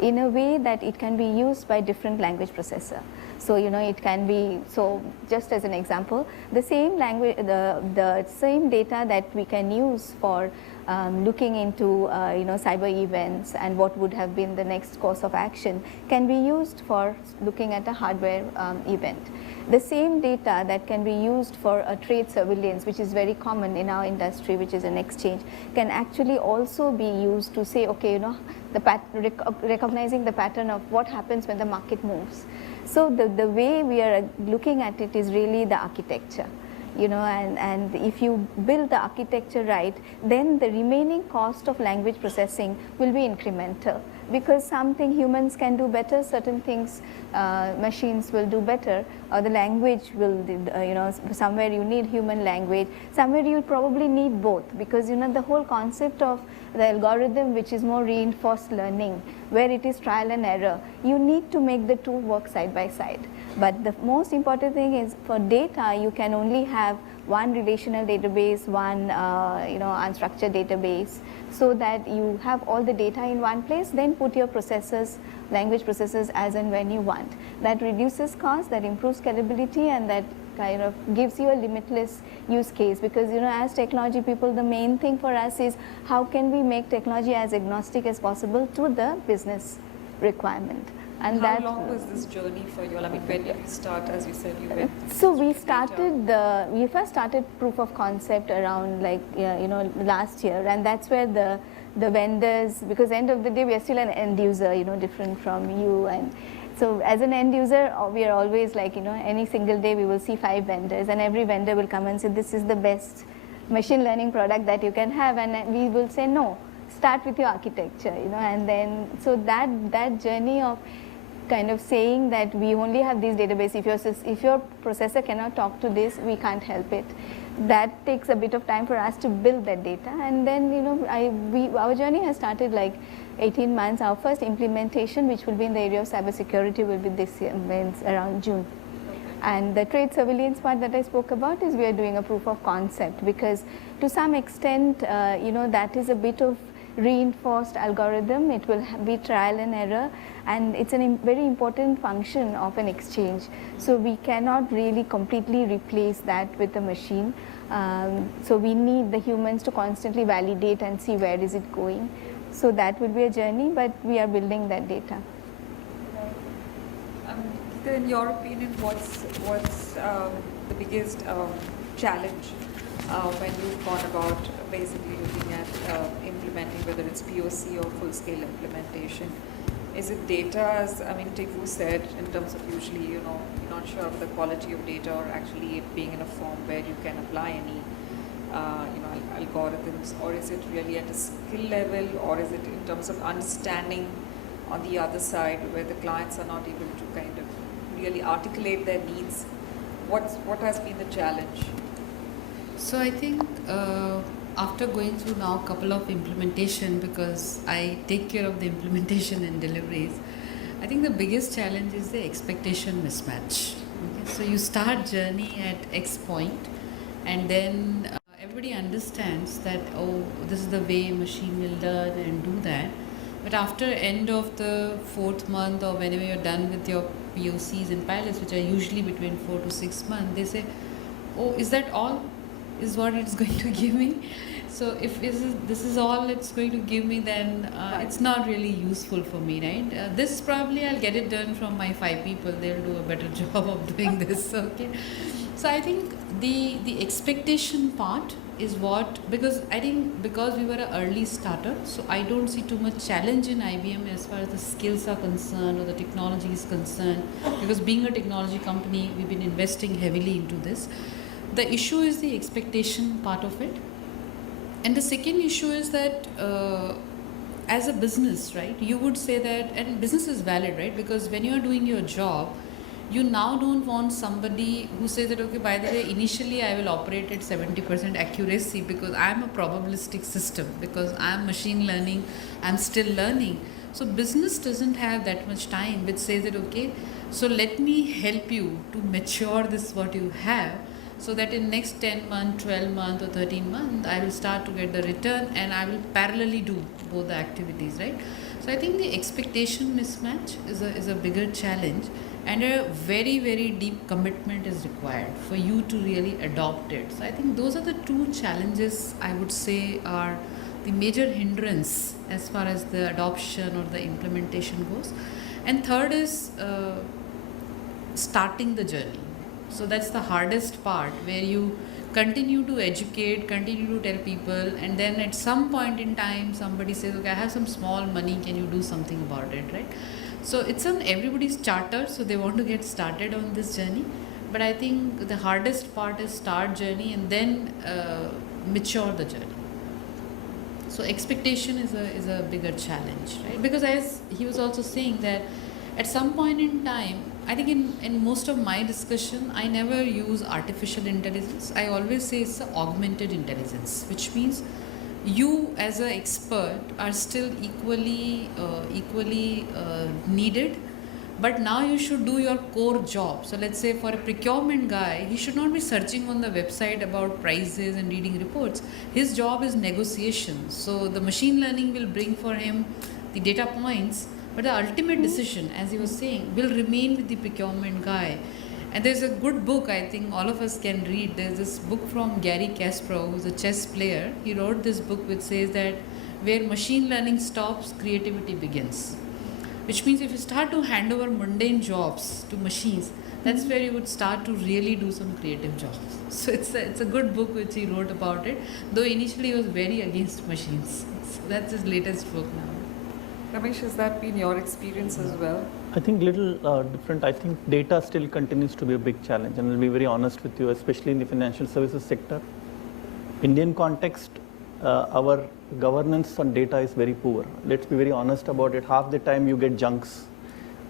in a way that it can be used by different language processor. So it can be, so just as an example, the same language, the same data that we can use for looking into cyber events and what would have been the next course of action can be used for looking at a hardware event. The same data that can be used for a trade surveillance, which is very common in our industry, which is an exchange, can actually also be used to say, okay, recognizing the pattern of what happens when the market moves. So the way we are looking at it is really the architecture. And if you build the architecture right, then the remaining cost of language processing will be incremental, because something humans can do better, certain things machines will do better, or the language will, somewhere you need human language, somewhere you probably need both, because the whole concept of the algorithm, which is more reinforced learning, where it is trial and error, you need to make the two work side by side. But the most important thing is, for data, you can only have one relational database, one unstructured database, so that you have all the data in one place, then put your processors, language processors, as and when you want. That reduces cost, that improves scalability, and that kind of gives you a limitless use case, because as technology people, the main thing for us is how can we make technology as agnostic as possible to the business requirement. And how long was this journey for you? I mean, when did you start? As you said, you went. So we first started proof of concept around last year, and that's where the vendors, because end of the day we are still an end user, different from you, and so as an end user we are always any single day we will see 5 vendors, and every vendor will come and say this is the best machine learning product that you can have, and we will say no, start with your architecture, and then so that journey of kind of saying that we only have these databases, if your processor cannot talk to this, we can't help it. That takes a bit of time for us to build that data, and then our journey has started 18 months. Our first implementation, which will be in the area of cybersecurity, will be this year, around June. And the trade surveillance part that I spoke about is we are doing a proof of concept, because to some extent, that is a bit of reinforced algorithm. It will be trial and error, and it's a very important function of an exchange. So we cannot really completely replace that with a machine. So we need the humans to constantly validate and see where is it going. So that will be a journey, but we are building that data. In your opinion, what's the biggest challenge when you've gone about basically looking at implementing, whether it's POC or full-scale implementation? Is it data, as Tiku said, in terms of usually, you're not sure of the quality of data, or actually it being in a form where you can apply any, algorithms, or is it really at a skill level, or is it in terms of understanding on the other side where the clients are not able to kind of really articulate their needs? What has been the challenge? So I think after going through now a couple of implementation, because I take care of the implementation and deliveries, I think the biggest challenge is the expectation mismatch. Okay? So you start journey at X point, and then everybody understands that, oh, this is the way machine will learn and do that. But after end of the 4th month, or whenever you're done with your POCs and pilots, which are usually between 4 to 6 months, they say, oh, is that all? Is what it's going to give me? So if this is all it's going to give me, then it's not really useful for me, right? This probably I'll get it done from my 5 people. They'll do a better job of doing this, okay? So I think the expectation part is what, because I think because we were an early starter, so I don't see too much challenge in IBM as far as the skills are concerned or the technology is concerned, because being a technology company, we've been investing heavily into this. The issue is the expectation part of it. And the second issue is that as a business, right, you would say that, and business is valid, right, because when you're doing your job, you now don't want somebody who says that, okay, by the way, initially I will operate at 70% accuracy because I'm a probabilistic system, because I'm machine learning, I'm still learning. So business doesn't have that much time, which says that, okay, so let me help you to mature this what you have, so that in next 10 months, 12 months or 13 months, I will start to get the return and I will parallelly do both the activities, right? So I think the expectation mismatch is a bigger challenge, and a very, very deep commitment is required for you to really adopt it. So I think those are the 2 challenges I would say are the major hindrance as far as the adoption or the implementation goes. And third is starting the journey. So that's the hardest part, where you continue to educate, continue to tell people, and then at some point in time somebody says, okay, I have some small money, can you do something about it, right? So it's on everybody's charter, so they want to get started on this journey. But I think the hardest part is start journey and then mature the journey. So expectation is a bigger challenge, right? Because as he was also saying that at some point in time, I think in most of my discussion, I never use artificial intelligence. I always say it's an augmented intelligence, which means you as an expert are still equally needed, but now you should do your core job. So let's say for a procurement guy, he should not be searching on the website about prices and reading reports. His job is negotiation. So the machine learning will bring for him the data points, but the ultimate decision, as he was saying, will remain with the procurement guy. And there's a good book I think all of us can read. There's this book from Gary Kasparov, who's a chess player. He wrote this book which says that where machine learning stops, creativity begins. Which means if you start to hand over mundane jobs to machines, that's where you would start to really do some creative jobs. So it's a good book which he wrote about it, though initially he was very against machines. So that's his latest book now. Ramesh, has that been your experience as well? I think little different. I think data still continues to be a big challenge, and I'll be very honest with you, especially in the financial services sector. Indian context, our governance on data is very poor. Let's be very honest about it. Half the time you get junks,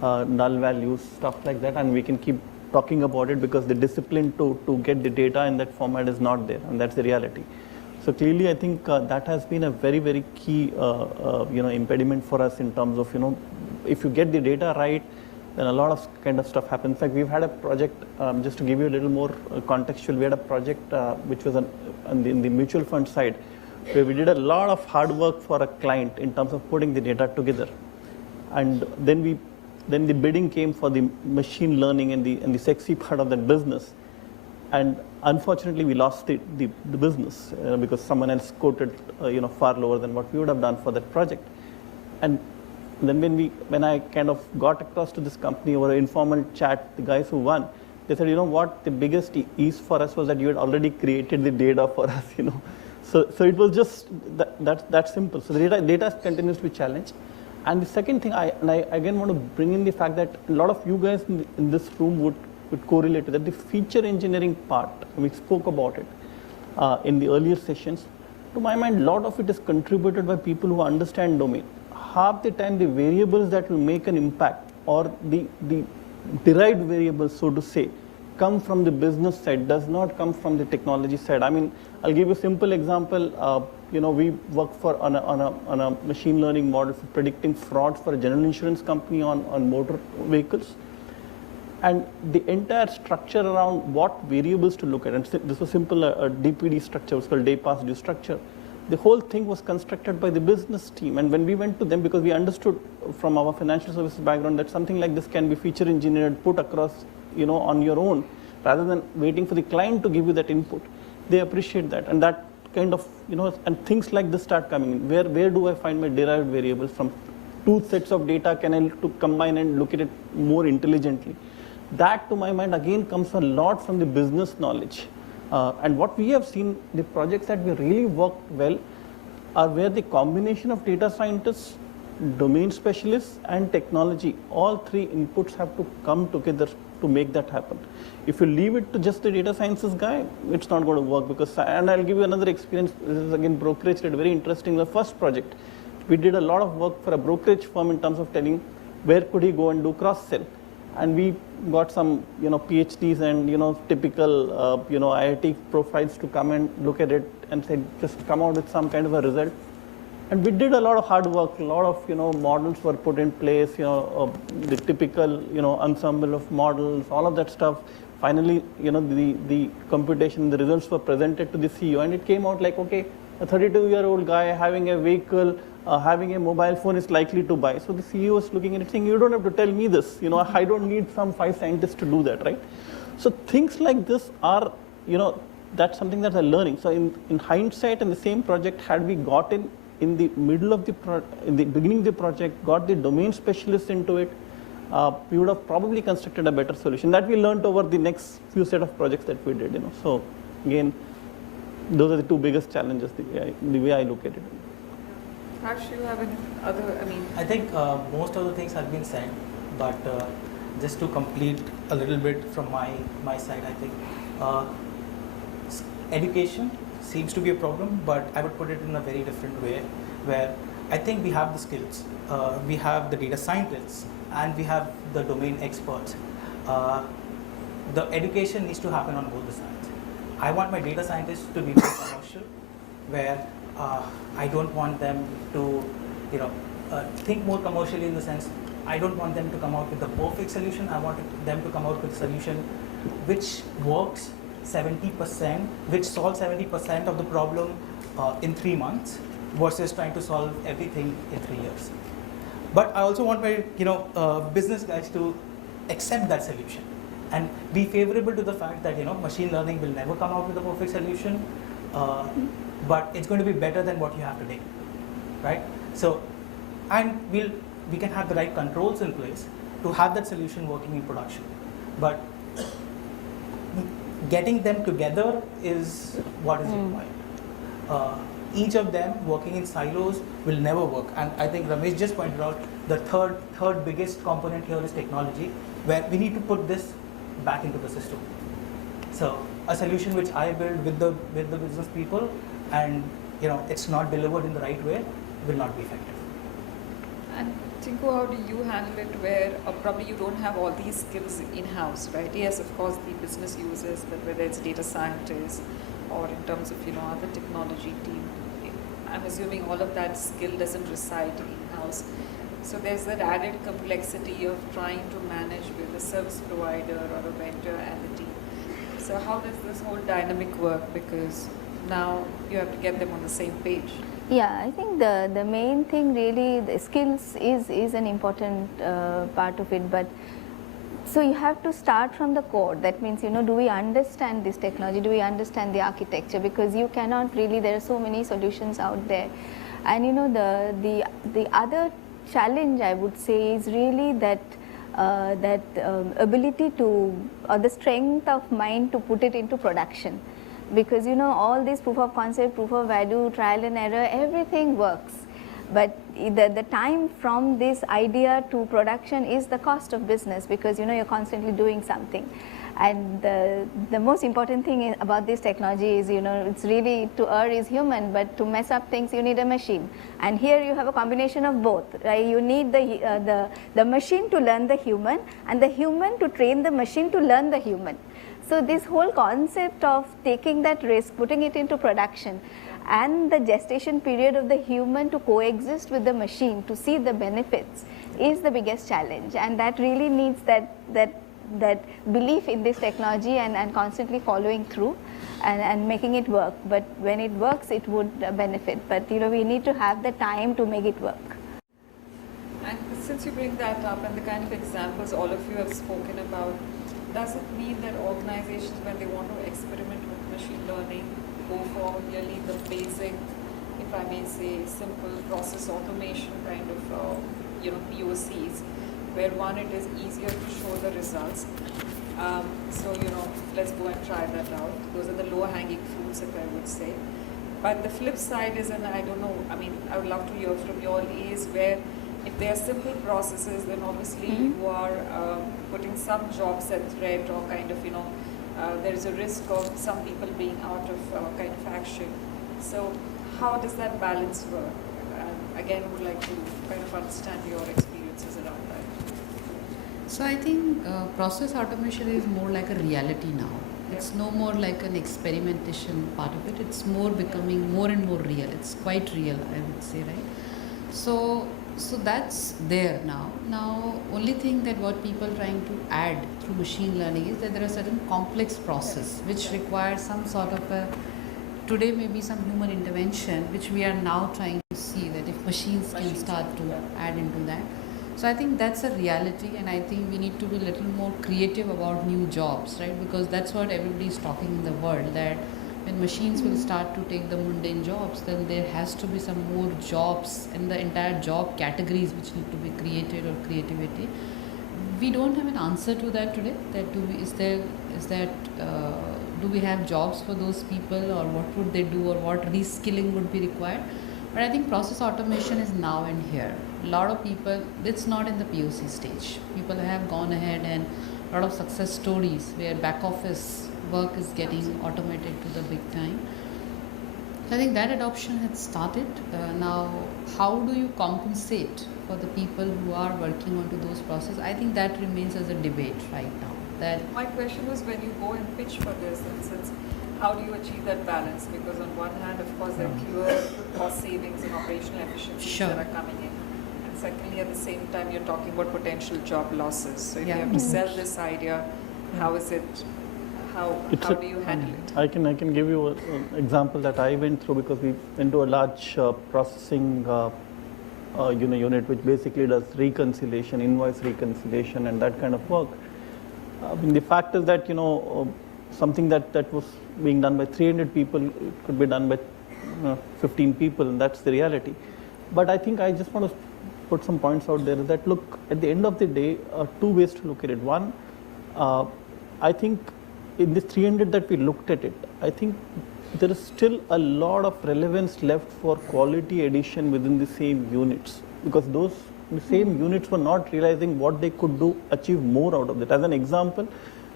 null values, stuff like that, and we can keep talking about it because the discipline to get the data in that format is not there, and that's the reality. So clearly, I think that has been a very, very key, impediment for us in terms of, if you get the data right, then a lot of kind of stuff happens. In fact, we've had a project, just to give you a little more contextual, we had a project which was in the mutual fund side, where we did a lot of hard work for a client in terms of putting the data together. And then the bidding came for the machine learning and the sexy part of that business. And unfortunately, we lost the business because someone else quoted far lower than what we would have done for that project. And then when I kind of got across to this company over an informal chat, the guys who won, they said, what the biggest ease for us was that you had already created the data for us, So it was just that simple. So the data continues to be challenged. And the second thing, I again want to bring in the fact that a lot of you guys in this room would correlate to that. The feature engineering part, we spoke about it in the earlier sessions. To my mind, a lot of it is contributed by people who understand domain. Half the time, the variables that will make an impact, or the derived variables, so to say, come from the business side, does not come from the technology side. I mean, I'll give you a simple example. we work on a machine learning model for predicting fraud for a general insurance company on motor vehicles. And the entire structure around what variables to look at, and this was simple, a DPD structure, it was called day past due structure. The whole thing was constructed by the business team. And when we went to them, because we understood from our financial services background that something like this can be feature engineered, put across, on your own, rather than waiting for the client to give you that input. They appreciate that. And that kind of, and things like this start coming in. Where do I find my derived variables from? Two sets of data, can I combine and look at it more intelligently? That, to my mind, again comes a lot from the business knowledge. And what we have seen, the projects that we really worked well are where the combination of data scientists, domain specialists, and technology, all three inputs have to come together to make that happen. If you leave it to just the data sciences guy, it's not going to work because, and I'll give you another experience. This is again brokerage, very interesting. The first project, we did a lot of work for a brokerage firm in terms of telling where could he go and do cross-sell. And we got some, PhDs and, typical, IIT profiles to come and look at it and say, just come out with some kind of a result. And we did a lot of hard work, a lot of, models were put in place, the typical, ensemble of models, all of that stuff. Finally, the computation, the results were presented to the CEO, and it came out like, okay, a 32-year-old guy having a vehicle, having a mobile phone is likely to buy. So the CEO is looking at it saying, you don't have to tell me this. I don't need some 5 scientists to do that, right? So things like this are, that's something that I'm learning. So in hindsight, in the same project, had we gotten in the middle of in the beginning of the project, got the domain specialists into it, we would have probably constructed a better solution. That we learned over the next few set of projects that we did. So again, those are the two biggest challenges, the way I look at it. Harsh, you have any other, I think most of the things have been said, but just to complete a little bit from my side, I think education seems to be a problem, but I would put it in a very different way, where I think we have the skills, we have the data scientists, and we have the domain experts. The education needs to happen on both the sides. I want my data scientists to be more commercial, where I don't want them to, think more commercially in the sense, I don't want them to come out with the perfect solution. I want them to come out with a solution which works 70%, which solves 70% of the problem in 3 months, versus trying to solve everything in 3 years. But I also want my, business guys to accept that solution and be favorable to the fact that, machine learning will never come out with a perfect solution. But it's going to be better than what you have today, right? So, and we can have the right controls in place to have that solution working in production. But getting them together is what is required. Each of them working in silos will never work. And I think Ramesh just pointed out the third biggest component here is technology, where we need to put this back into the system. So a solution which I build with the business people, and it's not delivered in the right way, will not be effective. And Tinku, how do you handle it where probably you don't have all these skills in-house, right? Yes, of course, the business users, but whether it's data scientists or in terms of other technology team, I'm assuming all of that skill doesn't reside in-house. So there's that added complexity of trying to manage with a service provider or a vendor and the team. So how does this whole dynamic work? Because now you have to get them on the same page. Yeah, I think the main thing really, the skills is an important part of it, but so you have to start from the core. That means, do we understand this technology? Do we understand the architecture? Because you cannot really, there are so many solutions out there. And the other challenge I would say is really that ability to, or the strength of mind to put it into production. Because all this proof of concept, proof of value, trial and error, everything works. But the time from this idea to production is the cost of business, because you're constantly doing something. And the most important thing about this technology is, it's really, to err is human, but to mess up things you need a machine. And here you have a combination of both, right? You need the machine to learn the human, and the human to train the machine to learn the human. So this whole concept of taking that risk, putting it into production, and the gestation period of the human to coexist with the machine to see the benefits is the biggest challenge, and that really needs that belief in this technology and constantly following through and making it work. But when it works, it would benefit. But we need to have the time to make it work. And since you bring that up and the kind of examples all of you have spoken about, does it mean that organizations, when they want to experiment with machine learning, go for really the basic, if I may say, simple process automation kind of POCs, where one, it is easier to show the results. So let's go and try that out. Those are the low-hanging fruits, if I would say. But the flip side is, and I don't know, I mean, I would love to hear from you all, is where if they are simple processes, then obviously you are putting some jobs at threat, or kind of, there is a risk of some people being out of kind of action. So how does that balance work? And again, would like to kind of understand your experiences around that. So I think process automation is more like a reality now. It's no more like an experimentation part of it. It's more becoming more and more real. It's quite real, I would say, right? So that's there now. Now, only thing that what people are trying to add through machine learning is that there are certain complex process which require some sort of a, today maybe some human intervention, which we are now trying to see that if machines can start to add into that. So I think that's a reality, and I think we need to be a little more creative about new jobs, right? Because that's what everybody is talking in the world, that when machines will start to take the mundane jobs, then there has to be some more jobs and the entire job categories which need to be created, or creativity. We don't have an answer to that today. That do we have jobs for those people, or what would they do, or what reskilling would be required? But I think process automation is now and here. A lot of people, it's not in the POC stage. People have gone ahead, and a lot of success stories where back office work is getting automated to the big time. So I think that adoption has started. Now, how do you compensate for the people who are working onto those processes? I think that remains as a debate right now. My question was, when you go and pitch for this, in sense, how do you achieve that balance? Because on one hand, of course, there are clear cost savings and operational efficiencies that are coming in. And secondly, at the same time, you're talking about potential job losses. So if you have to sell this idea, how is it? How do you handle it? I can give you an example that I went through, because we went to a large processing unit which basically does reconciliation, invoice reconciliation, and that kind of work. I mean, the fact is that something that was being done by 300 people, it could be done by 15 people, and that's the reality. But I think I just want to put some points out there, that look, at the end of the day, two ways to look at it. One, I think in this 300 that we looked at it, I think there is still a lot of relevance left for quality addition within the same units, because the same units were not realizing what they could do, achieve more out of it. As an example,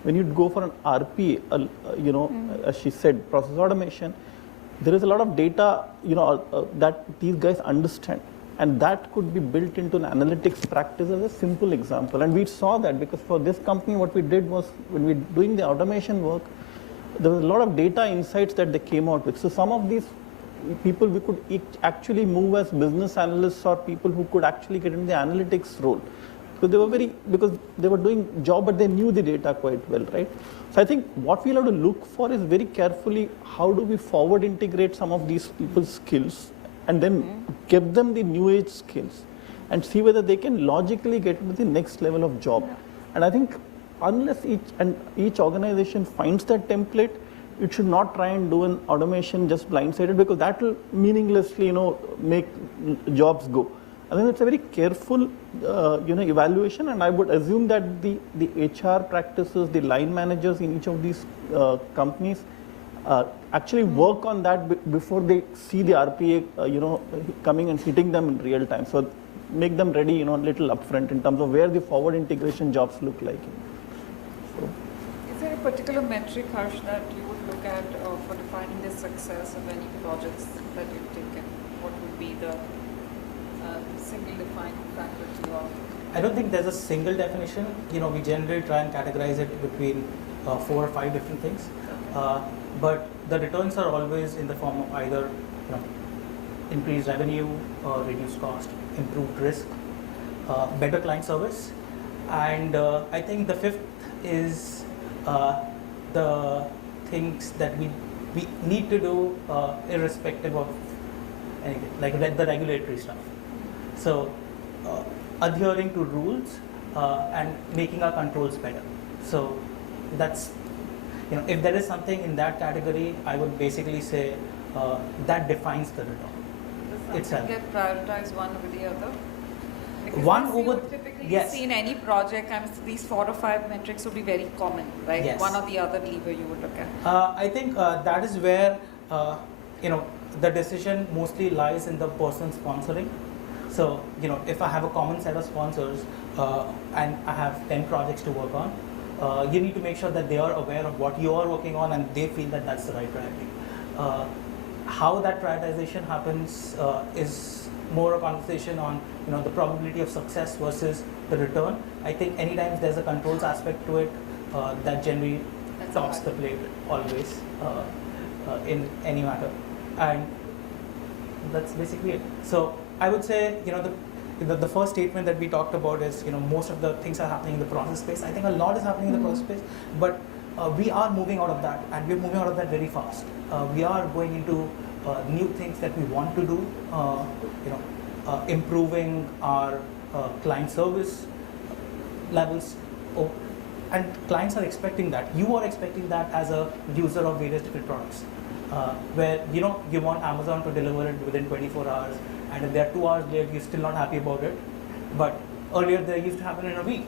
when you go for an RPA, as she said, process automation, there is a lot of data, that these guys understand, and that could be built into an analytics practice as a simple example. And we saw that, because for this company, what we did was, when we were doing the automation work, there was a lot of data insights that they came out with. So some of these people we could actually move as business analysts, or people who could actually get into the analytics role. Because they were doing job, but they knew the data quite well, right? So I think what we'll have to look for is very carefully, how do we forward integrate some of these people's skills, and then give them the new age skills, and see whether they can logically get to the next level of job. And I think unless each organization finds that template, it should not try and do an automation just blindsided, because that will meaninglessly, make jobs go. I think it's a very careful, evaluation, and I would assume that the HR practices, the line managers in each of these companies, actually work on that before they see the RPA, coming and hitting them in real time. So make them ready, a little upfront in terms of where the forward integration jobs look like. So. Is there a particular metric, Harsh, that you would look at for defining the success of any projects that you've taken? What would be the single defining factor to you all? I don't think there's a single definition. We generally try and categorize it between 4 or 5 different things. But the returns are always in the form of either increase revenue, reduce cost, improve risk, better client service. And I think the fifth is the things that we need to do irrespective of anything, like the regulatory stuff. So adhering to rules and making our controls better. So that's, if there is something in that category, I would basically say that defines the return itself. Get prioritized one over the other? Because One as you over- would typically yes. see in any project, these 4 or 5 metrics would be very common, right? Yes. One or the other lever you would look at. I think that is where the decision mostly lies in the person sponsoring. So if I have a common set of sponsors and I have 10 projects to work on, you need to make sure that they are aware of what you are working on and they feel that that's the right priority. How that prioritization happens is more a conversation on the probability of success versus the return. I think anytime there's a controls aspect to it, that generally tops the plate always in any matter, and that's basically it. So I would say the first statement that we talked about is most of the things are happening in the process space. I think a lot is happening in the process space, but we are moving out of that, and we're moving out of that very fast. We are going into new things that we want to do, improving our client service levels, and clients are expecting that. You are expecting that as a user of various different products, where you want Amazon to deliver it within 24 hours, and if they're 2 hours late, you're still not happy about it. But earlier they used to happen in a week,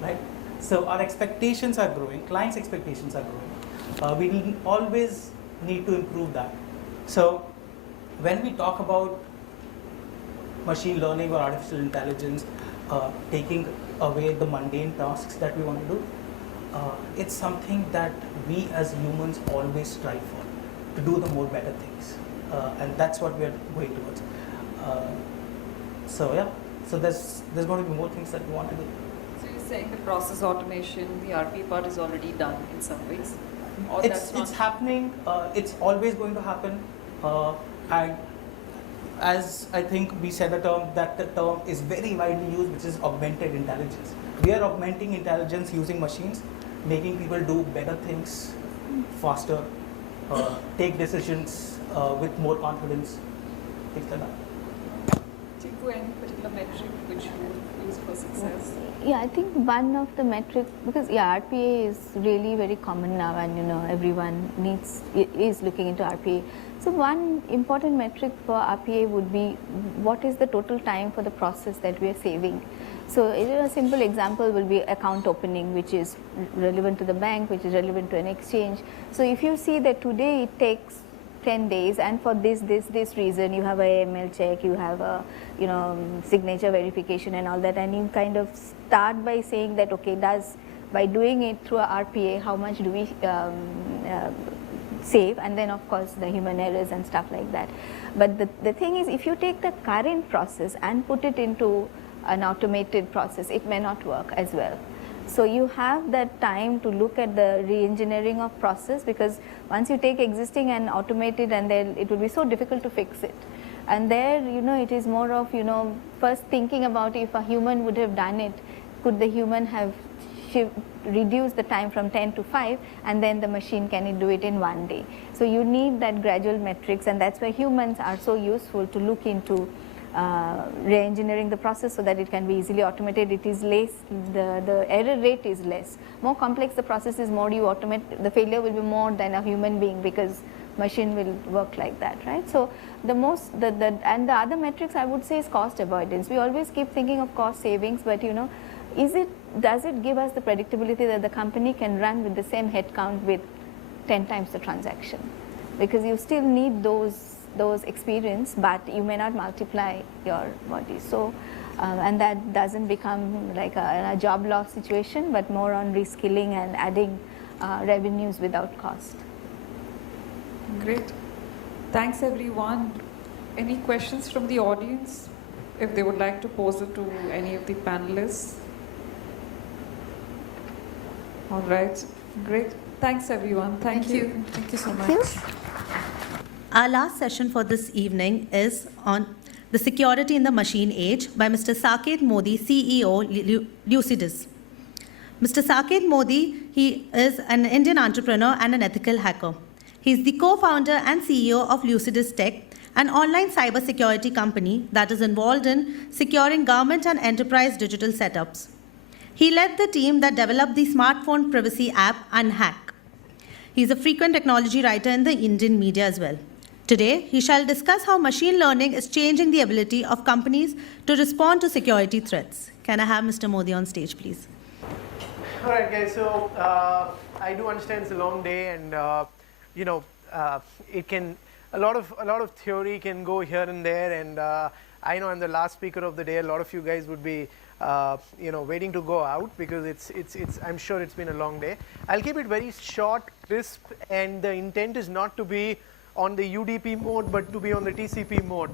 right? So our expectations are growing, clients' expectations are growing. We always need to improve that. So when we talk about machine learning or artificial intelligence taking away the mundane tasks that we want to do, it's something that we as humans always strive for, to do the more better things, and that's what we are going towards. So there's going to be more things that we want to do. So you're saying the process automation, the RP part is already done in some ways? Or It's happening. It's always going to happen, and as I think we said the term is very widely used, which is augmented intelligence. We are augmenting intelligence using machines, making people do better things faster, take decisions with more confidence, things like that. Chiku, any particular metric which you use for success? Yeah, I think one of the metrics, because RPA is really very common now, and everyone is looking into RPA. So one important metric for RPA would be what is the total time for the process that we are saving. So a simple example will be account opening, which is relevant to the bank, which is relevant to an exchange. So if you see that today it takes 10 days, and for this reason, you have a AML check, you have a signature verification and all that, and you kind of start by saying that, okay, by doing it through a RPA, how much do we save, and then of course the human errors and stuff like that. But the thing is, if you take the current process and put it into an automated process, it may not work as well. So you have that time to look at the re-engineering of process, because once you take existing and automate it, and then it will be so difficult to fix it. And there, it is more of, first thinking about if a human would have done it, could the human have reduce the time from 10 to 5, and then the machine can do it in 1 day. So you need that gradual metrics, and that's why humans are so useful to look into re-engineering the process so that it can be easily automated. It is less, the error rate is less. More complex the process is, more you automate, the failure will be more than a human being, because machine will work like that, right? So and the other metrics I would say is cost avoidance. We always keep thinking of cost savings, but does it give us the predictability that the company can run with the same headcount with 10 times the transaction? Because you still need those experience, but you may not multiply your body. So, and that doesn't become like a job loss situation, but more on reskilling and adding revenues without cost. Great. Thanks, everyone. Any questions from the audience, if they would like to pose it to any of the panelists? All right. Great. Thanks, everyone. Thank you. Thank you so Thank much. you. Our last session for this evening is on the security in the machine age by Mr. Saket Modi, CEO, Lucidus. Mr. Saket Modi, he is an Indian entrepreneur and an ethical hacker. He is the co-founder and CEO of Lucidus Tech, an online cybersecurity company that is involved in securing government and enterprise digital setups. He led the team that developed the smartphone privacy app Unhack. He is a frequent technology writer in the Indian media as well. Today, he shall discuss how machine learning is changing the ability of companies to respond to security threats. Can I have Mr. Modi on stage, please? All right, guys. So I do understand it's a long day, and it can a lot of theory can go here and there. And I know I'm the last speaker of the day. A lot of you guys would be waiting to go out because it's I'm sure it's been a long day. I'll keep it very short, crisp, and the intent is not to be on the UDP mode, but to be on the TCP mode.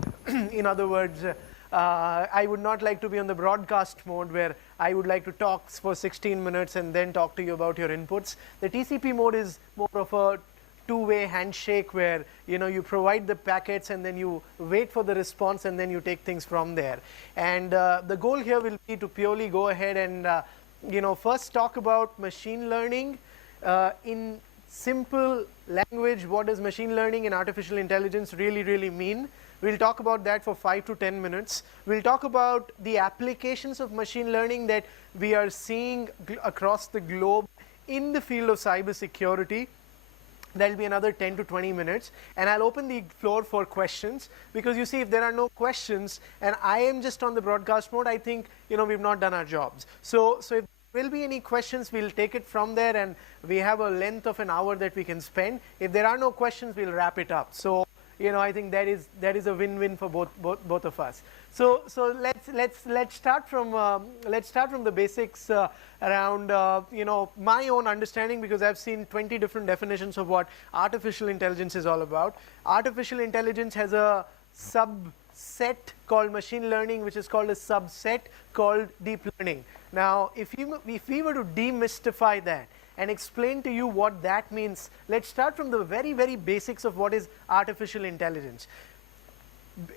In other words, I would not like to be on the broadcast mode where I would like to talk for 16 minutes and then talk to you about your inputs. The TCP mode is more of a two-way handshake where you provide the packets and then you wait for the response and then you take things from there. And the goal here will be to purely go ahead and first talk about machine learning in simple language. What does machine learning and artificial intelligence really mean? We'll talk about that for 5 to 10 minutes. We'll talk about the applications of machine learning that we are seeing across the globe in the field of cybersecurity. That'll be another 10 to 20 minutes. And I'll open the floor for questions, because you see, if there are no questions and I am just on the broadcast mode, I think we've not done our jobs. So if there will be any questions, we'll take it from there, and we have a length of an hour that we can spend. If there are no questions, we'll wrap it up. So I think that is a win-win for both of us. So let's start from the basics around my own understanding, because I've seen 20 different definitions of what artificial intelligence is all about. Artificial intelligence has a subset called machine learning, which is called a subset called deep learning. Now, if we were to demystify that and explain to you what that means, let's start from the very basics of what is artificial intelligence.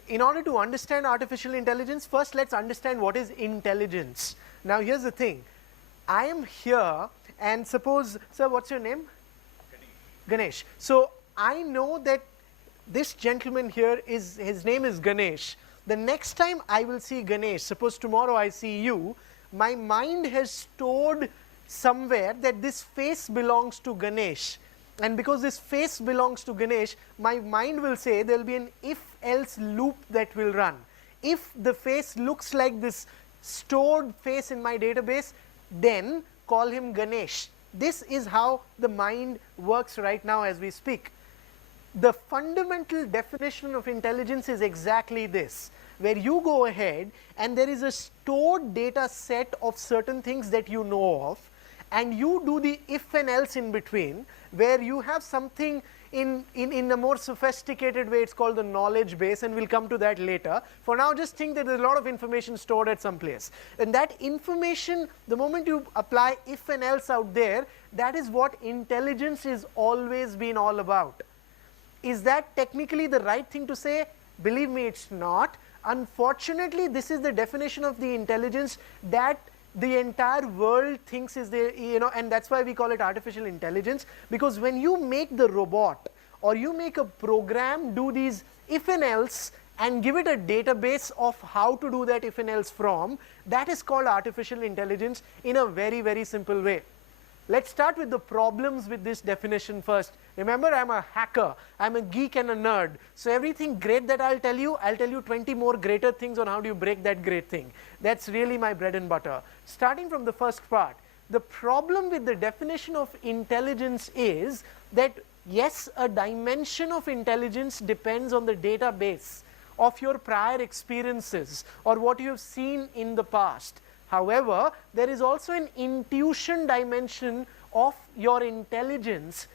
In order to understand artificial intelligence, first let's understand what is intelligence. Now here's the thing. I am here, and suppose, sir, what's your name? Ganesh. So I know that this gentleman here, his name is Ganesh. The next time I will see Ganesh, suppose tomorrow I see you, my mind has stored somewhere that this face belongs to Ganesh. And because this face belongs to Ganesh, my mind will say there will be an if-else loop that will run. If the face looks like this stored face in my database, then call him Ganesh. This is how the mind works right now as we speak. The fundamental definition of intelligence is exactly this, where you go ahead and there is a stored data set of certain things that you know of, and you do the if and else in between, where you have something in a more sophisticated way. It's called the knowledge base, and we'll come to that later. For now, just think that there's a lot of information stored at some place. And that information, the moment you apply if and else out there, that is what intelligence has always been all about. Is that technically the right thing to say? Believe me, it's not. Unfortunately, this is the definition of the intelligence that the entire world thinks is there, and that's why we call it artificial intelligence. Because when you make the robot or you make a program do these if and else and give it a database of how to do that if and else from, that is called artificial intelligence in a very simple way. Let's start with the problems with this definition first. Remember, I'm a hacker, I'm a geek and a nerd. So everything great that I'll tell you 20 more greater things on how do you break that great thing. That's really my bread and butter. Starting from the first part, the problem with the definition of intelligence is that, yes, a dimension of intelligence depends on the database of your prior experiences or what you have seen in the past. However, there is also an intuition dimension of your intelligence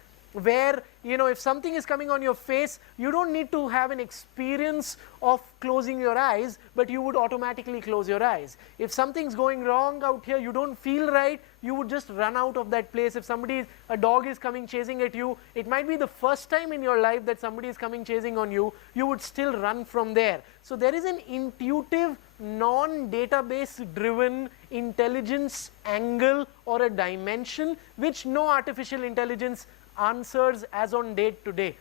where, if something is coming on your face, you don't need to have an experience of closing your eyes, but you would automatically close your eyes. If something's going wrong out here, you don't feel right, you would just run out of that place. If a dog is coming chasing at you, it might be the first time in your life that somebody is coming chasing on you, you would still run from there. So there is an intuitive, non-database driven intelligence angle or a dimension which no artificial intelligence answers as on date today.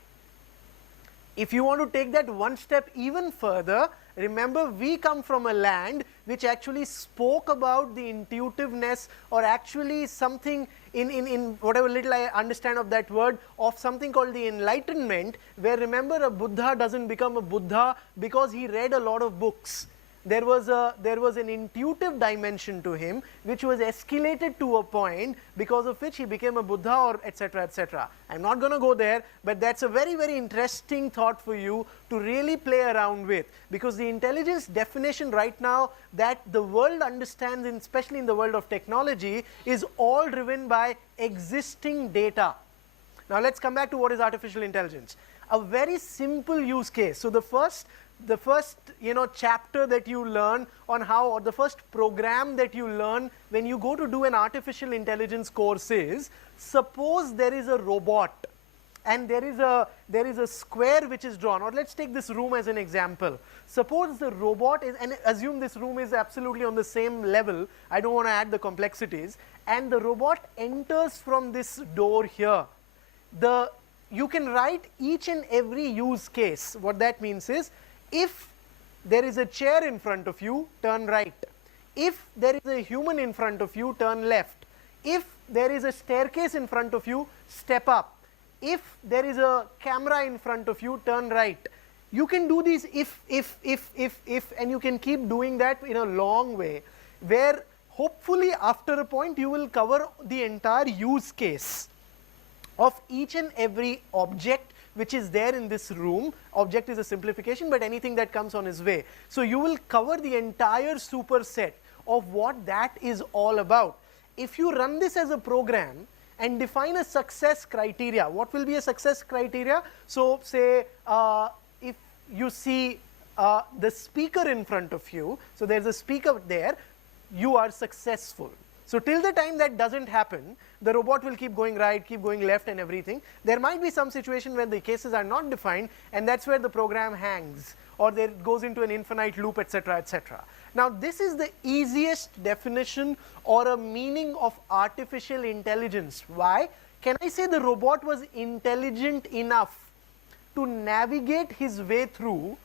If you want to take that one step even further, remember we come from a land which actually spoke about the intuitiveness, or actually something in whatever little I understand of that word, of something called the enlightenment, where remember a Buddha doesn't become a Buddha because he read a lot of books. There was an intuitive dimension to him which was escalated to a point because of which he became a Buddha, or etc., etc. I'm not going to go there, but that's a very, very interesting thought for you to really play around with, because the intelligence definition right now that the world understands, especially in the world of technology, is all driven by existing data. Now let's come back to what is artificial intelligence. A very simple use case. So the first chapter that you learn on how, or the first program that you learn when you go to do an artificial intelligence course is, suppose there is a robot and there is a square which is drawn, or let's take this room as an example. Suppose the robot is, and assume this room is absolutely on the same level, I don't want to add the complexities, and the robot enters from this door here. You can write each and every use case. What that means is, if there is a chair in front of you, turn right. If there is a human in front of you, turn left. If there is a staircase in front of you, step up. If there is a camera in front of you, turn right. You can do these if, and you can keep doing that in a long way, where hopefully after a point you will cover the entire use case of each and every object which is there in this room. Object is a simplification, but anything that comes on his way. So you will cover the entire superset of what that is all about. If you run this as a program and define a success criteria, what will be a success criteria? So say if you see the speaker in front of you, so there's a speaker there, you are successful. So till the time that doesn't happen, the robot will keep going right, keep going left and everything. There might be some situation where the cases are not defined, and that's where the program hangs, or there goes into an infinite loop, etc., etc. Now this is the easiest definition or a meaning of artificial intelligence. Why? Can I say the robot was intelligent enough to navigate his way through?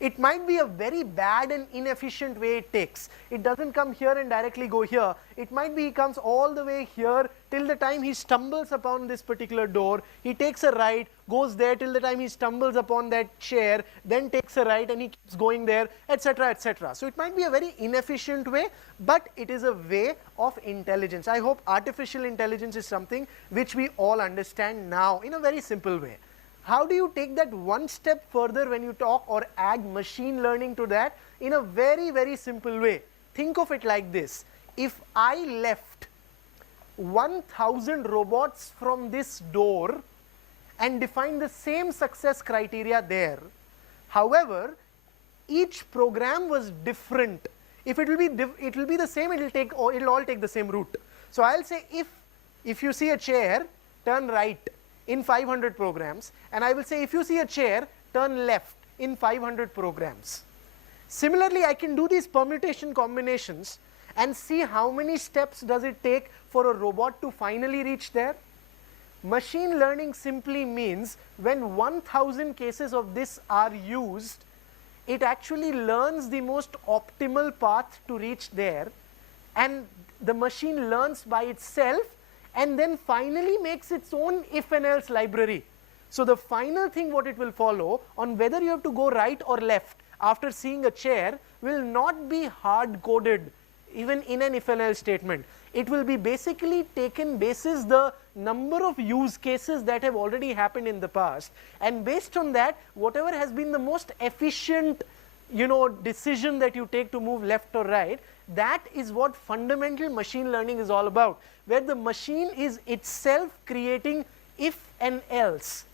It might be a very bad and inefficient way it takes. It doesn't come here and directly go here. It might be he comes all the way here till the time he stumbles upon this particular door. He takes a right, goes there till the time he stumbles upon that chair, then takes a right and he keeps going there, etc., etc. So it might be a very inefficient way, but it is a way of intelligence. I hope artificial intelligence is something which we all understand now in a very simple way. How do you take that one step further when you talk or add machine learning to that? In a very, very simple way. Think of it like this. If I left 1,000 robots from this door and define the same success criteria there, however, each program was different. If it will be the same, it'll all take the same route. So I'll say if you see a chair, turn right in 500 programs, and I will say if you see a chair, turn left in 500 programs. Similarly, I can do these permutation combinations and see how many steps does it take for a robot to finally reach there. Machine learning simply means when 1,000 cases of this are used, it actually learns the most optimal path to reach there, and the machine learns by itself and then finally makes its own if and else library. So the final thing what it will follow on whether you have to go right or left after seeing a chair will not be hard coded even in an if and else statement. It will be basically taken basis the number of use cases that have already happened in the past, and based on that, whatever has been the most efficient decision that you take to move left or right, that is what fundamental machine learning is all about, where the machine is itself creating if and else.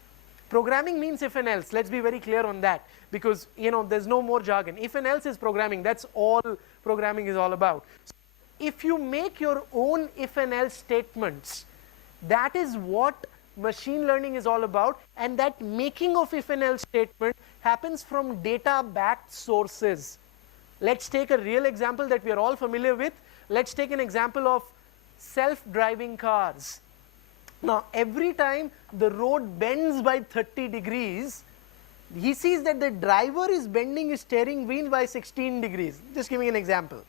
Programming means if and else. Let's be very clear on that, because there's no more jargon. If and else is programming. That's all programming is all about. So if you make your own if and else statements, that is what machine learning is all about, and that making of if and else statement happens from data-backed sources. Let's take a real example that we are all familiar with. Let's take an example of self-driving cars. Now, every time the road bends by 30 degrees, he sees that the driver is bending his steering wheel by 16 degrees. Just giving an example.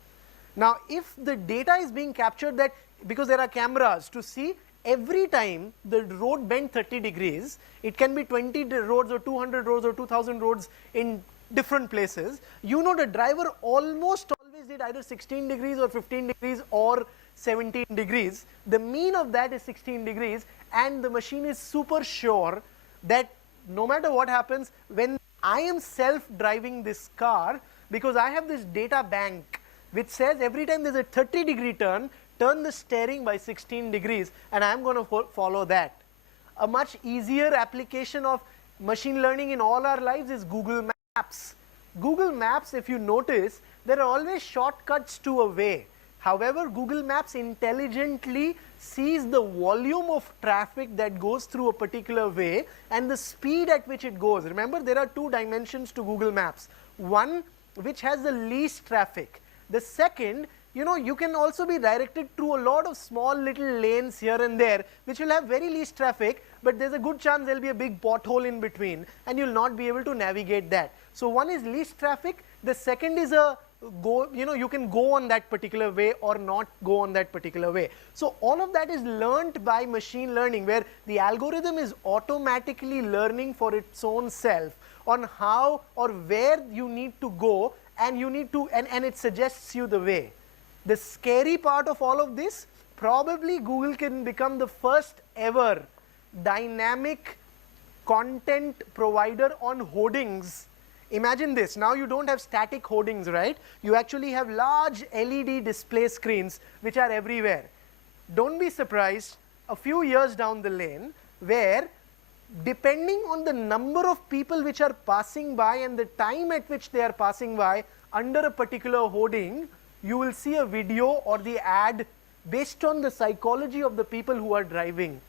Now, if the data is being captured, that because there are cameras to see every time the road bent 30 degrees, it can be 20 roads or 200 roads or 2000 roads in different places. The driver almost always did either 16 degrees or 15 degrees or 17 degrees. The mean of that is 16 degrees, and the machine is super sure that no matter what happens, when I am self-driving this car, because I have this data bank which says every time there's a 30-degree turn the steering by 16 degrees, and I'm going to follow that. A much easier application of machine learning in all our lives is Google Maps. Google Maps, if you notice, there are always shortcuts to a way. However, Google Maps intelligently sees the volume of traffic that goes through a particular way and the speed at which it goes. Remember, there are two dimensions to Google Maps. One, which has the least traffic. The second, you can also be directed through a lot of small little lanes here and there, which will have very least traffic, but there's a good chance there'll be a big pothole in between, and you'll not be able to navigate that. So one is least traffic. The second is you can go on that particular way or not go on that particular way. So all of that is learnt by machine learning, where the algorithm is automatically learning for its own self on how or where you need to go, and and it suggests you the way. The scary part of all of this, probably Google can become the first ever dynamic content provider on hoardings. Imagine this, now you don't have static hoardings, right? You actually have large LED display screens which are everywhere. Don't be surprised a few years down the lane where, depending on the number of people which are passing by and the time at which they are passing by under a particular hoarding, you will see a video or the ad based on the psychology of the people who are driving.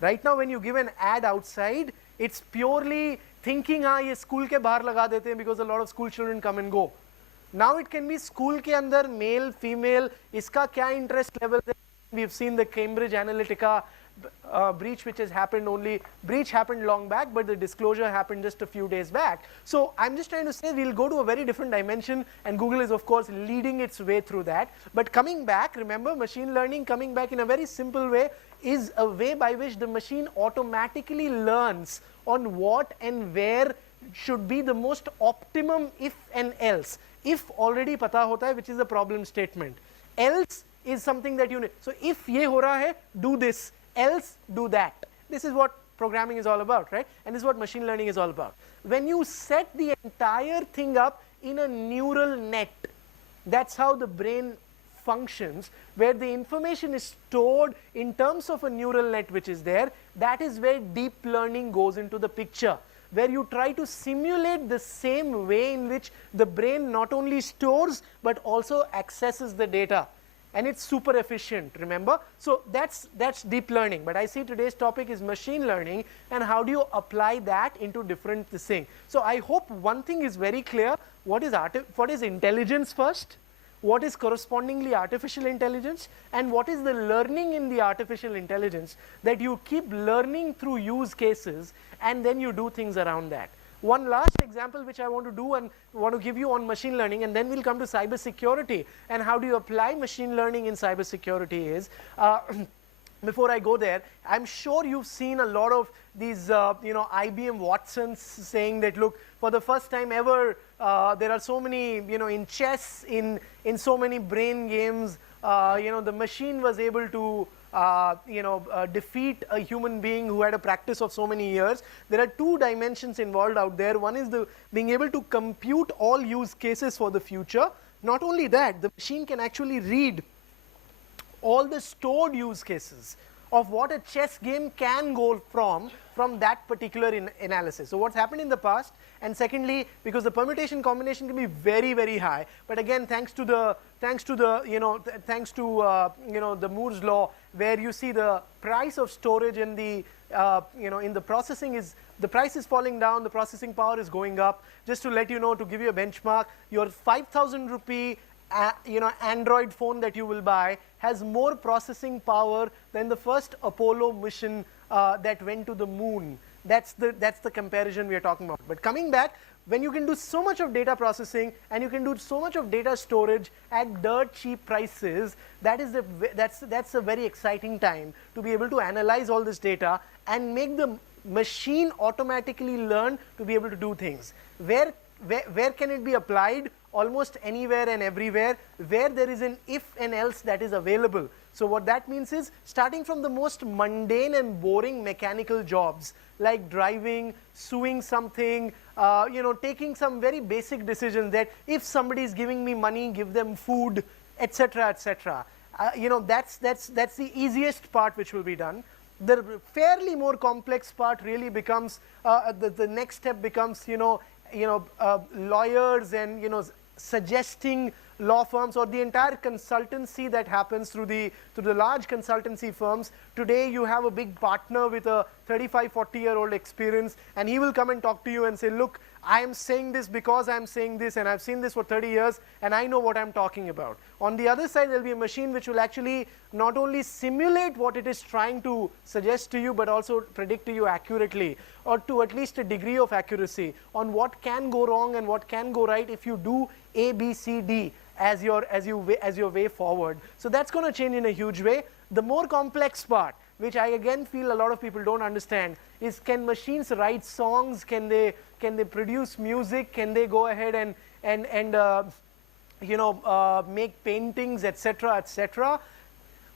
Right now, when you give an ad outside, it's purely thinking, ye school ke bahar laga dete hain, because a lot of school children come and go. Now it can be school ke andar, male, female, iska kya interest level. We've seen the Cambridge Analytica breach, which has happened breach happened long back, but the disclosure happened just a few days back. So I'm just trying to say we'll go to a very different dimension, and Google is of course leading its way through that. But coming back, remember, machine learning coming back in a very simple way is a way by which the machine automatically learns on what and where should be the most optimum if and else. If already pata hota hai, which is a problem statement. Else is something that you need. So if ye ho raha hai, do this. Else do that. This is what programming is all about, right? And this is what machine learning is all about. When you set the entire thing up in a neural net, that's how the brain functions, where the information is stored in terms of a neural net which is there. That is where deep learning goes into the picture, where you try to simulate the same way in which the brain not only stores but also accesses the data. And it's super efficient, remember? So that's deep learning. But I see today's topic is machine learning, and how do you apply that into different things. So I hope one thing is very clear. What is intelligence first? What is correspondingly artificial intelligence? And what is the learning in the artificial intelligence that you keep learning through use cases, and then you do things around that. One last example which I want to do and want to give you on machine learning, and then we'll come to cyber security and how do you apply machine learning in cyber security is, before I go there, I'm sure you've seen a lot of these IBM Watsons saying that, look, for the first time ever, there are so many, in chess, in so many brain games, the machine was able to defeat a human being who had a practice of so many years. There are two dimensions involved out there. One is being able to compute all use cases for the future. Not only that, the machine can actually read all the stored use cases of what a chess game can go from that particular analysis. So what's happened in the past, and secondly, because the permutation combination can be very, very high, but again, thanks to the Moore's law, where you see the price of storage and the in the processing is, the price is falling down, the processing power is going up. Just to let you know, to give you a benchmark, your 5,000 rupee Android phone that you will buy has more processing power than the first Apollo mission that went to the moon. That's the comparison we are talking about. But coming back, when you can do so much of data processing and you can do so much of data storage at dirt cheap prices, that's a very exciting time to be able to analyze all this data and make the machine automatically learn to be able to do things. Where can it be applied? Almost anywhere and everywhere where there is an if and else that is available. So what that means is, starting from the most mundane and boring mechanical jobs like driving, sewing something, taking some very basic decisions that if somebody is giving me money, give them food, etc., etc. That's the easiest part which will be done. The fairly more complex part really becomes the next step becomes lawyers and suggesting law firms, or the entire consultancy that happens through the large consultancy firms. Today you have a big partner with a 35-40-year-old experience, and he will come and talk to you and say, look, I am saying this because I am saying this, and I've seen this for 30 years and I know what I'm talking about. On the other side, there'll be a machine which will actually not only simulate what it is trying to suggest to you, but also predict to you accurately, or to at least a degree of accuracy on what can go wrong and what can go right if you do A, B, C, D as your way forward. So that's going to change in a huge way. The more complex part, which I again feel a lot of people don't understand, is, can machines write songs? Can they produce music? Can they go ahead and make paintings, etc., etc.?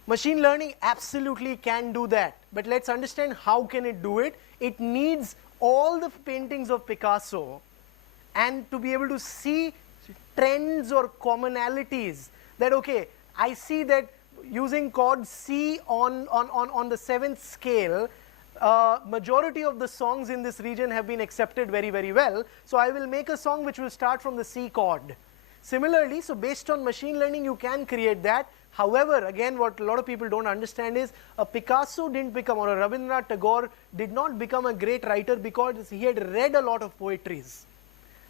Machine learning absolutely can do that, but let's understand how can it do it. It needs all the paintings of Picasso and to be able to see trends or commonalities, that okay, I see that using chord C on the 7th scale, majority of the songs in this region have been accepted very, very well, so I will make a song which will start from the C chord. Similarly, so based on machine learning you can create that. However, again, what a lot of people don't understand is, a Picasso didn't become, or a Rabindranath Tagore did not become a great writer because he had read a lot of poetries.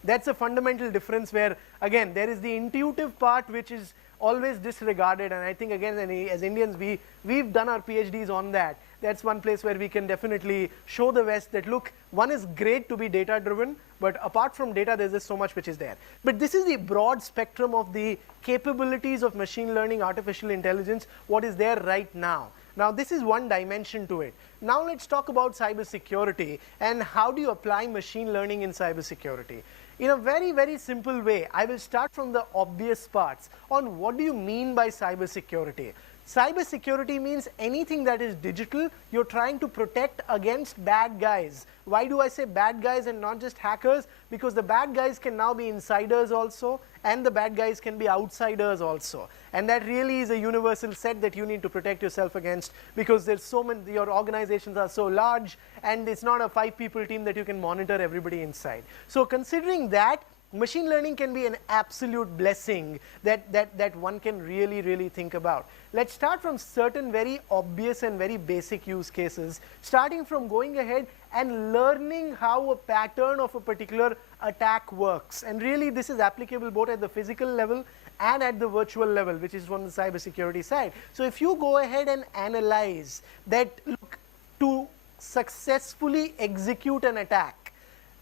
That's a fundamental difference where, again, there is the intuitive part which is always disregarded, and I think, again, as Indians, we've done our PhDs on that. That's one place where we can definitely show the West that, look, one is great to be data driven, but apart from data, there's just so much which is there. But this is the broad spectrum of the capabilities of machine learning, artificial intelligence, what is there right now. Now, this is one dimension to it. Now, let's talk about cybersecurity and how do you apply machine learning in cybersecurity. In a very, very simple way, I will start from the obvious parts on what do you mean by cybersecurity. Cybersecurity means anything that is digital, you're trying to protect against bad guys. Why do I say bad guys and not just hackers? Because the bad guys can now be insiders also, and the bad guys can be outsiders also. And that really is a universal set that you need to protect yourself against, because there's so many, your organizations are so large, and it's not a 5-people team that you can monitor everybody inside. So considering that, machine learning can be an absolute blessing that one can really, really think about. Let's start from certain very obvious and very basic use cases, starting from going ahead and learning how a pattern of a particular attack works. And really, this is applicable both at the physical level and at the virtual level, which is on the cybersecurity side. So if you go ahead and analyze that, look, to successfully execute an attack,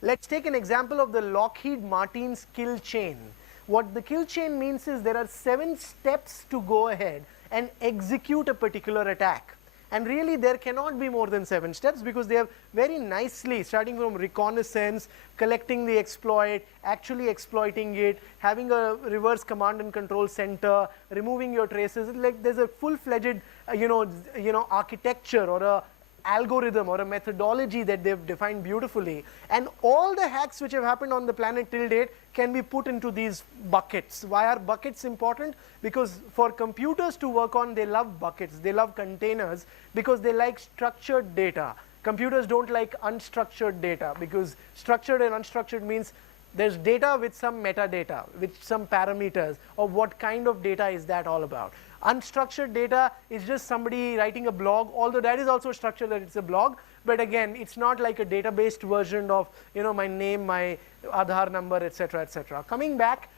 let's take an example of the Lockheed Martin's kill chain. What the kill chain means is there are 7 steps to go ahead and execute a particular attack. And really, there cannot be more than 7 steps, because they have very nicely, starting from reconnaissance, collecting the exploit, actually exploiting it, having a reverse command and control center, removing your traces. Like, there's a full-fledged, architecture or a algorithm or a methodology that they've defined beautifully. And all the hacks which have happened on the planet till date can be put into these buckets. Why are buckets important? Because for computers to work on, they love buckets, they love containers, because they like structured data. Computers don't like unstructured data, because structured and unstructured means there's data with some metadata, with some parameters, or what kind of data is that all about. Unstructured data is just somebody writing a blog, although that is also structured that it's a blog, but again, it's not like a database version of, you know, my name, my Aadhaar number, etc., etc. Coming back,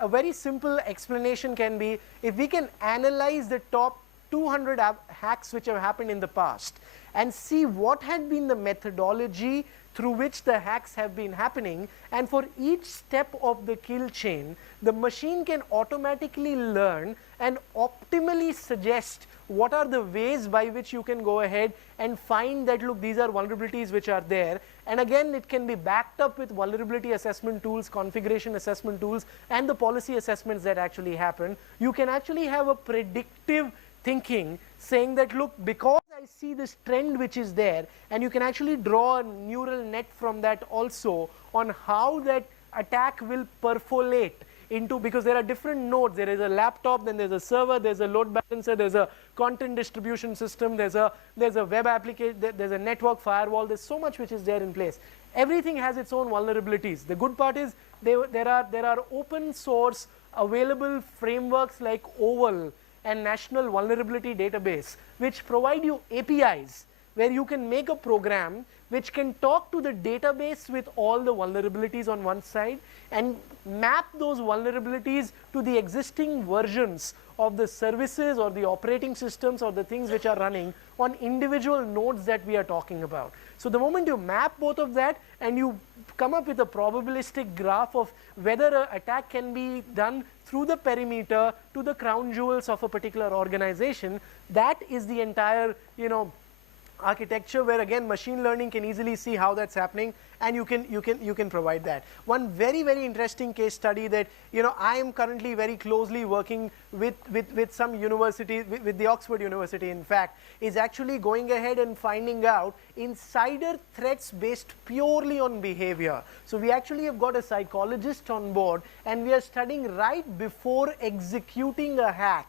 a very simple explanation can be, if we can analyze the top 200 hacks which have happened in the past and see what had been the methodology through which the hacks have been happening, and for each step of the kill chain, the machine can automatically learn and optimally suggest what are the ways by which you can go ahead and find that, look, these are vulnerabilities which are there. And again, it can be backed up with vulnerability assessment tools, configuration assessment tools, and the policy assessments that actually happen. You can actually have a predictive thinking saying that, look, because I see this trend which is there, and you can actually draw a neural net from that also on how that attack will perfolate into, because there are different nodes. There is a laptop, then there's a server, there's a load balancer, there's a content distribution system, there's a web application, there's a network firewall, there's so much which is there in place. Everything has its own vulnerabilities. The good part is there are open source available frameworks like OVAL and National Vulnerability Database, which provide you APIs where you can make a program which can talk to the database with all the vulnerabilities on one side and map those vulnerabilities to the existing versions of the services or the operating systems or the things which are running on individual nodes that we are talking about. So the moment you map both of that and you come up with a probabilistic graph of whether an attack can be done through the perimeter to the crown jewels of a particular organization, that is the entire, you know, architecture where again machine learning can easily see how that's happening, and you can provide that. One very, very interesting case study that, you know, I am currently very closely working with some universities, with the Oxford University in fact, is actually going ahead and finding out insider threats based purely on behavior. So we actually have got a psychologist on board, and we are studying right before executing a hack,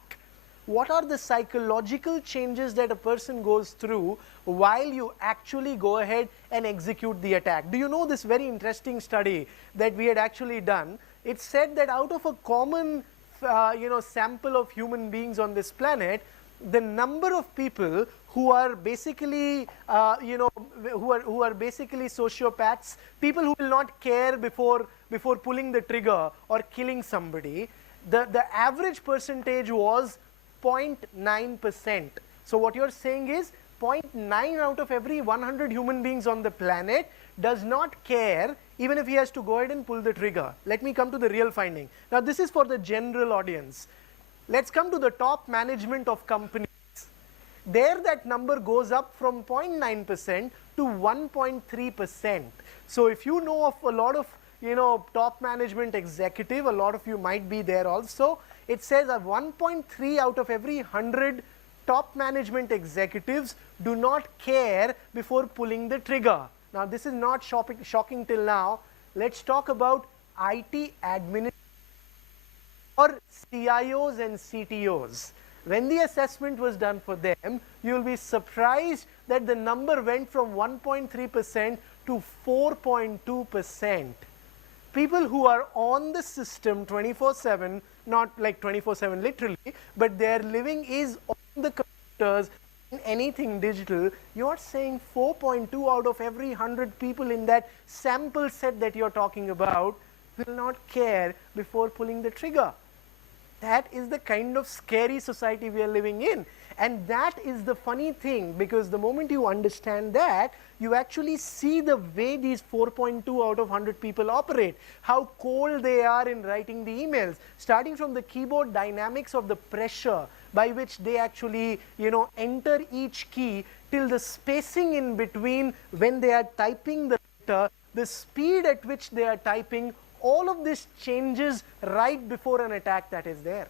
what are the psychological changes that a person goes through while you actually go ahead and execute the attack. Do you know this very interesting study that we had actually done? It said that out of a common sample of human beings on this planet, the number of people who are basically who are basically sociopaths, people who will not care before pulling the trigger or killing somebody, the average percentage was 0.9%. So what you're saying is 0.9 out of every 100 human beings on the planet does not care even if he has to go ahead and pull the trigger. Let me come to the real finding. Now this is for the general audience. Let's come to the top management of companies. There that number goes up from 0.9% to 1.3%. So if you know of a lot of top management executive, a lot of you might be there also, it says that 1.3 out of every 100 top management executives do not care before pulling the trigger. Now this is not shocking till now. Let's talk about IT administrators or CIOs and CTOs. When the assessment was done for them, you will be surprised that the number went from 1.3% to 4.2%. People who are on the system 24/7, not like 24/7 literally, but their living is on the computers, in anything digital, you're saying 4.2 out of every 100 people in that sample set that you're talking about will not care before pulling the trigger. That is the kind of scary society we are living in. And that is the funny thing, because the moment you understand that, you actually see the way these 4.2 out of 100 people operate, how cold they are in writing the emails, starting from the keyboard dynamics of the pressure by which they actually, enter each key, till the spacing in between when they are typing the letter, the speed at which they are typing, all of this changes right before an attack that is there.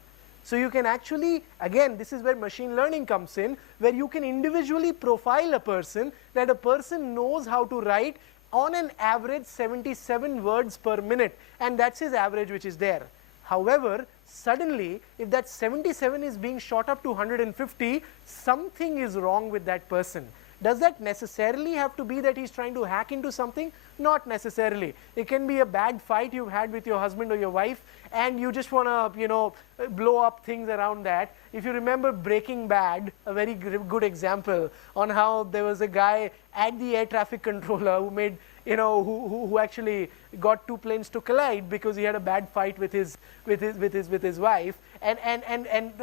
So you can actually, again, this is where machine learning comes in, where you can individually profile a person, that a person knows how to write on an average 77 words per minute, and that's his average which is there. However, suddenly, if that 77 is being shot up to 150, something is wrong with that person. Does that necessarily have to be that he's trying to hack into something? Not necessarily. It can be a bad fight you've had with your husband or your wife, and you just want to, you know, blow up things around that. If you remember Breaking Bad, a very good example on how there was a guy at the air traffic controller who made, you know, who actually got two planes to collide because he had a bad fight with his wife, and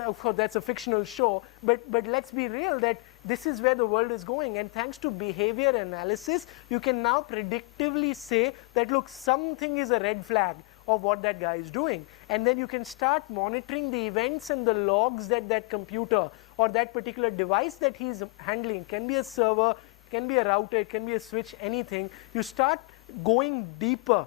of course that's a fictional show, but let's be real that this is where the world is going, and thanks to behavior analysis, you can now predictively say that, look, something is a red flag of what that guy is doing, and then you can start monitoring the events and the logs that that computer or that particular device that he's handling, can be a server, can be a router, it can be a switch, anything. You start going deeper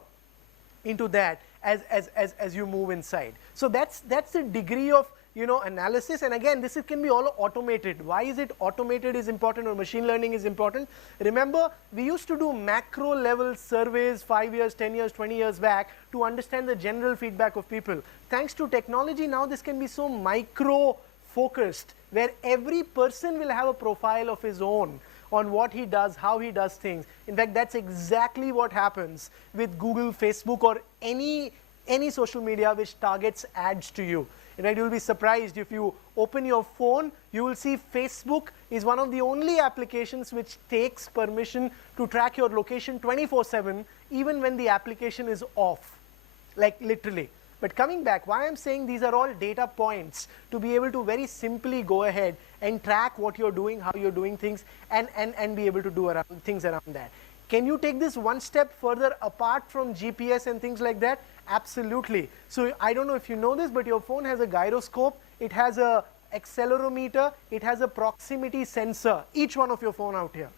into that as you move inside. So that's the degree of, you know, analysis, and again, this can be all automated. Why is it automated is important or machine learning is important? Remember, we used to do macro level surveys 5 years, 10 years, 20 years back to understand the general feedback of people. Thanks to technology, now this can be so micro focused, where every person will have a profile of his own on what he does, how he does things. In fact, that's exactly what happens with Google, Facebook, or any social media which targets ads to you. In fact, you'll be surprised if you open your phone, you will see Facebook is one of the only applications which takes permission to track your location 24/7, even when the application is off, like literally. But coming back, why I'm saying these are all data points to be able to very simply go ahead and track what you're doing, how you're doing things, and be able to do things around that. Can you take this one step further apart from GPS and things like that? Absolutely. So I don't know if you know this, but your phone has a gyroscope, it has a accelerometer, it has a proximity sensor, each one of your phone out here.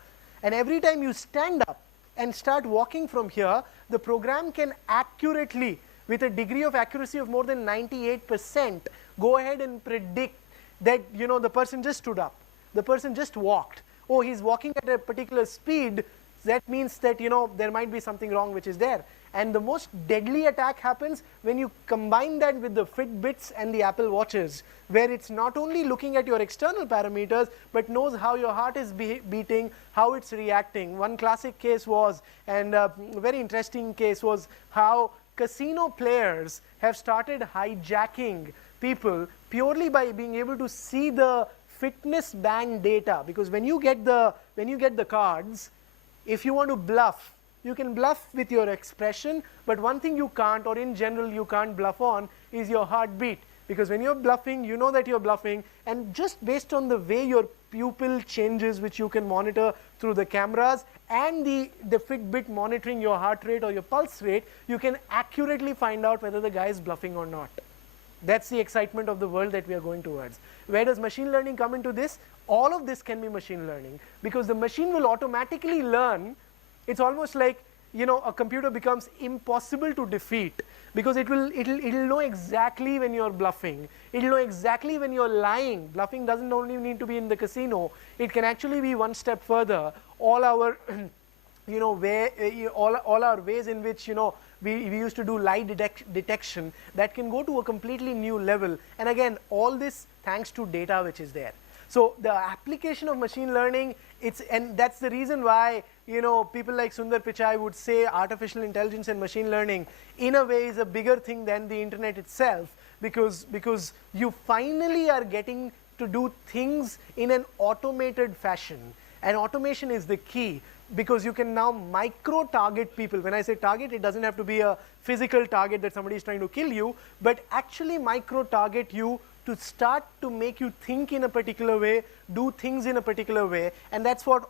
And every time you stand up and start walking from here, the program can accurately, with a degree of accuracy of more than 98%, go ahead and predict that, you know, the person just stood up, the person just walked. Oh, he's walking at a particular speed, that means that, you know, there might be something wrong which is there. And the most deadly attack happens when you combine that with the Fitbits and the Apple Watches, where it's not only looking at your external parameters, but knows how your heart is beating, how it's reacting. One classic case was, and a very interesting case was, how casino players have started hijacking people purely by being able to see the fitness band data. Because when you get the cards, if you want to bluff, you can bluff with your expression, but one thing you can't, or in general you can't bluff on, is your heartbeat. Because when you're bluffing, you know that you're bluffing, and just based on the way your pupil changes, which you can monitor through the cameras, and the Fitbit monitoring your heart rate or your pulse rate, you can accurately find out whether the guy is bluffing or not. That's the excitement of the world that we are going towards. Where does machine learning come into this? All of this can be machine learning, because the machine will automatically learn. It's almost like, you know, a computer becomes impossible to defeat, because it'll know exactly when you're bluffing. It'll know exactly when you're lying. Bluffing doesn't only need to be in the casino. It can actually be one step further. All our you know, all our ways in which, you know, we used to do lie detection, that can go to a completely new level. And again, all this thanks to data which is there. So the application of machine learning, and that's the reason why, you know, people like Sundar Pichai would say artificial intelligence and machine learning in a way is a bigger thing than the internet itself, because you finally are getting to do things in an automated fashion. And automation is the key, because you can now micro-target people. When I say target, it doesn't have to be a physical target that somebody is trying to kill you, but actually micro-target you to start to make you think in a particular way, do things in a particular way, and that's what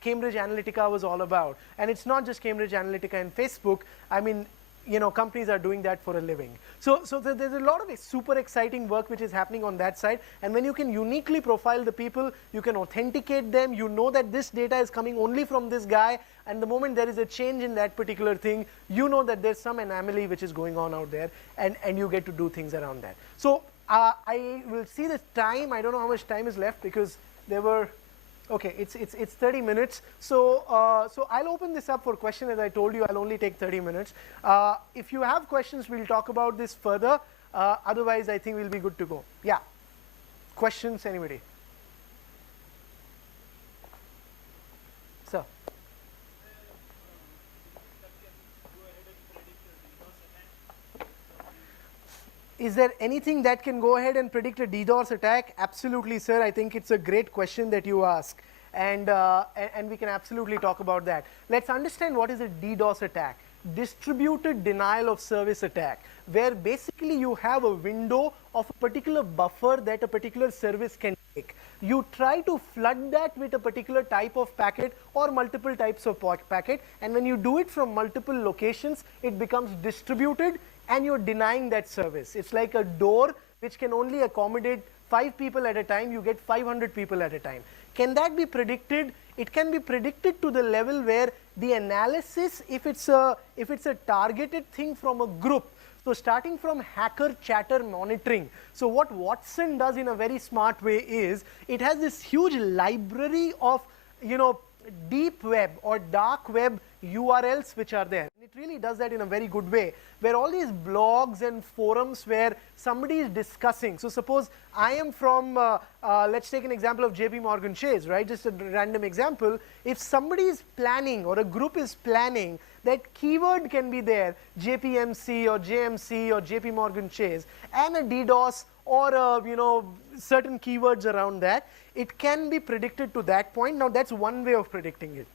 Cambridge Analytica was all about. And it's not just Cambridge Analytica and Facebook. I mean, you know, companies are doing that for a living. So there's a lot of super exciting work which is happening on that side. And when you can uniquely profile the people, you can authenticate them, you know that this data is coming only from this guy, and the moment there is a change in that particular thing, you know that there's some anomaly which is going on out there, and you get to do things around that. So I will see the time. I don't know how much time is left because there were, okay, it's 30 minutes. So, so I'll open this up for question. As I told you, I'll only take 30 minutes. If you have questions, we'll talk about this further. Otherwise, I think we'll be good to go. Yeah. Questions, anybody? Sir. Is there anything that can go ahead and predict a DDoS attack? Absolutely, sir. I think it's a great question that you ask. And we can absolutely talk about that. Let's understand what is a DDoS attack. Distributed denial of service attack, where basically you have a window of a particular buffer that a particular service can take. You try to flood that with a particular type of packet or multiple types of packet, and when you do it from multiple locations, it becomes distributed and you're denying that service. It's like a door which can only accommodate 5 people at a time, you get 500 people at a time. Can that be predicted? It can be predicted to the level where the analysis, if it's a targeted thing from a group, so starting from hacker chatter monitoring. So what Watson does in a very smart way is, it has this huge library of, you know, deep web or dark web URLs which are there. It really does that in a very good way, where all these blogs and forums where somebody is discussing. So suppose I am from, let's take an example of JP Morgan Chase, right? Just a random example. If somebody is planning or a group is planning, that keyword can be there, JPMC or JMC or JP Morgan Chase, and a DDoS or you know, certain keywords around that, it can be predicted to that point. Now that's one way of predicting it.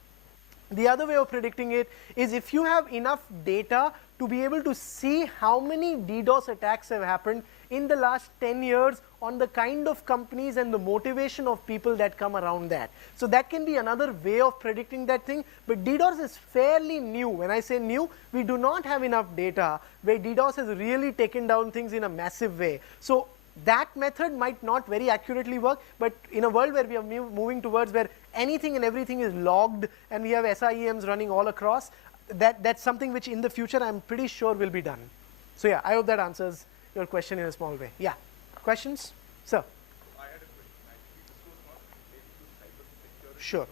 The other way of predicting it is if you have enough data to be able to see how many DDoS attacks have happened in the last 10 years on the kind of companies and the motivation of people that come around that. So that can be another way of predicting that thing, but DDoS is fairly new. When I say new, we do not have enough data where DDoS has really taken down things in a massive way. So that method might not very accurately work, but in a world where we are moving towards where anything and everything is logged and we have SIEMs running all across, that's something which in the future I'm pretty sure will be done. So yeah, I hope that answers your question in a small way. Yeah, questions? Sir? I had a question. Actually, this was not related to cybersecurity. Sure.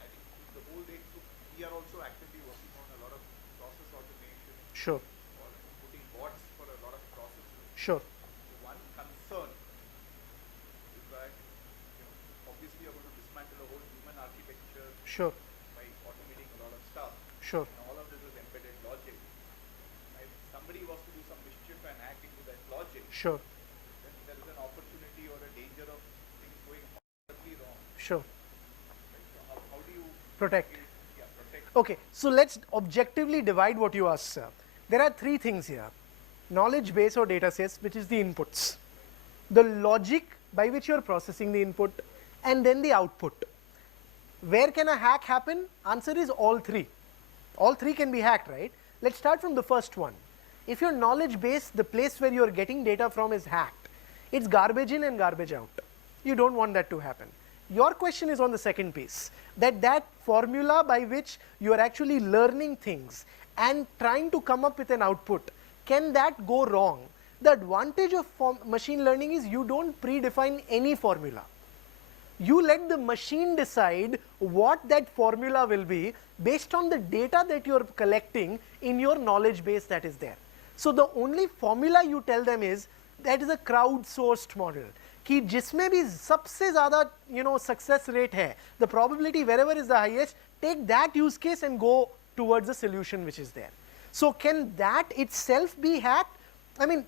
I think the whole day, so we are also actively working on a lot of process automation. Sure. Or putting bots for a lot of processes. Sure. So one concern is that, you know, obviously you're going to dismantle a whole human architecture. Sure. By automating a lot of stuff. Sure. And all of this is embedded logic. If somebody was to do some mischief and hack into that logic, sure, then there is an opportunity or a danger of things going horribly wrong. Sure. Right? So how do you Protect. Yeah, protect. Okay, so let's objectively divide what you asked, sir. There are 3 things here. Knowledge base or data sets, which is the inputs. The logic by which you're processing the input, and then the output. Where can a hack happen? Answer is all 3. All 3 can be hacked, right? Let's start from the first one. If your knowledge base, the place where you're getting data from, is hacked, it's garbage in and garbage out. You don't want that to happen. Your question is on the second piece, that formula by which you are actually learning things and trying to come up with an output, can that go wrong? The advantage of machine learning is you don't predefine any formula. You let the machine decide what that formula will be based on the data that you're collecting in your knowledge base that is there. So the only formula you tell them is, that is a crowdsourced model. कि जिसमें भी सबसे ज़्यादा, you know, success rate है, the probability wherever is the highest, take that use case and go towards the solution which is there. So can that itself be hacked? I mean,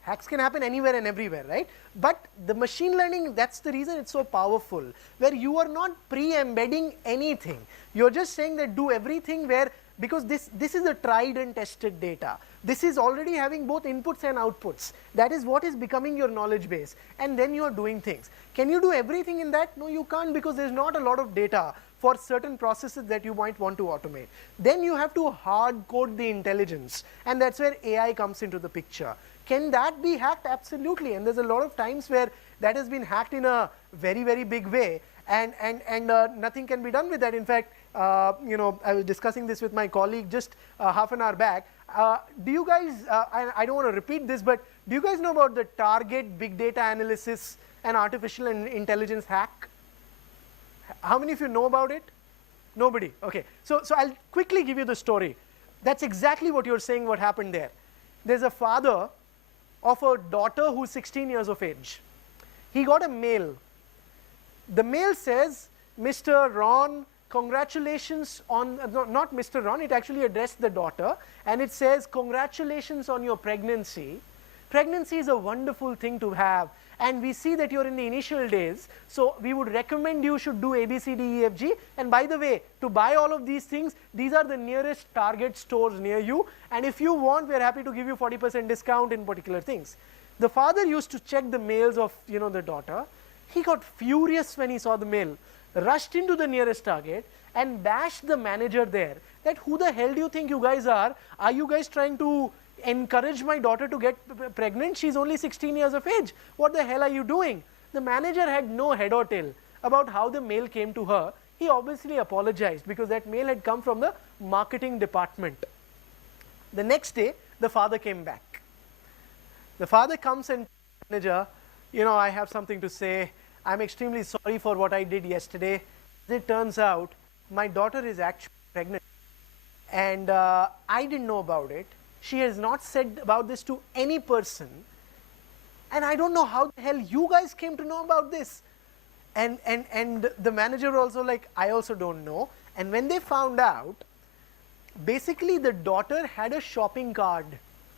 hacks can happen anywhere and everywhere, right? But the machine learning, that's the reason it's so powerful, where you are not pre-embedding anything. You're just saying that do everything where, because this is a tried and tested data. This is already having both inputs and outputs. That is what is becoming your knowledge base. And then you are doing things. Can you do everything in that? No, you can't, because there's not a lot of data for certain processes that you might want to automate. Then you have to hard code the intelligence. And that's where AI comes into the picture. Can that be hacked? Absolutely. And there's a lot of times where that has been hacked in a very, very big way. And nothing can be done with that. In fact, you know, I was discussing this with my colleague just half an hour back. Do you guys, I don't want to repeat this, but do you guys know about the target big data analysis and artificial intelligence hack? How many of you know about it? Nobody. Okay. So I'll quickly give you the story. That's exactly what you're saying, what happened there. There's a father of a daughter who's 16 years of age. He got a mail. The mail says, Mr. Ron, congratulations on, not Mr. Ron, it actually addressed the daughter, and it says, congratulations on your pregnancy. Pregnancy is a wonderful thing to have, and we see that you're in the initial days, so we would recommend you should do A, B, C, D, E, F, G, and by the way, to buy all of these things, these are the nearest Target stores near you, and if you want, we're happy to give you 40% discount in particular things. The father used to check the mails of, you know, the daughter. He got furious when he saw the mail, rushed into the nearest Target and bashed the manager there, that who the hell do you think you guys are? Are you guys trying to encourage my daughter to get pregnant? She's only 16 years of age. What the hell are you doing? The manager had no head or tail about how the mail came to her. He obviously apologized because that mail had come from the marketing department. The next day, the father came back. The father comes and tells the manager, you know, I have something to say. I'm extremely sorry for what I did yesterday. As it turns out, my daughter is actually pregnant. And I didn't know about it. She has not said about this to any person. And I don't know how the hell you guys came to know about this. And the manager also like, I also don't know. And when they found out, basically the daughter had a shopping card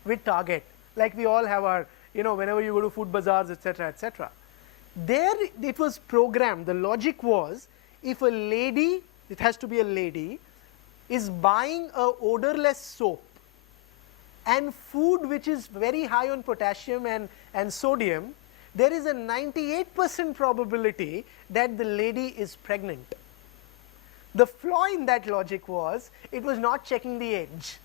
with Target. Like we all have our, you know, whenever you go to food bazaars, etc., etc. There it was programmed. The logic was, if a lady, it has to be a lady, is buying a odorless soap and food which is very high on potassium and sodium, there is a 98% probability that the lady is pregnant. The flaw in that logic was, it was not checking the age.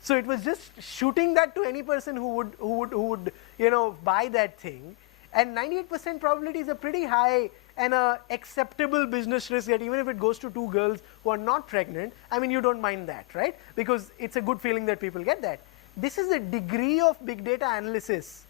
So it was just shooting that to any person who would you know, buy that thing. And 98% probability is a pretty high and a acceptable business risk that even if it goes to two girls who are not pregnant, I mean, you don't mind that, right? Because it's a good feeling that people get that. This is the degree of big data analysis,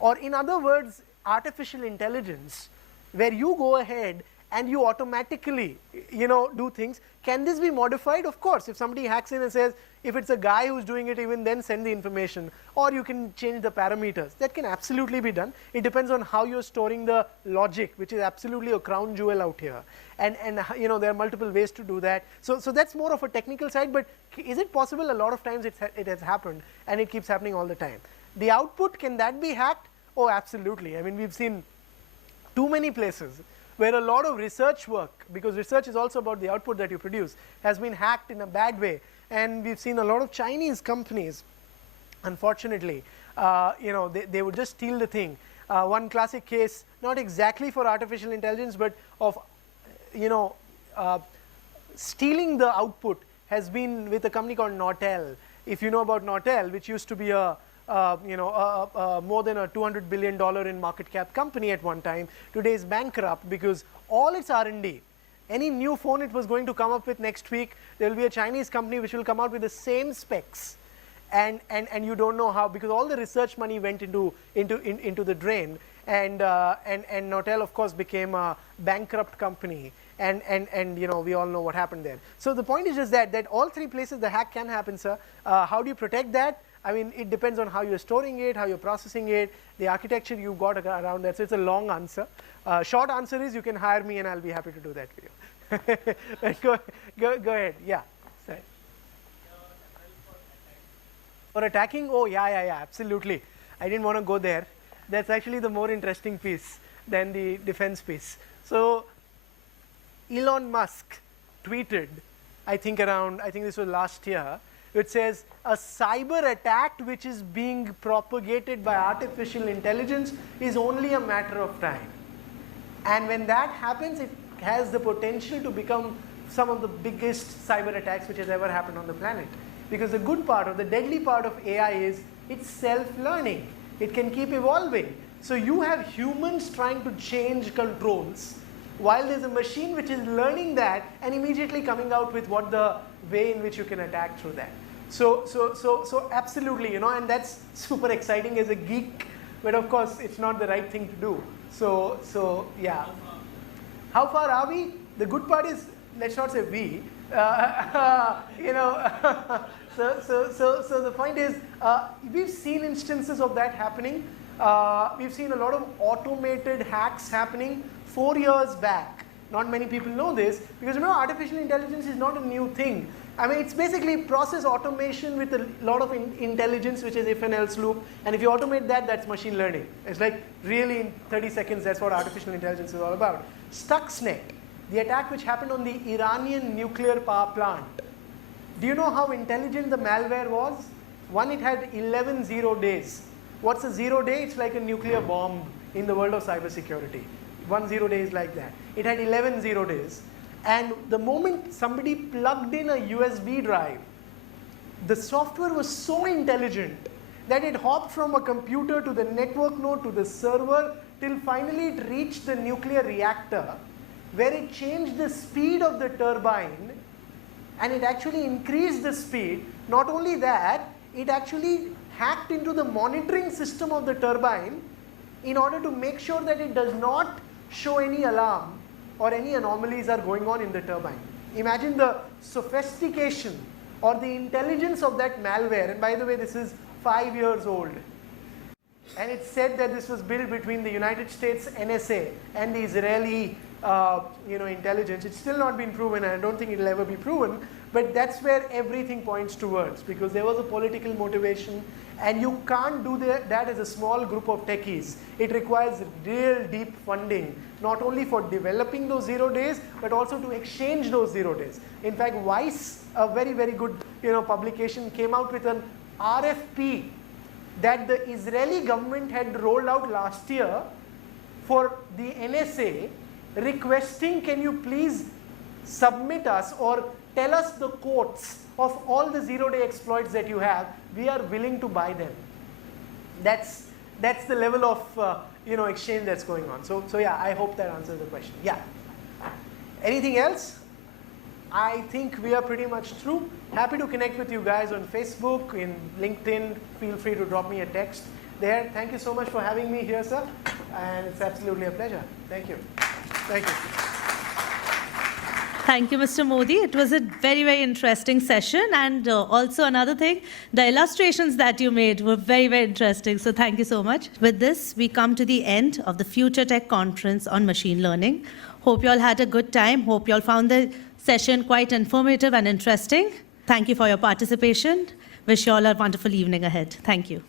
or in other words, artificial intelligence, where you go ahead and you automatically, you know, do things. Can this be modified? Of course. If somebody hacks in and says, if it's a guy who's doing it, even then send the information, or you can change the parameters. That can absolutely be done. It depends on how you're storing the logic, which is absolutely a crown jewel out here. And you know, there are multiple ways to do that. So that's more of a technical side, but is it possible? A lot of times it has happened, and it keeps happening all the time. The output, can that be hacked? Oh, absolutely. I mean, we've seen too many places where a lot of research work, because research is also about the output that you produce, has been hacked in a bad way. And we've seen a lot of Chinese companies, unfortunately, you know, they would just steal the thing. One classic case, not exactly for artificial intelligence, but of, you know, stealing the output has been with a company called Nortel. If you know about Nortel, which used to be a more than a $200 billion in market cap company at one time, today is bankrupt because all its R&D, any new phone it was going to come up with next week, there will be a Chinese company which will come out with the same specs, and you don't know how, because all the research money went into the drain, and Nortel of course became a bankrupt company, and you know, we all know what happened there. So the point is just that all three places the hack can happen, sir. How do you protect that? I mean, it depends on how you're storing it, how you're processing it, the architecture you've got around that. So it's a long answer. Short answer is you can hire me and I'll be happy to do that for you. go ahead. Yeah. Sorry. For attacking? Oh, yeah, absolutely. I didn't want to go there. That's actually the more interesting piece than the defense piece. So Elon Musk tweeted, I think this was last year, it says, a cyber attack which is being propagated by artificial intelligence is only a matter of time. And when that happens, it has the potential to become some of the biggest cyber attacks which has ever happened on the planet. Because the good part, or the deadly part of AI is it's self-learning. It can keep evolving. So you have humans trying to change controls while there's a machine which is learning that and immediately coming out with what the way in which you can attack through that. So absolutely, and that's super exciting as a geek, but of course it's not the right thing to do. So yeah. How far are we? The good part is, let's not say we, so the point is, we've seen instances of that happening. We've seen a lot of automated hacks happening 4 years back. Not many people know this, because artificial intelligence is not a new thing. I mean, it's basically process automation with a lot of intelligence, which is if and else loop. And if you automate that, that's machine learning. It's like really in 30 seconds, that's what artificial intelligence is all about. Stuxnet, the attack which happened on the Iranian nuclear power plant. Do you know how intelligent the malware was? One, it had 11 0 days. What's a 0 day? It's like a nuclear bomb in the world of cybersecurity. 1 0 day is like that. It had 11 0 days. And the moment somebody plugged in a USB drive, the software was so intelligent that it hopped from a computer to the network node to the server till finally it reached the nuclear reactor, where it changed the speed of the turbine and it actually increased the speed. Not only that, it actually hacked into the monitoring system of the turbine in order to make sure that it does not show any alarm or any anomalies are going on in the turbine. Imagine the sophistication or the intelligence of that malware. And by the way, this is 5 years old. And it's said that this was built between the United States NSA and the Israeli intelligence. It's still not been proven, and I don't think it'll ever be proven, but that's where everything points towards, because there was a political motivation, and you can't do that as a small group of techies. It requires real deep funding, not only for developing those 0 days, but also to exchange those 0 days. In fact, Vice, a very, very good publication, came out with an RFP that the Israeli government had rolled out last year for the NSA, requesting, can you please submit us or tell us the quotes of all the 0 day exploits that you have. We are willing to buy them. That's the level of exchange that's going on. So yeah, I hope that answers the question. Yeah. Anything else? I think we are pretty much through. Happy to connect with you guys on Facebook, in LinkedIn. Feel free to drop me a text there. Thank you so much for having me here, sir. And it's absolutely a pleasure. Thank you. Thank you. Thank you, Mr. Modi. It was a very, very interesting session. And also another thing, the illustrations that you made were very, very interesting. So thank you so much. With this, we come to the end of the FutureTech conference on machine learning. Hope you all had a good time. Hope you all found the session quite informative and interesting. Thank you for your participation. Wish you all a wonderful evening ahead. Thank you.